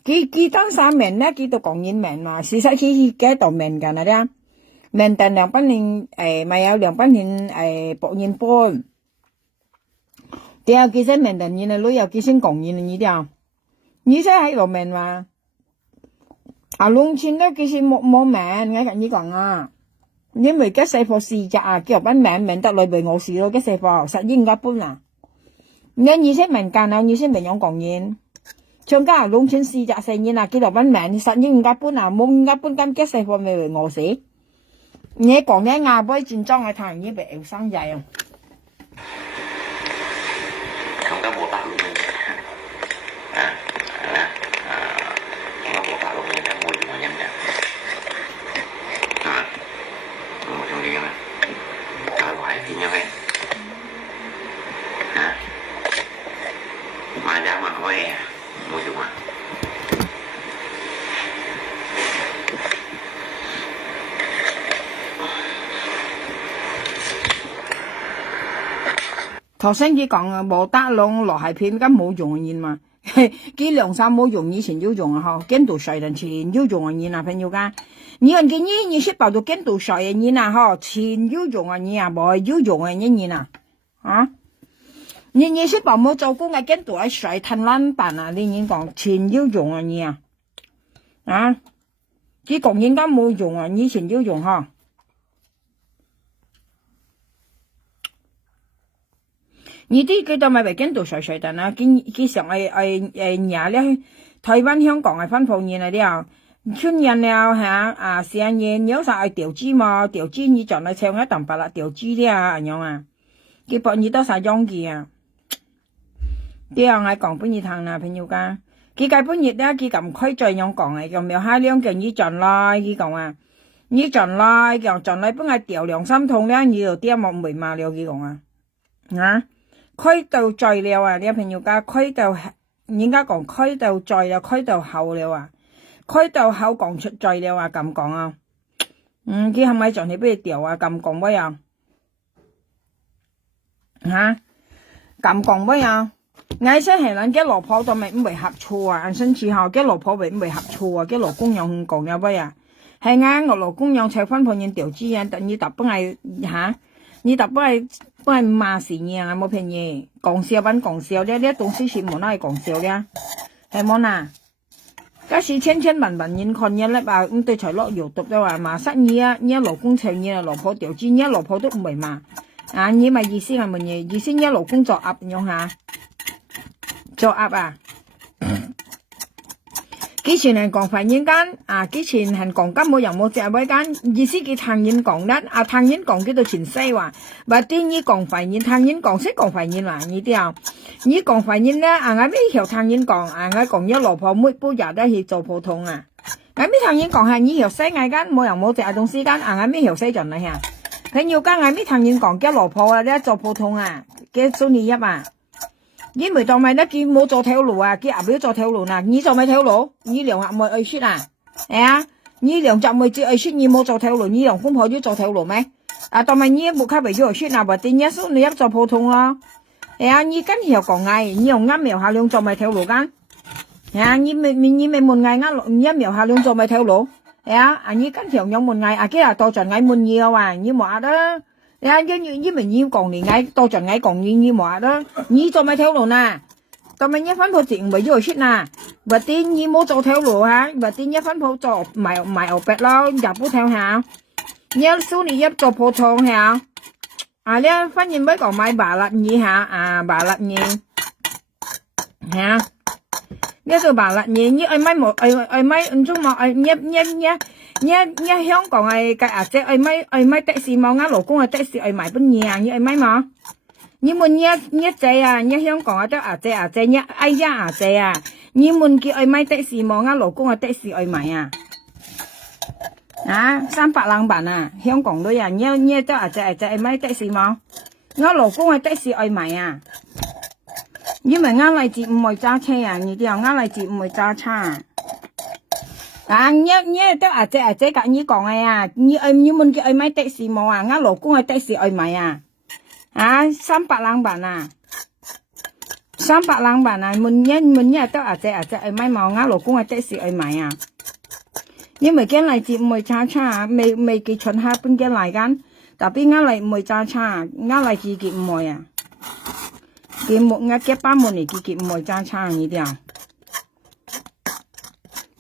佢當三明咧，佢都講英明啊，事實佢幾度明㗎啦啲，明但200年咪有200年博年半。第二幾聲明定你旅遊幾聲講你啲啊？你聲喺度明嘛？阿龍錢都幾聲冇明，我同你講啊！你咪吉細貨4隻啊，叫班明得來俾我試咯，吉細貨實應該搬啊！你聲明間啊，你聲明用講嘢，唱家阿龍錢4隻4年啊，叫班明實應該搬啊，冇應該搬咁吉細貨咪俾我試。你講嘅亞杯戰裝嘅太陽俾後生仔啊！頭先佢講啊，冇得弄落係片，咁冇用嘅嘛。佢兩三冇用，以前要用啊，嗬，跟到水人前要用嘅啊，朋友家。你看佢你識爆到跟到水嘅啊，嗬，前要用嘅啊，冇要用嘅啊，啊？你識爆冇做工嘅跟到喺水吞爛蛋啊？你講前要用嘅啊？啊？佢講應該冇用啊，以前要用嗬。你啲佢都咪為跟到水蛋啊！佢上nhà咧，台灣香港係分鋪嘢嚟啲春人了嚇成嘢有晒調豬嘛，調豬你撞嚟唱一啖白啦，調豬啲咁樣啊，佢幫你多晒裝機啊！啲我講俾你聽啦，朋友家，佢計本日咧，佢咁規矩樣講嘅，咁樣下兩件你撞啦，佢講啊，你轉來本來掉2、3桶咧，你就點冇唔嘛了幾講啊？啊，開到醉了啊！你朋友家開到，人家講開到醉了，開到口了啊！開到口講出醉了啊！咁講啊？佢係咪仲係俾你掉啊？咁講乜啊？嚇？咁講乜啊？我先係諗嘅老婆都咪唔會合錯啊！甚至後嘅老婆咪唔會合錯啊！嘅老公用講有乜啊？係啊！我老公用拆分判人調資啊！等你特幫係嚇，你特幫係罵事嘢啊！冇便宜講笑揾講笑咧，呢東西是冇攞嚟講笑咧，係冇呐？嗰時千萬人看嘢咧吧，對財落油毒嘅話罵失你啊！你老公請你老婆調資，你老婆都唔會罵啊！你咪意思係乜嘢？意思你老公作鴨用下，作鴨啊！之前係講發現間啊，之前係講緊冇人冇隻位間，意思佢ทาง人講咧，啊ทาง人講叫做前西話，或者你講發現ทาง人講識講發現話，你啲啊，你講發現咧，啊我咩條ทาง人講，啊我講咗老婆妹半日都去做普通啊，我咩ทาง人講係你條西嗌間冇人冇隻東西間，啊我咩條西盡啦嚇，佢要間我咩ทาง人講叫老婆啊，咧做普通啊，嘅數年一啊。你咪當咪得佢冇做條路啊，佢阿表做條路嗱，你做咪條路，你兩下咪愛説啊，係啊，你兩集咪只愛説，你冇做條路，你兩公婆都做條路咩？啊，當咪你冇卡為咗愛説啊，或者一數你一做普通咯，係啊，你跟條講嗌，你用啱苗下兩做咪條路間，係啊，你咪門嗌啱一苗下兩做咪條路，係啊，啊你跟條用門嗌，啊佢啊多盡嗌門嘢啊，你冇得。呀，因為你講你嗌多盡嗌講你話咯，你做咪條路呐？當咪一分鋪錢為咗出呐？或者你冇做條路嚇，或者一分鋪做賣牛白咯，入不條下，你數你一做普通下，啊咧反正咪講買麻辣嘢下，啊麻辣嘢嚇，呢做麻辣嘢，你愛買冇愛買唔中冇愛一香港係嘅阿姐愛買的士冇，我老公係的士愛買本嘢啊，你愛買冇？你問一姐啊，一香港係得阿姐一愛一阿姐啊，你問佢愛買的士冇，我老公係的士愛買啊，啊300萬啊，香港女人一得阿姐愛買的士冇，我老公係的士愛買啊，因為我嚟自唔會揸車啊，你哋我嚟自唔會揸車啊。啊，你得阿姐夾你講嘅啊，你問佢愛買的士冇啊？我老公係的士愛買啊，啊300萬啊，300萬啊，問得阿姐愛買冇？我老公係的士愛買啊，因為今嚟接唔會揸車啊，未記春夏半嘅嚟緊，特別我嚟唔會揸車啊，我嚟自己唔會啊，佢冇我結班門嚟自己唔會揸車呢啲啊。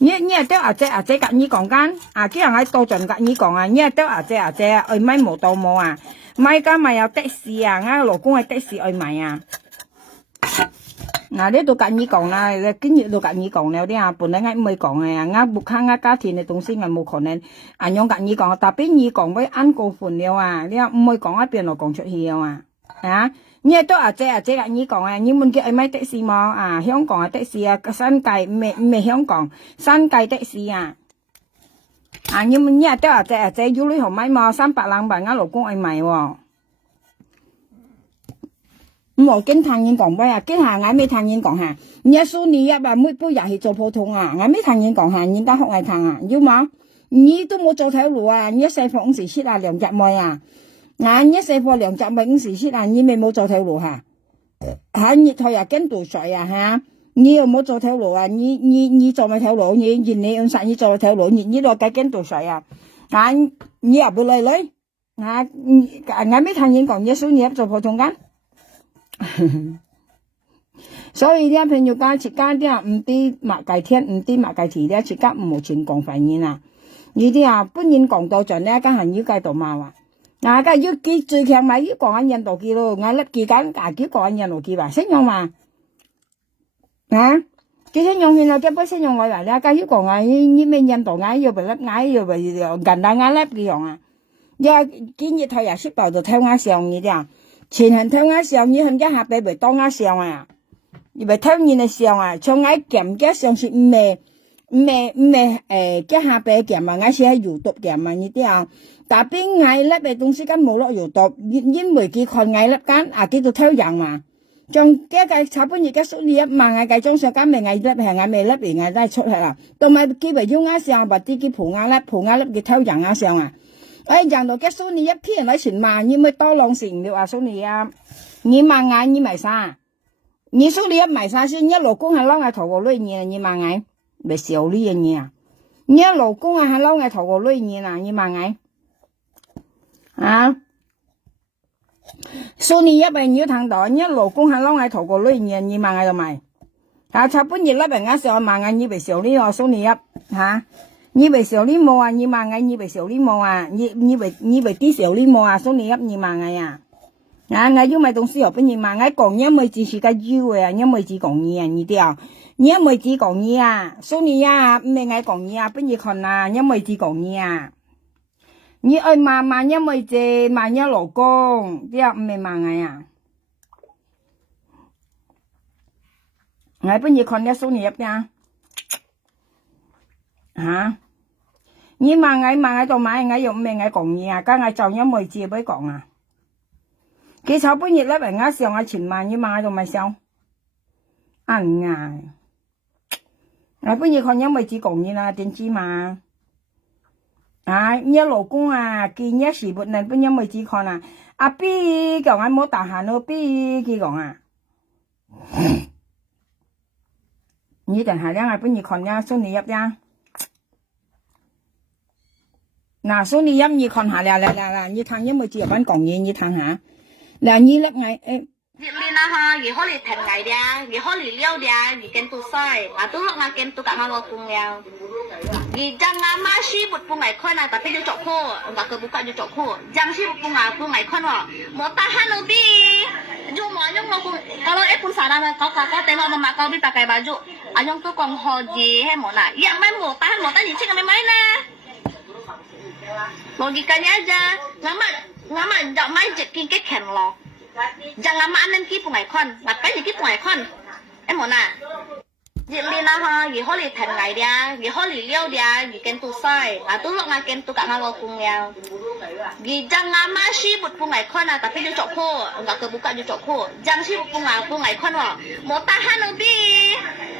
你得阿姐夾你講緊，啊啲人喺多盡夾你講啊，你得阿姐愛買冇到冇啊，買家咪有的士啊，我老公係的士愛買啊，嗱呢度夾你講啦，今日都夾你講了啲啊，本來我唔會講嘅啊，我不看我家庭嘅東西我冇可能，啊用夾你講，特別你講會按過分了啊，你唔會講一邊就講出去啊，啊。你都阿姐夾你講啊，你問佢愛買的士冇啊？香港嘅的士啊，新界唔係香港，新界的士啊，啊你問你都阿姐要你號買冇300萬，我老公愛買喎。我跟ทาง人講咩啊？跟下我咩ทาง人講下？你數你一啊，每日去做普通啊，我咩ทาง人講下？人家學愛聽啊，要冇？你都冇做條路啊？你細房時切啊，2日妹啊？你細貨2日咪5時切啊，你咪冇做條路嚇，嚇你頭又跟度水啊嚇，你又冇做條路啊，你做咪條路，你用曬你做條路，你落計跟度水啊，你又不來來，我咩聽人講，你數你做普通間，所以啲朋友講自家啲唔知乜計天，唔知乜計時咧，自家冇錢講反應啊，你啲啊本人講到盡咧，梗係要計到嘛話。嗱，家要記最強咪要講緊印度記咯，我叻記緊，家叫講緊印度記話，識用嘛？啊，佢識用現在嘅不識用我話咧，家要講啊，呢咩印度嗌要咪叻嗌要咪近代嗌叻嘅用啊，要今日頭日識報就偷啱上嘅啫，前行偷啱上，你行一下俾咪當啱上啊，而咪偷人嘅上啊，從嗌kiếm嘅上是咩？ cái下邊嘅嘛，我是喺油毒嘅嘛呢啲啊，但邊矮粒嘅東西間冇落油毒，因為佢看矮粒間啊，佢就偷人嘛。仲cái炒半日cái số liệu mà ngày cái trong số cái ngày lớp hay ngày mấy lớp thì ngày ra出嚟啦，同埋基本用啊上或者佢普亞lớp佢偷人啊上啊，人到cái số liệu片來錢嘛，你咪多兩成了啊số liệu，你萬ngày你買啥？你số liệu買啥先？你老公係撈我頭個女兒，你萬ngày咪少呢樣嘢啊？你老公係撈我頭個女兒啊？你萬ngày啊？số你一百要睇到，你老公係撈我頭個女兒，你萬ngày就買。啊，炒半日咧，人家上萬ngày你咪少呢個數你一嚇。你咪少呢冇啊？你萬ngày你咪少呢冇啊？你咪啲少呢冇啊？數你一你萬ngày啊？啊，我要買東西又俾你萬ngày講嘢咪只是個要啊，你咪只講嘢啊，你啲啊，你咪只講嘢啊，數你啊，唔係我講嘢啊，俾你看啊，你咪只講嘢啊。你愛罵一咪借罵一老公，啲啊唔係罵我啊。我俾你看一數你一邊嚇，你罵我到買我又唔係我講嘢啊，家我就一咪借俾講啊。佢炒半日咧，人家上我前萬，你罵我到咪上，硬啊！我俾你看一咪只講嘢啦，點知嘛？啊，你老公啊，見一時半日半日咪只看啊，阿 B 講我冇大閒咯 ，B 佢講啊，你等下咧，我俾你看呀，數你入呀，嗱，數你入你看下啦，你睇一咪只入班講嘢，你睇下，嗱，你粒嗌誒。你那哈，以後你停ngày đi,以後你溜đi,你跟tu sai, mà tu lúc nào跟tu cả mang cùng nhau. Vì jangan masih buat pungai kon, tapi dia cokko, enggak kebuka dia cokko. Jangan sih pungai kon loh, mau tahan lebih. Cuma Anyong mau kalau pun saran kau kakak tengok mama kau bi pakai baju, Anyong tu kong hoji, he mau nak, yang main mau tahan ni cik main main lah. Logikanya aja, ngamat jangan main jekin ke ken loh. Jangan lama anh kia ngày con, mà cái gì kia ngày con, em muốn à? Vậy nên là ha,以後你停ngày đi,以後你溜đi,你跟tu sai, mà tu lúc nào跟tu cả mang cùng nhau. Vì jangan masih buat ngày con, tapi dia cokko, enggak kebuka dia cokko. Jangan sih ngày con loh, mau tahan lebih.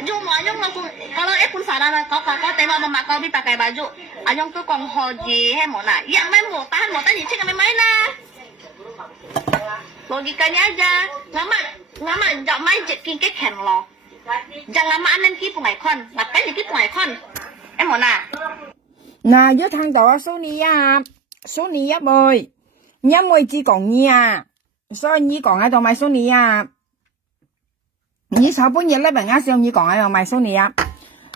Cuma Anyong kalau pun saran kau kakak tengok mama kau bi pakai baju, Anyong tu kong hoji, he mau nak, yang main mau tahan ni cik main main lah. Logikanya aja, ngamat jangan main jekin ke ken loh. Jangan lama anh kia ngày con, mà cái gì kia ngày con, em muốn à? Nè, với thằng đó số ni á bơi, nhớ môi chỉ còn nhia, sao nhí còn ai đâu mà số ni à? Nhí sao bữa giờ lấy bằng á sao nhí còn ai đâu mà số ni á?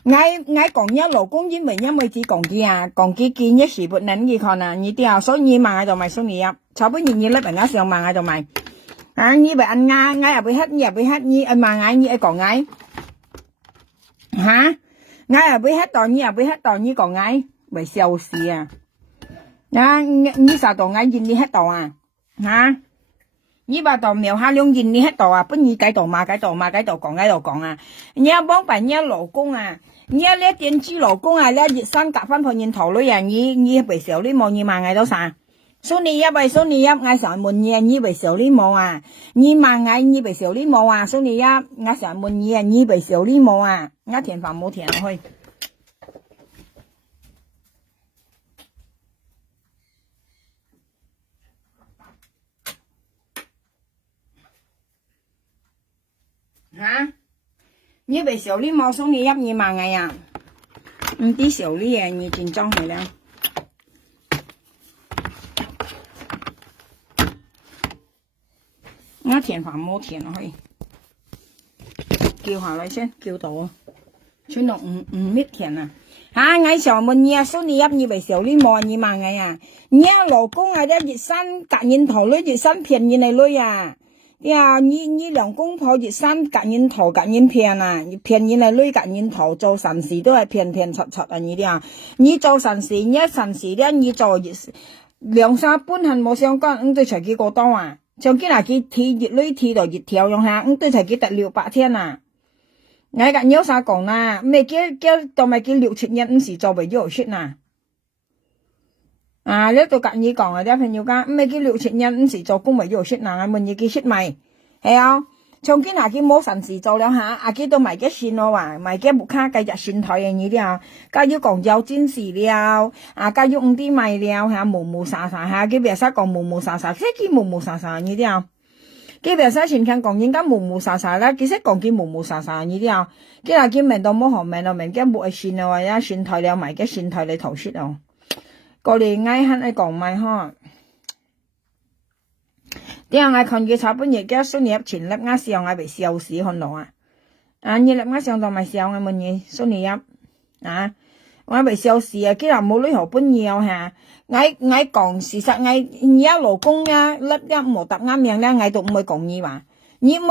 Ngay còn nhớ老公因為因為只講啲啊，講幾一時半能嘅看啊，你啲啊，所以買喺度買數你啊，炒不然你咧人家上買喺度買，啊，你俾anh ngay又俾hết，你anh mà ngay你ai còn ngay，hả？ngay又俾hết檔，你又俾hết檔，你còn ngay，咪笑死啊！啊，你啥檔ngay nhìn你hết檔啊？hả？你把檔苗下兩nhìn你hết檔啊，不你改檔嘛，講啊，你要幫辦你老公啊！你咧電子老公啊，咧熱身夾翻破面頭女啊，你為少呢冇你萬嗌到啥？數你一嗌上門嘢，你為少呢冇啊？你萬嗌你為少呢冇啊？數你一嗌上門嘢，你為少呢冇啊？嗌填飯冇填落去。嚇？你為少呢冇數你一你萬嗌啊？唔啲少呢嘢你轉裝佢啦。我填飯冇填落去，叫下來先，叫到啊，穿到唔搣填啊！嚇，我上門嘢，數你一為少呢冇你萬嗌啊！你老公啊，咧熱身隔煙頭女，熱身騙人嚟女啊！呀，你兩公婆熱身隔煙頭隔煙騙啊，騙人嚟女隔煙頭做神事都係騙柒啊！你啲啊，你做神事，你神事咧，你做兩三半係冇相干，對隨幾個多啊！像今日佢鐵熱女鐵到熱跳用下，對齊幾得600天啊！我甲鸟啥講啦，咩叫到咪叫6、7日唔是做袂咗shit呐？啊，你都甲你講啊，啲朋友講咩叫6、7日唔是做工袂咗shit呐？我問你幾shit咪？係啊，從今下佢冇神事做了下，阿佢都賣嘅線咯話，賣嘅木卡繼日線台嘅嘢啲啊，加要講有戰士了，啊加要啲賣了嚇，無沙沙嚇，佢別使講無沙沙，即係佢無沙沙呢啲啊。佢別使前聽講應該無沙沙啦，其實講佢無沙沙呢啲啊，佢話佢明到冇學明到明嘅冇線啊，或者線台了賣嘅線台嚟投訴哦，過嚟挨黑嚟講咪呵。啲人嗌看佢炒半夜嘅蘇尼入前粒啱笑嗌被笑死看到啊！啊，你粒啱上到咪笑嗌問嘢蘇尼入啊！我被笑死啊！佢話冇女學半夜嚇，嗌講事實嗌而家老公呀粒一冇答啱命咧，嗌到唔會講嘢話，你唔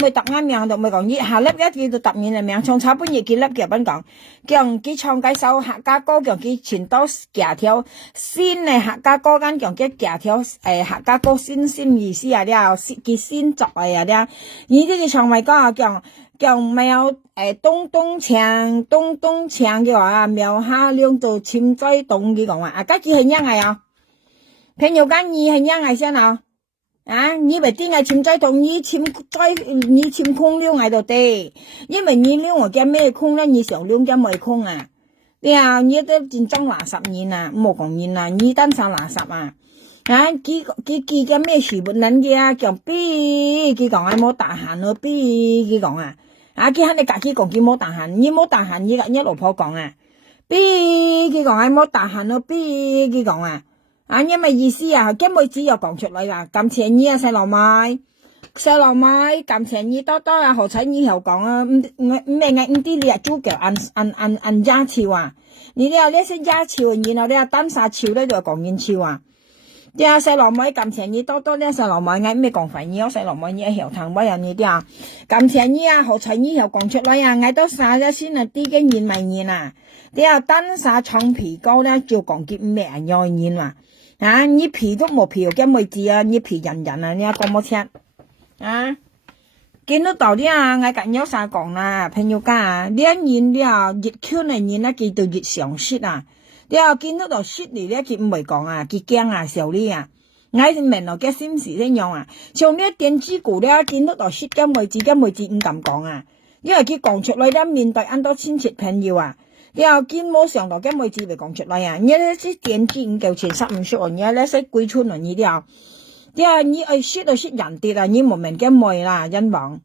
會答啱命就唔會講嘢，下粒一叫到答面嘅命，從炒半夜佢粒嘅本講，叫佢唱介首客家歌，叫佢前多夾條先嘅客家歌間，叫佢夾條客家歌先意思啊啲佢先作啊啲，而啲唱咪歌啊叫喵東東唱嘅話喵下兩度潛在東嘅講話，啊家己係樣係啊，朋友間你係樣係先啊。啊！你咪點解潛在同你潛空了喺度地？因為你了我嘅咩空咧？你上兩嘅冇空啊！你啊，你都戰爭垃圾年啊，冇講年啊，你單上垃圾啊！啊，佢嘅咩事不能嘅啊？叫逼佢講係冇大閒咯，逼佢講啊！啊，佢肯你自己講佢冇大閒，你冇大閒，你個老婆講啊！逼佢講係冇大閒咯，逼佢講啊！啊，因為意思啊，根妹子又講出嚟啦，咁前二啊細路妹，咁前二多多啊，何彩二又講啊，咩啲你啊豬腳按丫潮啊，你哋呢些丫潮，然後呢單沙潮咧就講緊潮啊，啲啊細路妹咁前二多多呢細路妹嗌咩講法？而細路妹而後頭乜人呢啲啊，咁前二啊何彩二又講出嚟啊，嗌多沙咗先啊啲嘅現咪現啊，啲啊單沙唱皮高咧就講結咩人要現啊。啊！你皮都冇皮，咁妹子啊！你皮人啊！你講冇聽啊？見到啲啊，我近有啥講啦？朋友家啊，呢一年了熱圈嚟年咧，佢就熱常識啊！你啊見到度雪嚟咧，佢唔會講啊，佢驚啊，小呢啊！我明落嘅心事先樣啊！像呢電子股咧，見到度雪嘅妹子唔敢講啊，因為佢講出嚟咧，面對咁多親戚朋友啊。你又見冇上台嘅妹子嚟講出嚟啊！你呢啲電子唔夠錢15歲，你呢啲貴村啊！你啲啊，你愛識就識人哋啦，你冇明嘅妹啦，因忙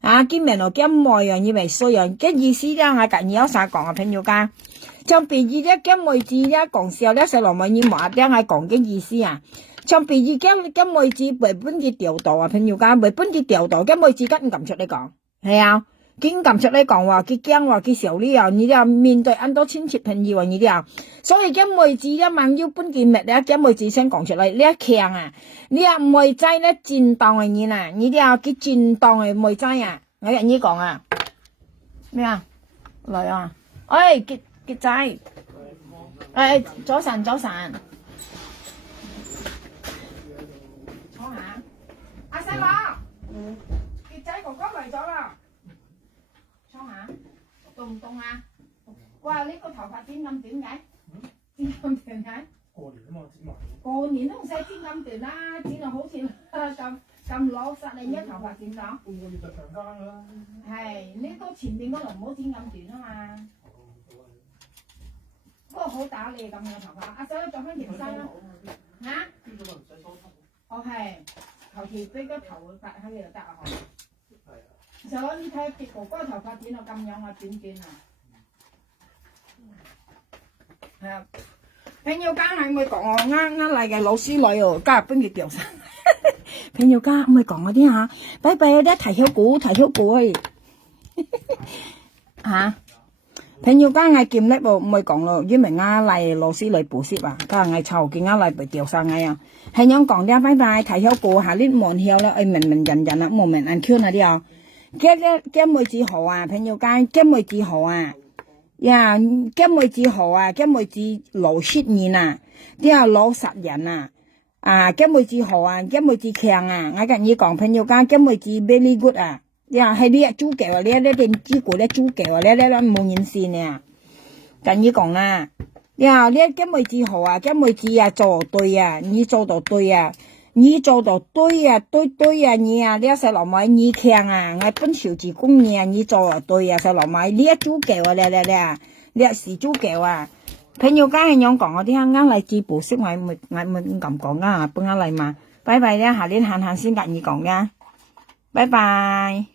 啊，見明落嘅妹啊，你咪衰啊！嘅意思咧，我近有啥講啊？朋友家，像別意咧嘅妹子咧講笑咧，細路妹你話咧係講嘅意思啊！像別意嘅妹子為本嘅調度啊，朋友家為本嘅調度嘅妹子梗唔敢出嚟講，係啊！經咁出嚟講話，佢驚話佢受呢樣，你哋面對咁多親戚朋友啊，你哋啊，所以嘅妹子一萬要搬件物咧，嘅妹子先講出嚟，呢一強啊，你啊妹仔咧戰鬥嘅嘢啊，你哋啊佢戰鬥嘅妹仔啊，我人呢講啊，咩啊，嚟啊，傑仔，早晨，坐下，阿細佬，傑仔哥哥嚟咗啦。下凍唔凍啊？哇！呢個頭髮剪咁短嘅，剪咁短嘅？過年啊嘛，剪埋。過年都唔使剪咁短啦，剪到好似咁老實你呢頭髮剪咗。半個月就長翻㗎啦。係，呢個前邊嗰度唔好剪咁短啊嘛。不過好打理咁嘅頭髮，阿仔着翻條衫啦。嚇？邊個唔使梳頭？哦係，求其俾個頭髮喺呢度得啊嗬。所以你睇傑哥哥頭髮剪到咁樣啊，短啊。係啊，朋友家係咪講我啱嚟嘅老師女哦，加入邊嘅調查。朋友家咪講嗰啲嚇，拜拜啲提曉股去。嚇，朋友家係劍叻喎，唔係講咯，因為啱嚟老師女補習啊，家係湊見啱嚟被調查嘅啊，係樣講啲拜拜提曉股下啲門曉咧，愛明人啊，冇明眼 Q 嗰啲啊。嘅妹子好啊，朋友間嘅妹子好啊，呀嘅妹子好啊，嘅妹子老實人啊，啲老實人啊，嘅妹子好啊，嘅妹子強啊，我跟你講朋友間嘅妹子 very good 啊，呀，係呢豬腳啊，呢電豬骨呢豬腳啊，呢冇人試呢。跟你講啦，呀，呢個妹子好啊，這妹子啊做對啊，你做到對啊，你做到對啊，對啊，你啊，呢細路妹你強啊，我本小子公你啊，你做到對啊，細路妹呢豬腳啊，呢是豬腳啊。朋友間係樣講我啲啱嚟自補識我唔敢講啊，幫我嚟嘛，拜拜咧，下年閒閒先跟你講嘅，拜拜。